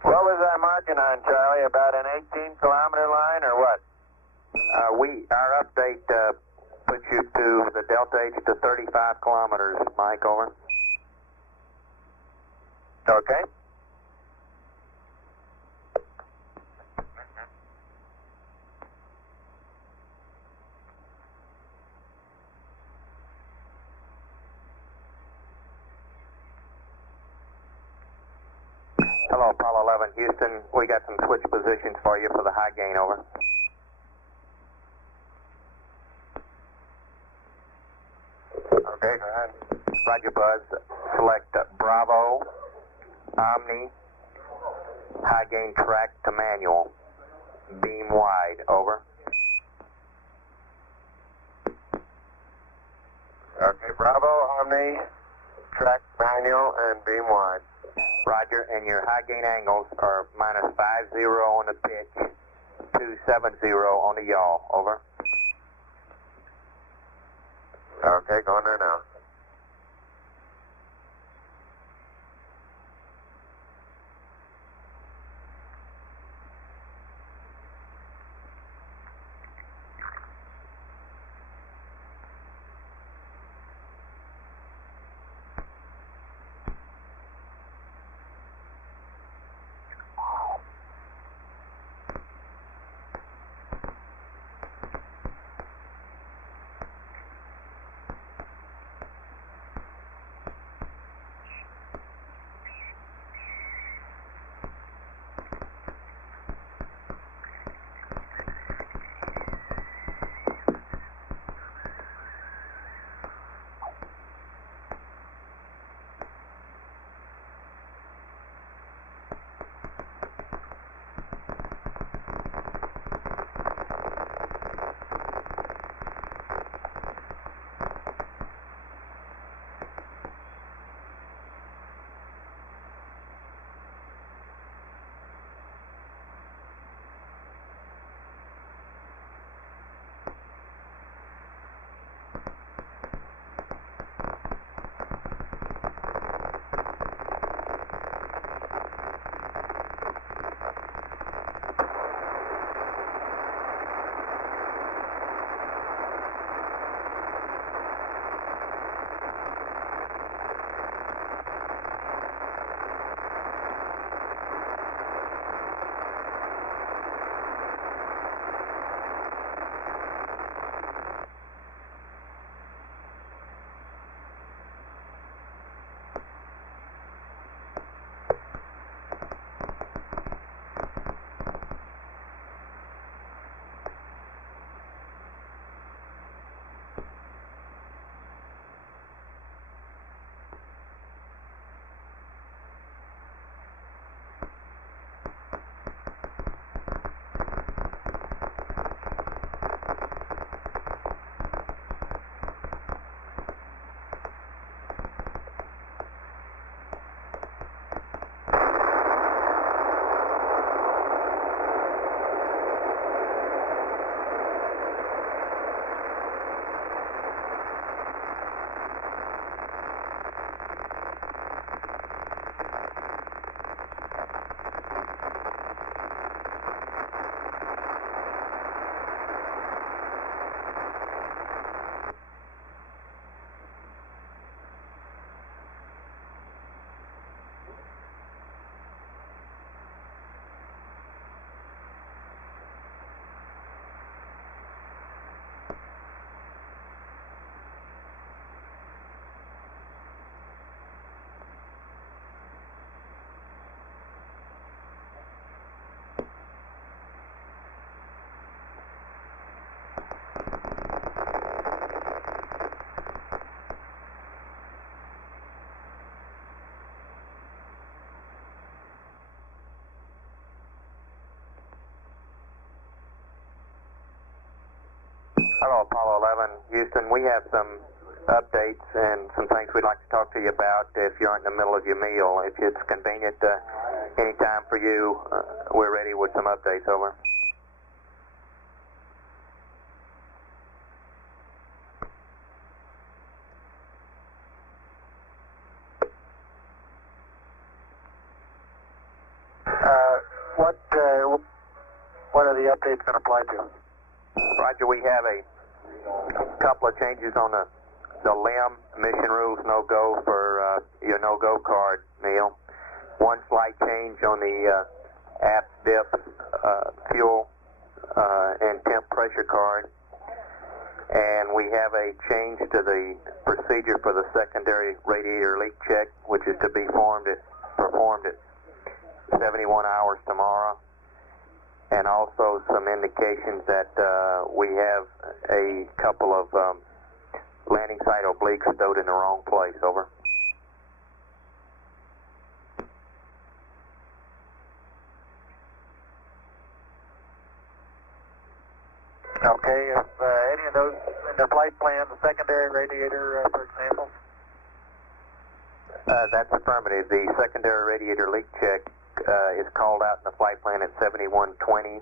What was I marking on, Charlie? About an 18-kilometer line or what? Our update puts you to the Delta H to 35 kilometers, Mike. Over. Okay. Hello, Apollo 11, Houston. We got some switch positions for you for the high gain. Over. Okay, go ahead. Roger, Buzz. Select Bravo, Omni, high gain track to manual. Beam wide. Over. Okay, Bravo, Omni, track manual, and beam wide. Roger, and your high gain angles are -50 on the pitch, 270 on the yaw. Over. Okay, going there now. Hello, Apollo 11. Houston, we have some updates and some things we'd like to talk to you about if you aren't in the middle of your meal. If it's convenient any time for you, we're ready with some updates. Over. What are the updates going to apply to? Roger, we have a couple of changes on the LIM mission rules no-go for your no-go card, Neil. One slight change on the app dip fuel and temp pressure card. And we have a change to the procedure for the secondary radiator leak check, which is to be performed at 71 hours tomorrow. And also some indications that we have a couple of landing site obliques stowed in the wrong place. Over. Okay, if any of those in the flight plan, the secondary radiator, for example? That's affirmative. The secondary radiator leak check is called out in the flight plan at 7120.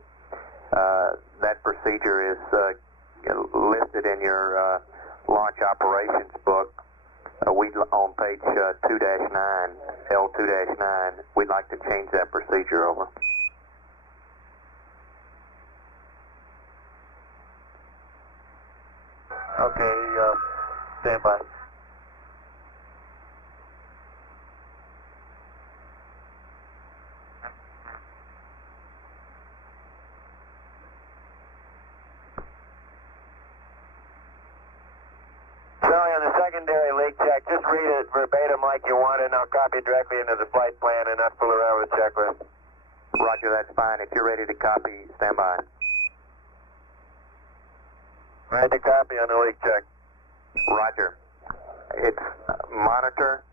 That procedure is listed in your launch operations book. We on page 2-9, L2-9. We'd like to change that procedure. Over. Okay, stand by. On the secondary leak check, just read it verbatim like you want it, and I'll copy it directly into the flight plan and not fool around with the checklist. Roger, that's fine. If you're ready to copy, stand by. Ready to copy on the leak check. Roger. It's monitor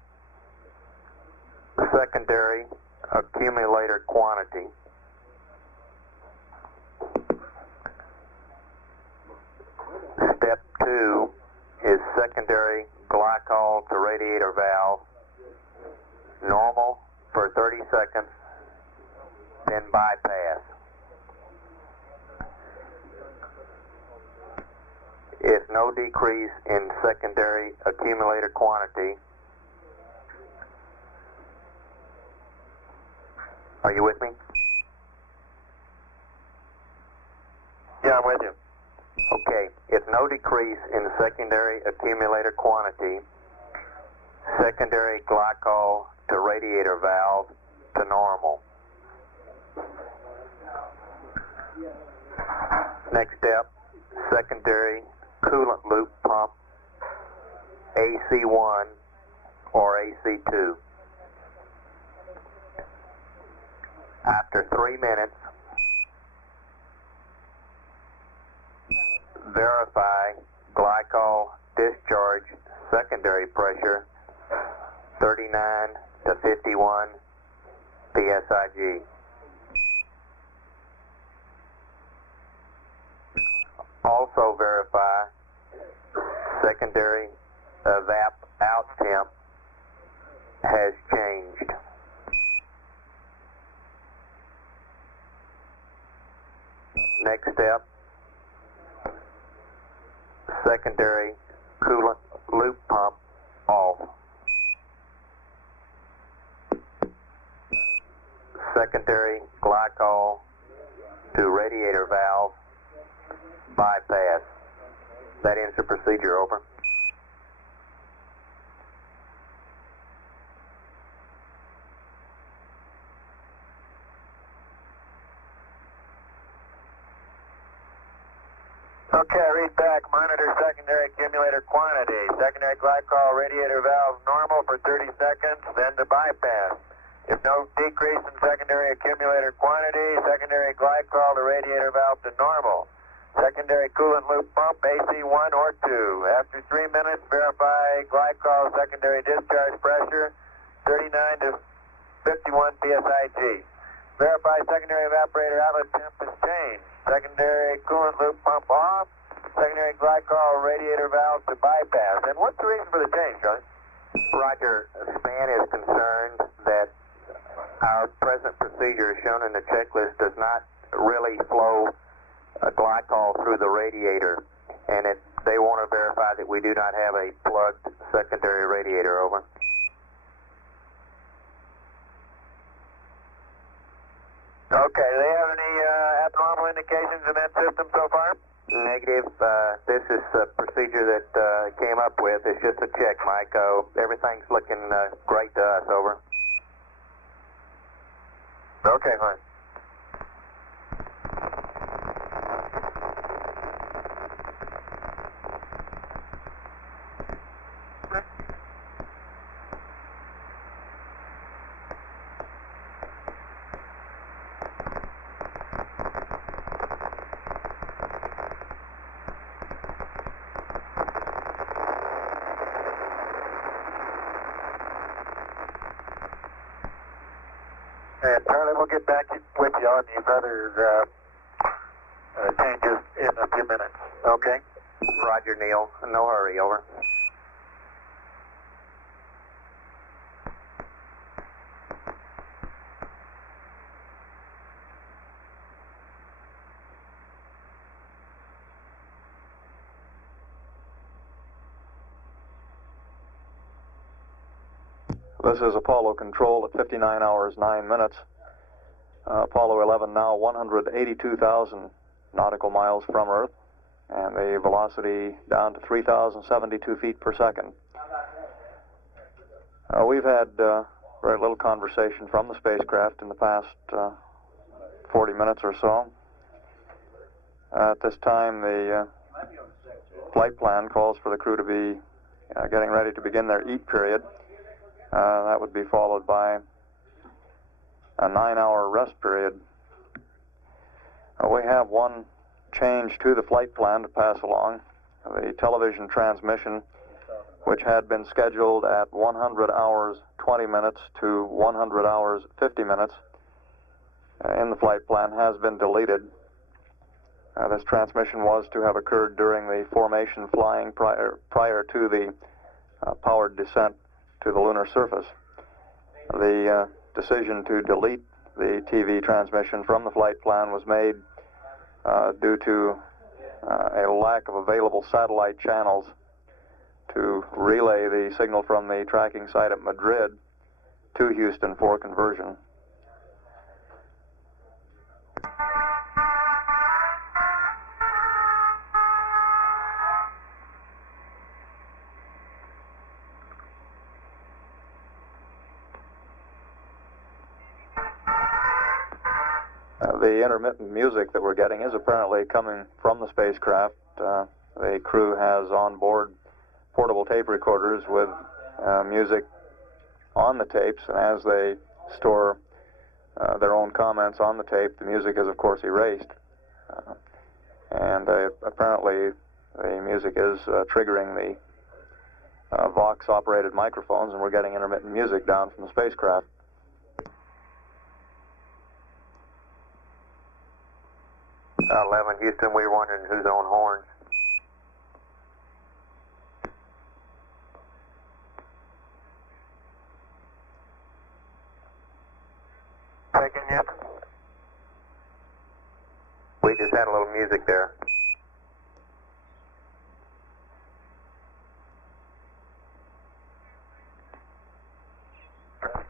secondary accumulator quantity. Step 2 is secondary glycol to radiator valve, normal for 30 seconds, then bypass. If no decrease in secondary accumulator quantity, are you with me? Yeah, I'm with you. Okay, if no decrease in secondary accumulator quantity, secondary glycol to radiator valve to normal. Next step, secondary coolant loop pump, AC1 or AC2. After 3 minutes, verify glycol discharge secondary pressure 39 to 51 psig. Also verify secondary evap out temp has changed. Next step, secondary coolant loop pump off. Secondary glycol to radiator valve bypass. That ends the procedure. Over. Okay, read back. Monitor secondary accumulator quantity. Secondary glycol radiator valve normal for 30 seconds, then to bypass. If no decrease in secondary accumulator quantity, secondary glycol to radiator valve to normal. Secondary coolant loop pump AC1 or 2. After 3 minutes, verify glycol secondary discharge pressure 39 to 51 psig. Verify secondary evaporator outlet temp is changed. Secondary coolant loop pump off. Secondary primary glycol radiator valve to bypass. And what's the reason for the change, John? Roger, SPAN is concerned that our present procedure shown in the checklist does not really flow glycol through the radiator, and they want to verify that we do not have a plugged secondary radiator. Over. Okay, do they have any abnormal indications in that system so far? Negative. This is a procedure that came up with. It's just a check, Mike. Everything's looking great to us. Over. Okay, fine. And Charlie, we'll get back with you on these other changes in a few minutes. Okay? Roger, Neil. No hurry. Over. This is Apollo Control at 59 hours 9 minutes. Apollo 11 now 182,000 nautical miles from Earth, and the velocity down to 3,072 feet per second. We've had very little conversation from the spacecraft in the past 40 minutes or so. At this time, the flight plan calls for the crew to be getting ready to begin their eat period. That would be followed by a 9-hour rest period. We have one change to the flight plan to pass along. The television transmission, which had been scheduled at 100 hours 20 minutes to 100 hours 50 minutes in the flight plan, has been deleted. This transmission was to have occurred during the formation flying prior to the powered descent to the lunar surface. The decision to delete the TV transmission from the flight plan was made due to a lack of available satellite channels to relay the signal from the tracking site at Madrid to Houston for conversion. The intermittent music that we're getting is apparently coming from the spacecraft. The crew has on board portable tape recorders with music on the tapes, and as they store their own comments on the tape, the music is of course erased. And apparently the music is triggering the Vox-operated microphones, and we're getting intermittent music down from the spacecraft. 11, Houston, we were wondering who's on horns. Taking you. We just had a little music there.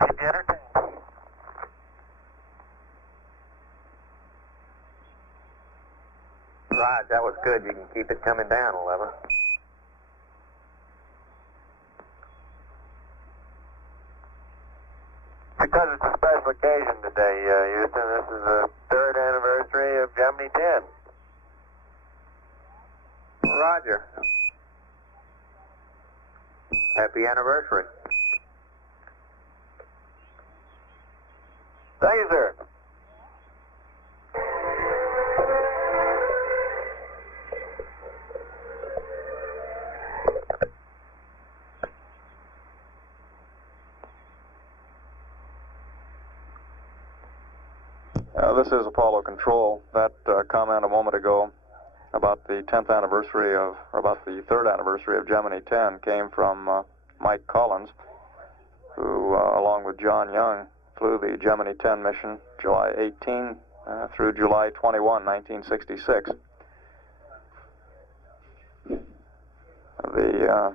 Keep you entertained. Right, that was good. You can keep it coming down, 11. Because it's a special occasion today, Houston. This is the 3rd anniversary of Gemini 10. Roger. Happy anniversary. Thank you, sir. This is Apollo Control. That comment a moment ago about the 10th anniversary of, or about the 3rd anniversary of Gemini 10 came from Mike Collins, who, along with John Young, flew the Gemini 10 mission July 18 through July 21, 1966. The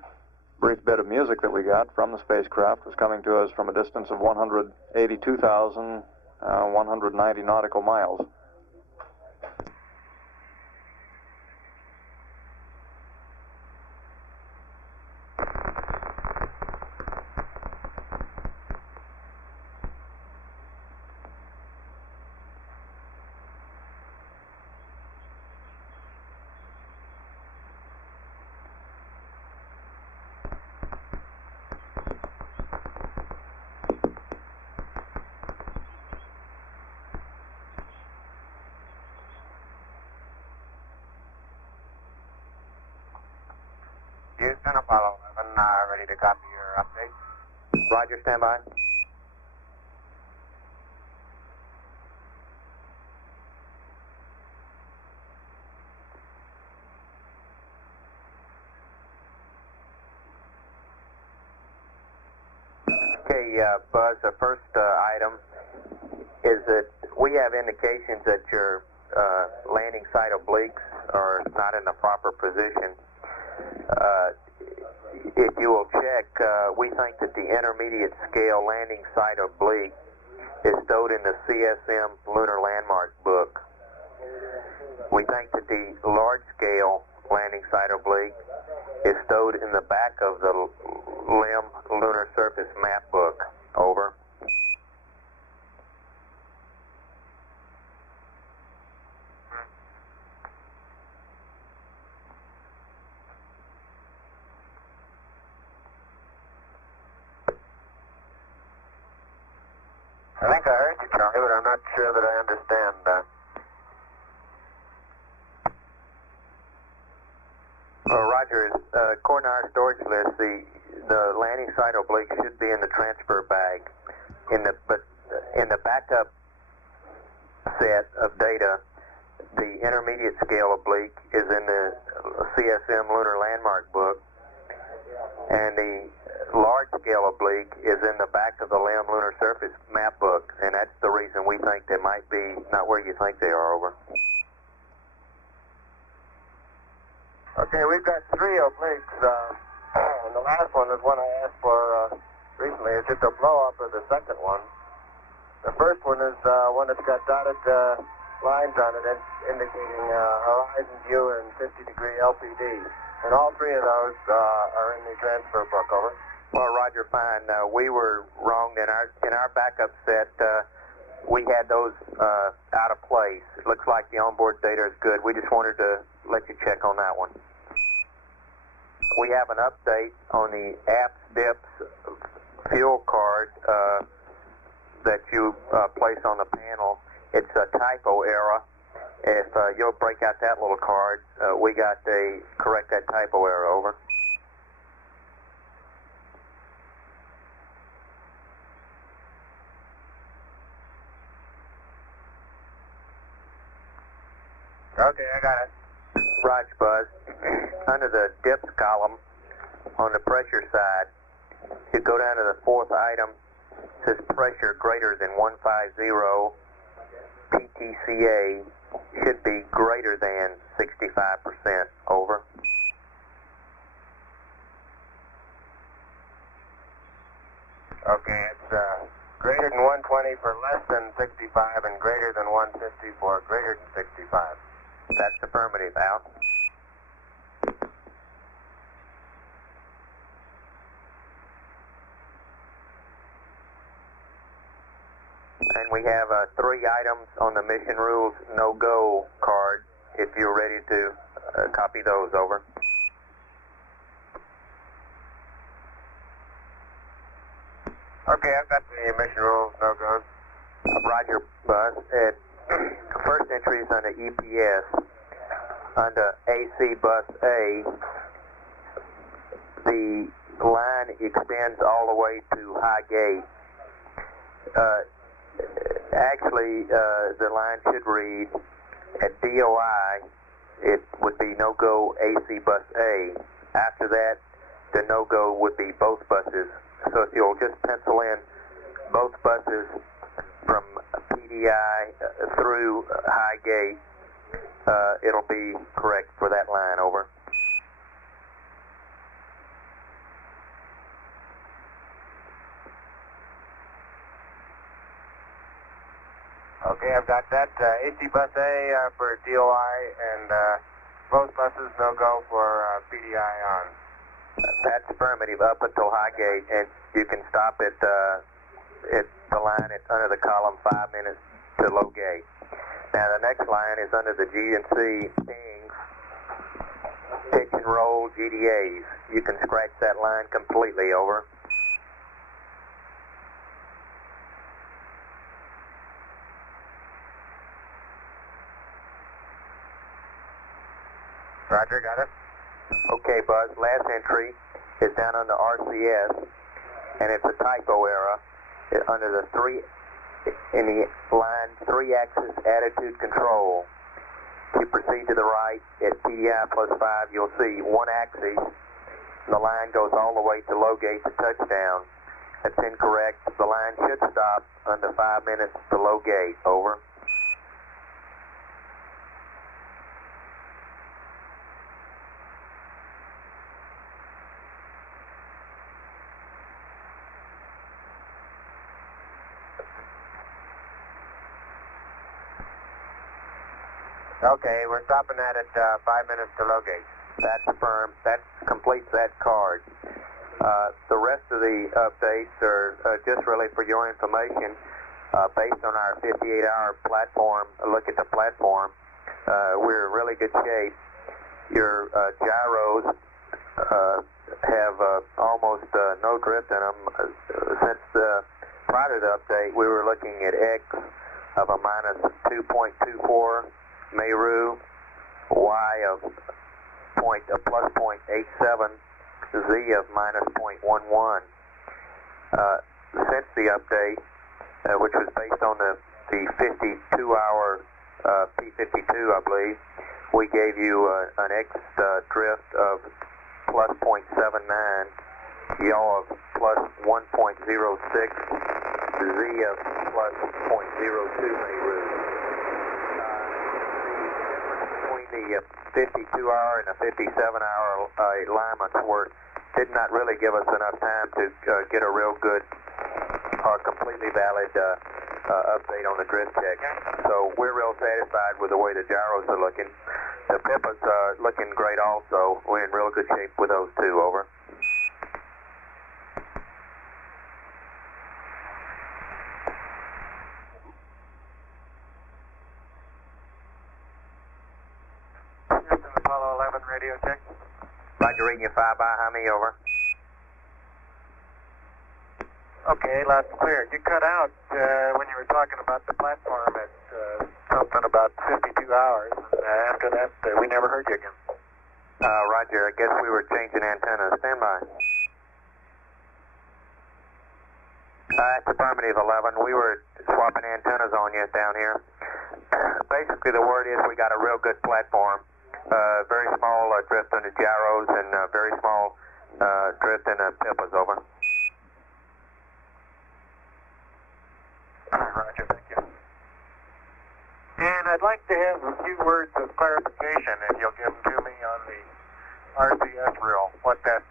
brief bit of music that we got from the spacecraft was coming to us from a distance of 182,190 nautical miles. Houston, Apollo 11, ready to copy your update. Roger, stand by. Okay, Buzz, the first item is that we have indications that your landing site obliques are not in the proper position. If you will check, we think that the intermediate scale landing site oblique is stowed in the CSM Lunar Landmark book. We think that the large scale landing site oblique is stowed in the back of the LIM Lunar Surface Map book. Over. I think I heard you, Charlie, but I'm not sure that I understand. Roger, according to our storage list, the landing site oblique should be in the transfer bag. But in the backup set of data, the intermediate scale oblique is in the CSM Lunar Landmark book, and the large scale oblique is in the back of the LIM Lunar Surface Map book, and that's the reason we think they might be not where you think they are. Over. Okay, we've got 3 obliques, and the last one is one I asked for recently. It's just a blow-up of the second one. The first one is one that's got dotted lines on it indicating horizon view and 50-degree LPD. And all 3 of those are in the transfer book. Over. Well, Roger, fine. We were wrong. In our backup set, we had those out of place. It looks like the onboard data is good. We just wanted to let you check on that one. We have an update on the APS-DIPS fuel card that you place on the panel. It's a typo error. If you'll break out that little card, we got to correct that typo error. Over. Okay, I got it. Roger, Buzz. Under the dips column on the pressure side, you go down to the 4th item. It says pressure greater than 150 PTCA should be greater than 65%. Over. Okay, it's greater than 120 for less than 65 and greater than 150 for greater than 65. That's affirmative, Al. And we have 3 items on the mission rules no-go card, if you're ready to copy those. Over. Okay, I've got the mission rules no-goes. Roger, Buzz. First entry is under EPS. Under AC Bus A, the line extends all the way to High Gate. Actually, the line should read at DOI it would be no-go AC bus A. After that, the no-go would be both buses. So if you'll just pencil in both buses from PDI through Highgate, it'll be correct for that line, over. Okay, I've got that. AC bus A for DOI, and both buses no-go for PDI on. That's affirmative up until Highgate, and you can stop at the line at under the column 5 minutes to low gate. Now the next line is under the G&C pings, pitch and roll GDAs. You can scratch that line completely, over. Roger, got it. Okay, Buzz, last entry is down under RCS, and it's a typo error under the in the line 3-axis attitude control. If you proceed to the right at PDI +5, you'll see 1 axis, and the line goes all the way to low gate to touchdown. That's incorrect. The line should stop under 5 minutes to low gate, over. Okay, we're stopping that at 5 minutes to low gate. That's affirmed. That completes that card. The rest of the updates are just really for your information. Based on our 58-hour platform, look at the platform, we're in really good shape. Your gyros have almost no drift in them. Since prior to the update, we were looking at X of a -2.24 Meru, Y of +0.87, Z of -0.11. Since the update, which was based on the 52-hour P52, I believe, we gave you an X drift of +0.79, yaw of +1.06, Z of +0.02 Meru. The 52-hour and the 57-hour alignments did not really give us enough time to get a real good or completely valid update on the drift check. So we're real satisfied with the way the gyros are looking. The PIPA's looking great also. We're in real good shape with those two, over. Apollo 11 radio check. Roger, reading you 5 by Jaime, over. Okay, loud and clear. You cut out when you were talking about the platform at something about 52 hours. After that, we never heard you again. Roger, I guess we were changing antennas. Stand by. That's affirmative, 11. We were swapping antennas on you down here. Basically, the word is we got a real good platform. Very small drift in the gyros and very small drift in the PIPAs, over. Roger, thank you. And I'd like to have a few words of clarification, if you'll give them to me, on the RCS rule, what that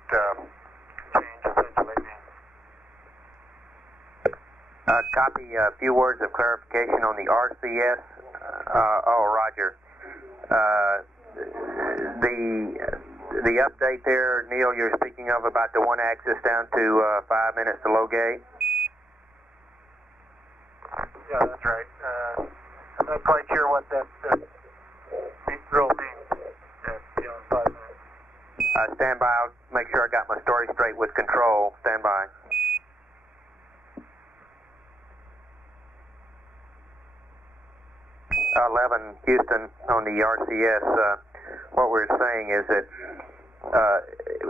change essentially means. Copy a few words of clarification on the RCS. Roger. The update there, Neil, you're speaking of about the 1 axis down to 5 minutes to low gate? Yeah, that's right. I'm not quite sure what that rule means at 5 minutes. Stand by. I'll make sure I got my story straight with control. Stand by. Houston, on the RCS, what we're saying is that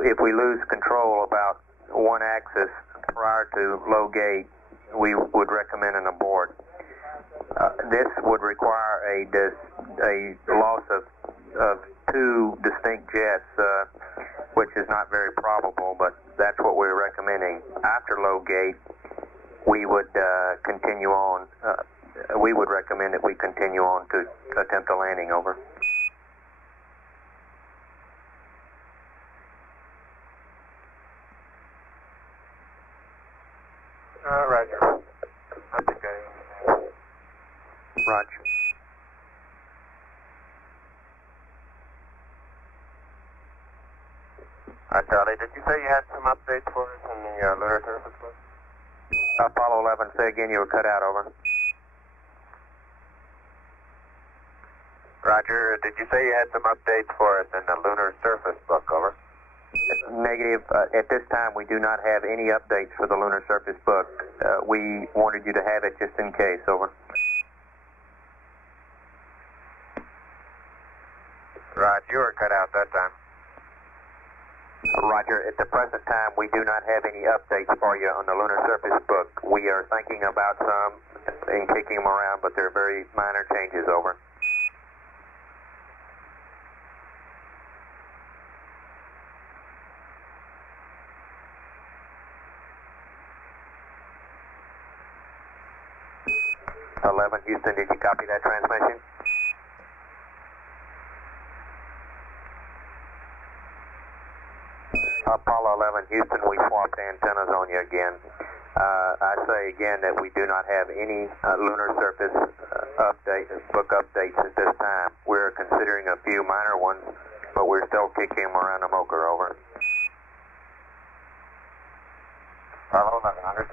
if we lose control about 1 axis prior to low gate, we would recommend an abort. This would require a loss of of two distinct jets, which is not very probable, but that's what we're recommending. After low gate, we would continue on. We would recommend that we continue on to attempt a landing. Over. Roger. I think I understand. Roger. Charlie, did you say you had some updates for us in the lunar surface book? Apollo 11, say again, you were cut out. Over. Roger, did you say you had some updates for us in the lunar surface book? Over. Negative. At this time, we do not have any updates for the lunar surface book. We wanted you to have it just in case. Over. Roger, you were cut out that time. Roger, at the present time, we do not have any updates for you on the lunar surface book. We are thinking about some and kicking them around, but they're very minor changes. Over. Houston, did you copy that transmission? Apollo 11, Houston, we swapped antennas on you again. I say again that we do not have any lunar surface book updates at this time. We're considering a few minor ones, but we're still kicking them around the moker. Over. Apollo 1100.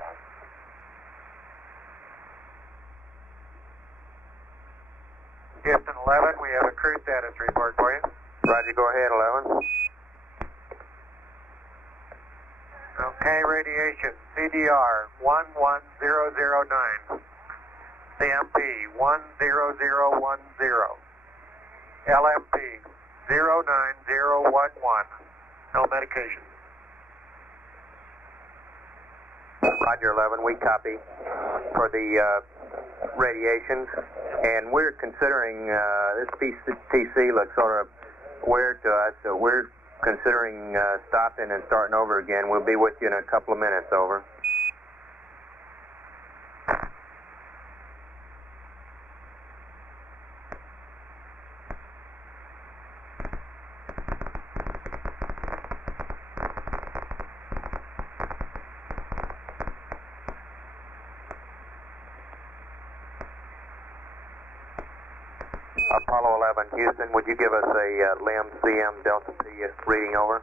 Houston 11, we have a crew status report for you. Roger, go ahead, 11. Okay, radiation, CDR 11009, CMP 10010, LMP 09011, no medication. Roger, 11, we copy for the radiations, and we're considering, this PC looks sort of weird to us, so we're considering stopping and starting over again. We'll be with you in a couple of minutes. Over. Apollo 11, Houston, would you give us a LIM CM Delta P reading? Over.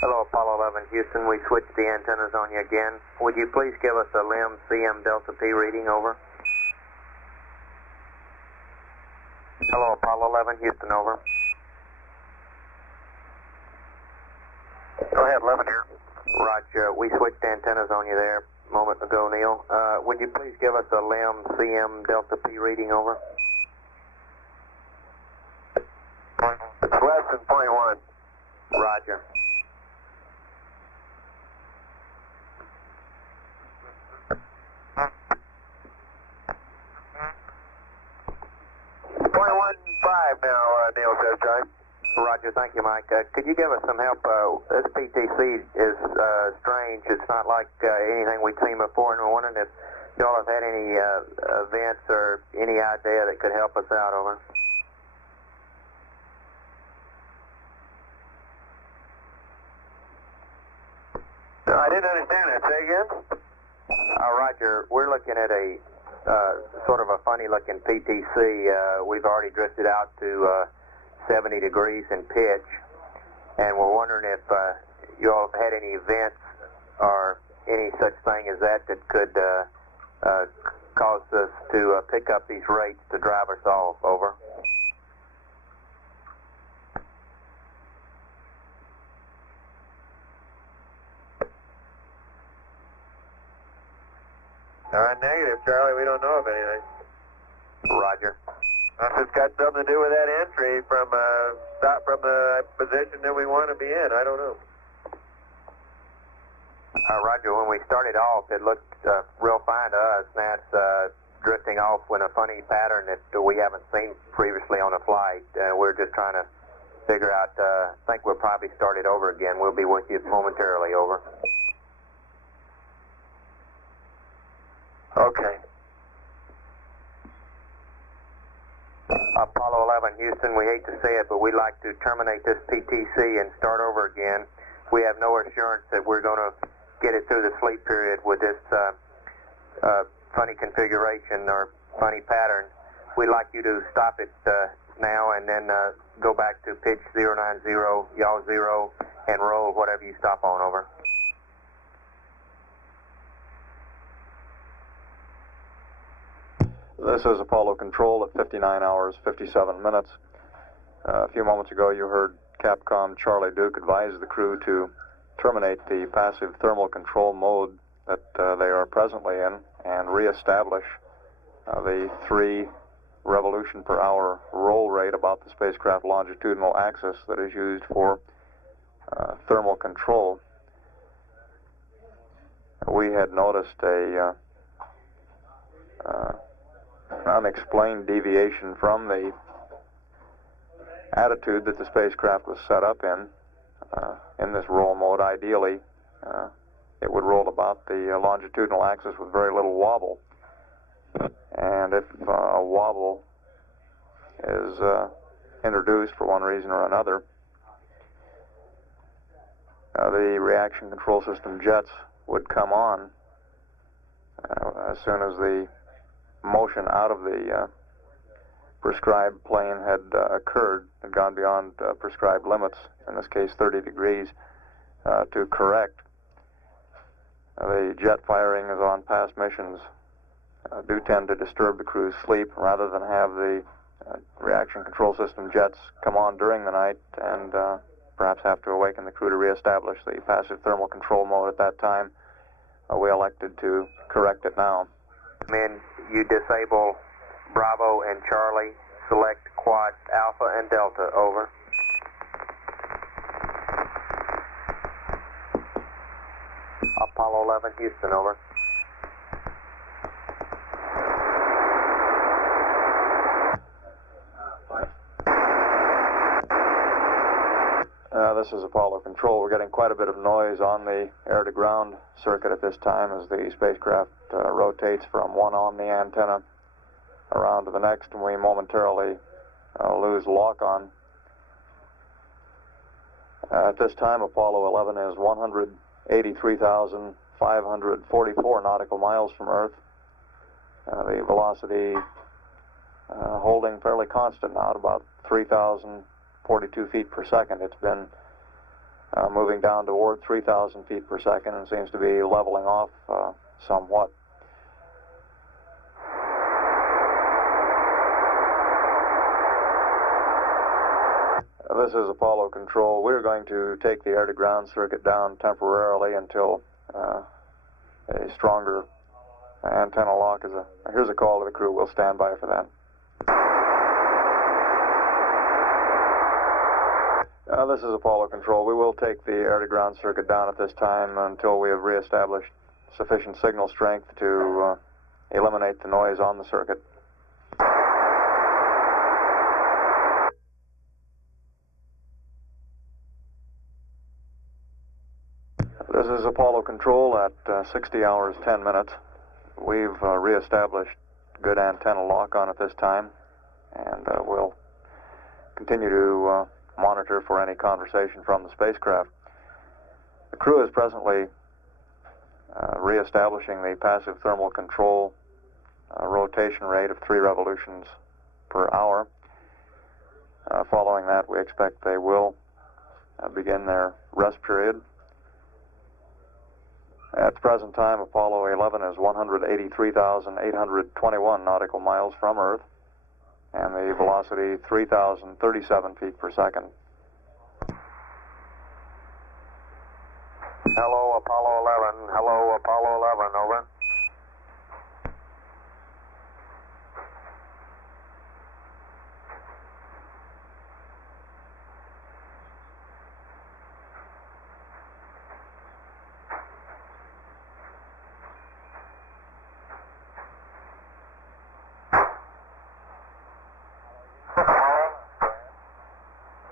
Hello, Apollo 11, Houston, we switched the antennas on you again. Would you please give us a LIM CM Delta P reading? Over. Hello, Apollo 11, Houston, over. Go ahead, 11 here. Roger, we switched antennas on you there a moment ago, Neil. Would you please give us a LIM CM Delta P reading? Over. It's less than 0.1. Roger. Now, Neil says, John. Roger, thank you, Mike. Could you give us some help? This PTC is strange. It's not like anything we've seen before, and we're wondering if y'all have had any events or any idea that could help us out. Over. No, I didn't understand that. Say again? Roger, we're looking at a sort of a funny-looking PTC. We've already drifted out to 70 degrees in pitch, and we're wondering if you all have had any events or any such thing as that that could cause us to pick up these rates to drive us off. Over. Negative, Charlie. We don't know of anything. Roger. It's got something to do with that entry from stop from the position that we want to be in. I don't know. Roger, when we started off, it looked real fine to us. Now it's drifting off in a funny pattern that we haven't seen previously on a flight. We're just trying to figure out, I think we'll probably start it over again. We'll be with you momentarily, over. Okay. Apollo 11, Houston, we hate to say it, but we'd like to terminate this PTC and start over again. We have no assurance that we're going to get it through the sleep period with this funny configuration or funny pattern. We'd like you to stop it now and then go back to pitch 090, yaw 0, and roll whatever you stop on, over. This is Apollo Control at 59 hours, 57 minutes. A few moments ago you heard Capcom Charlie Duke advise the crew to terminate the passive thermal control mode that they are presently in and reestablish the 3 revolution per hour roll rate about the spacecraft longitudinal axis that is used for thermal control. We had noticed a unexplained deviation from the attitude that the spacecraft was set up in this roll mode. Ideally, it would roll about the longitudinal axis with very little wobble. And if a wobble is introduced for one reason or another, the reaction control system jets would come on as soon as the motion out of the prescribed plane had occurred, had gone beyond prescribed limits, in this case 30 degrees, to correct. The jet firings on past missions do tend to disturb the crew's sleep rather than have the reaction control system jets come on during the night and perhaps have to awaken the crew to reestablish the passive thermal control mode at that time. We elected to correct it now. Men, you disable Bravo and Charlie, select quad Alpha and Delta, over. Apollo 11, Houston, over. This is Apollo Control. We're getting quite a bit of noise on the air-to-ground circuit at this time as the spacecraft rotates from one Omni antenna around to the next, and we momentarily lose lock-on. At this time, Apollo 11 is 183,544 nautical miles from Earth. The velocity holding fairly constant now at about 3,042 feet per second. It's been moving down toward 3,000 feet per second and seems to be leveling off somewhat. This is Apollo Control. We're going to take the air-to-ground circuit down temporarily until a stronger antenna lock is here's a call to the crew. We'll stand by for that. This is Apollo Control. We will take the air-to-ground circuit down at this time until we have reestablished sufficient signal strength to eliminate the noise on the circuit. This is Apollo Control at 60 hours, 10 minutes. We've reestablished good antenna lock-on at this time, and we'll continue to monitor for any conversation from the spacecraft. The crew is presently reestablishing the passive thermal control rotation rate of 3 revolutions per hour. Following that, we expect they will begin their rest period. At the present time, Apollo 11 is 183,821 nautical miles from Earth, and the velocity 3,037 feet per second. Hello, Apollo 11. Hello, Apollo 11, over.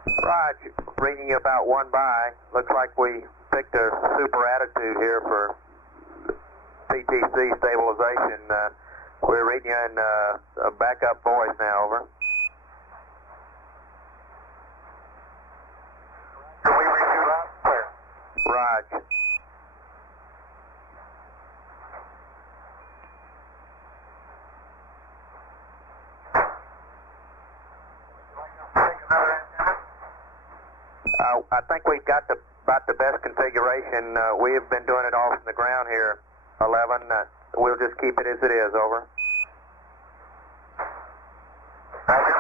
Roger, reading you about 1 by. Looks like we picked a super attitude here for PTC stabilization. We're reading you in a backup voice now, over. Can we read you loud and clear? Roger. I think we've got about the best configuration. We have been doing it all from the ground here, 11. We'll just keep it as it is, over. Roger.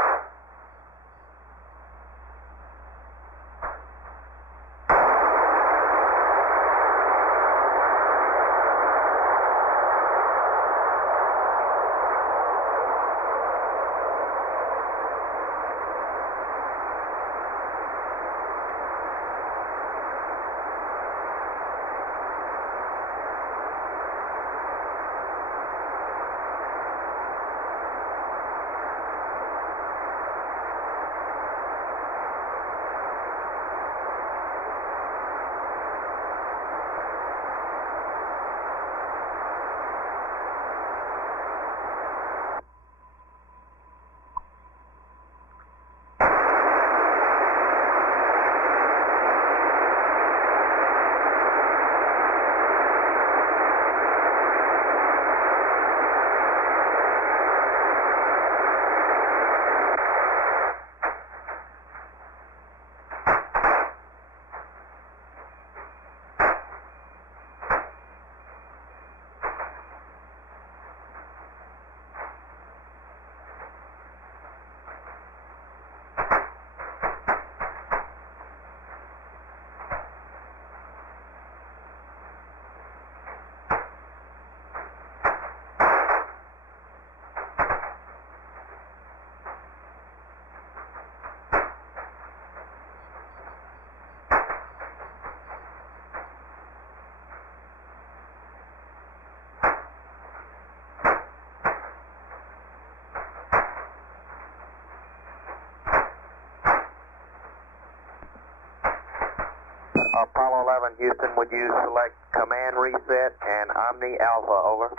Apollo 11, Houston, would you select command reset and Omni Alpha, over?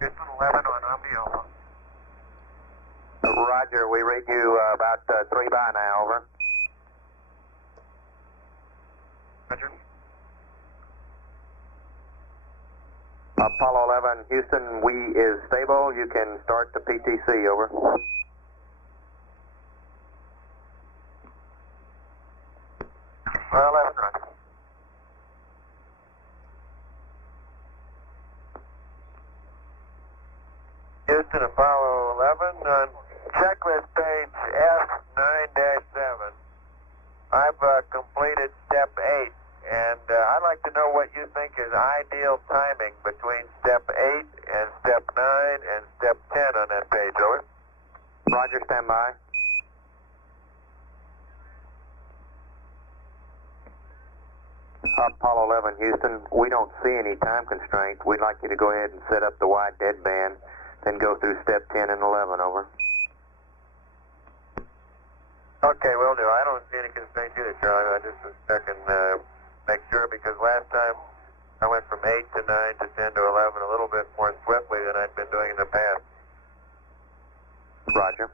Houston 11 on Omni Alpha. Roger, we read you about 3 by now, over. Roger. Apollo 11, Houston, we is stable. You can start the PTC, over. Well, 11 run. Houston, Apollo 11 on checklist page F9-7. I've completed step 8, and I'd like to know what you think is ideal timing between step 8 and step 9 and step 10 on that page, over. Roger, stand by. Apollo 11, Houston, we don't see any time constraints. We'd like you to go ahead and set up the wide deadband, then go through step 10 and 11, over. Okay, will do. I don't see any constraints either, Charlie. I just was checking, make sure, because last time I went from 8 to 9 to 10 to 11 a little bit more swiftly than I'd been doing in the past. Roger.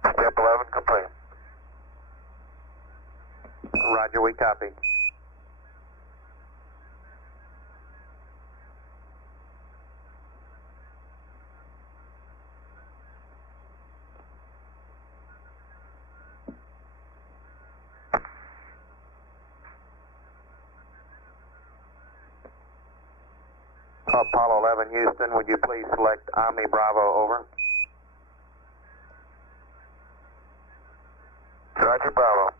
Step 11 complete. Roger, we copy. Apollo 11, Houston, would you please select Omni Bravo, over? Roger, Bravo.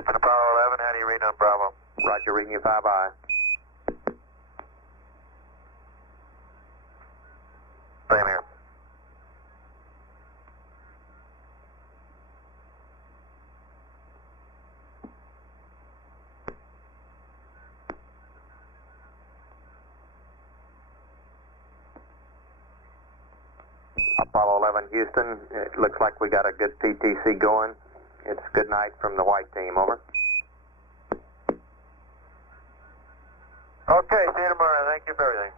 Houston, Apollo 11, how do you read on Bravo? Roger, reading you 5-eye. Same here. Apollo 11, Houston, it looks like we got a good PTC going. It's good night from the white team, over. Okay, see you tomorrow. Thank you for everything.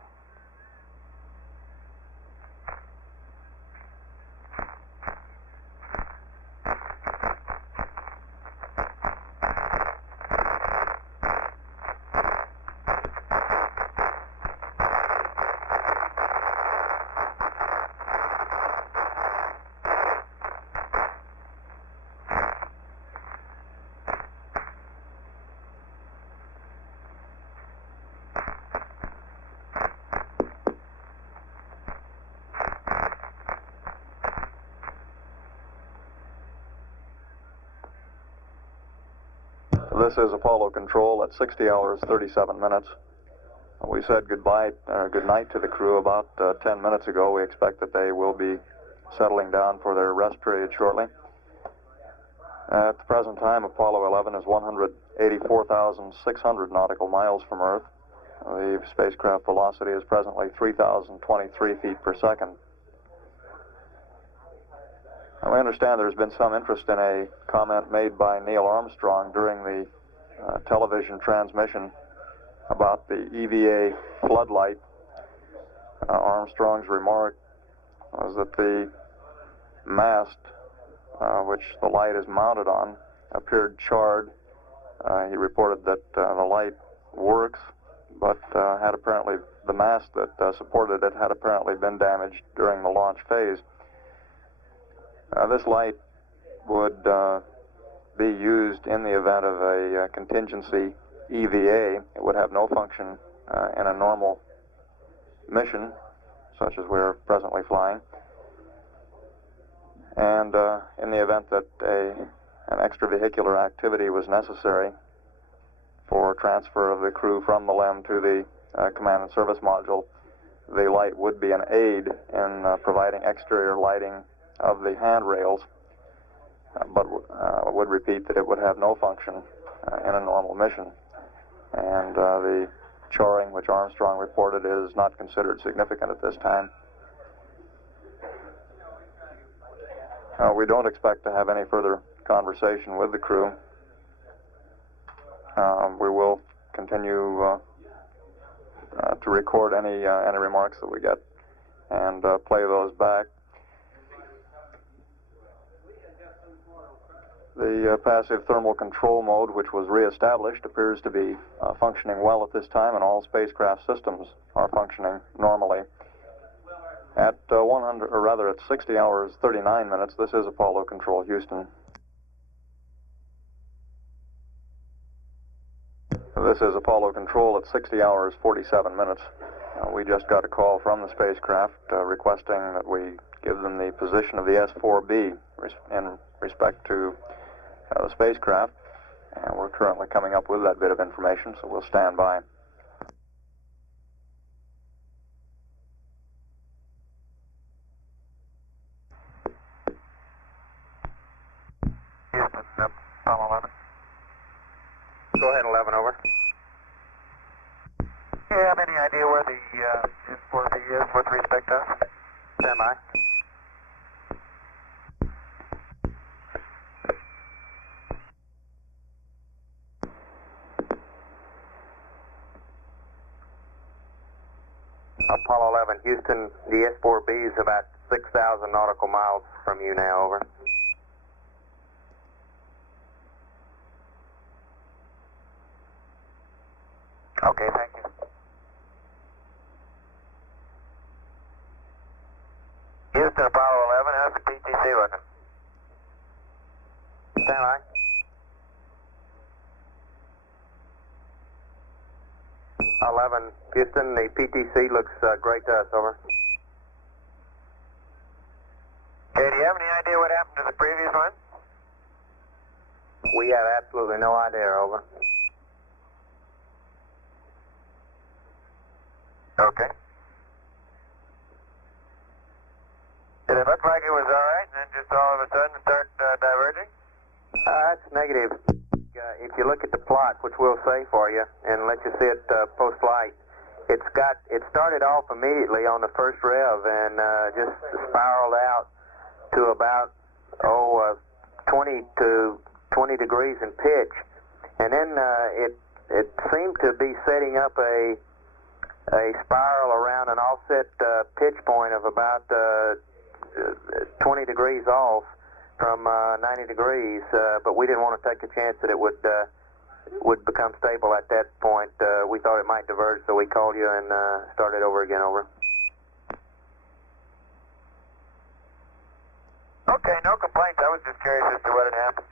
This is Apollo Control at 60 hours 37 minutes. We said good night to the crew about 10 minutes ago. We expect that they will be settling down for their rest period shortly. At the present time, Apollo 11 is 184,600 nautical miles from Earth. The spacecraft velocity is presently 3,023 feet per second. We understand there's been some interest in a comment made by Neil Armstrong during the television transmission about the EVA floodlight. Armstrong's remark was that the mast, which the light is mounted on, appeared charred. He reported that the light works, but had apparently the mast that supported it had apparently been damaged during the launch phase. This light would be used in the event of a contingency EVA. It would have no an in a normal mission, such as we're presently flying. And in the event that an extravehicular activity was necessary for transfer of the crew from the LEM to the command and service module, the light would be an aid in providing exterior lighting of the handrails, but would repeat that it would have no function in a normal mission. And the charring which Armstrong reported is not considered significant at this time. We don't expect to have any further conversation with the crew. We will continue to record any remarks that we get and play those back. The passive thermal control mode, which was reestablished, appears to be functioning well at this time, and all spacecraft systems are functioning normally. At 60 hours 39 minutes, this is Apollo Control, Houston. This is Apollo Control at 60 hours 47 minutes. We just got a call from the spacecraft requesting that we give them the position of the S-4B in respect to the spacecraft, and we're currently coming up with that bit of information, so we'll stand by. Houston, Apollo 11. Go ahead, 11, over. Do you have any idea where the S4B is with respect to us? Stand by. Apollo 11, Houston, the S4B is about 6,000 nautical miles from you now, over. Okay, thank you. Houston, Apollo 11, how's the PTC looking? Stand by. Houston, the PTC looks great to us, over. Okay, do you have any idea what happened to the previous one? We have absolutely no idea, over. Okay. Did it look like it was all right, and then just all of a sudden start diverging? That's negative. If you look at the plot, which we'll say for you, and let you see it post-flight, it started off immediately on the first rev and just spiraled out to about 20 degrees in pitch, and then it seemed to be setting up a spiral around an offset pitch point of about 20 degrees off from 90 degrees, but we didn't want to take a chance that it would become stable at that point. We thought it might diverge, so we called you and started over again, over. Okay, no complaints. I was just curious as to what had happened.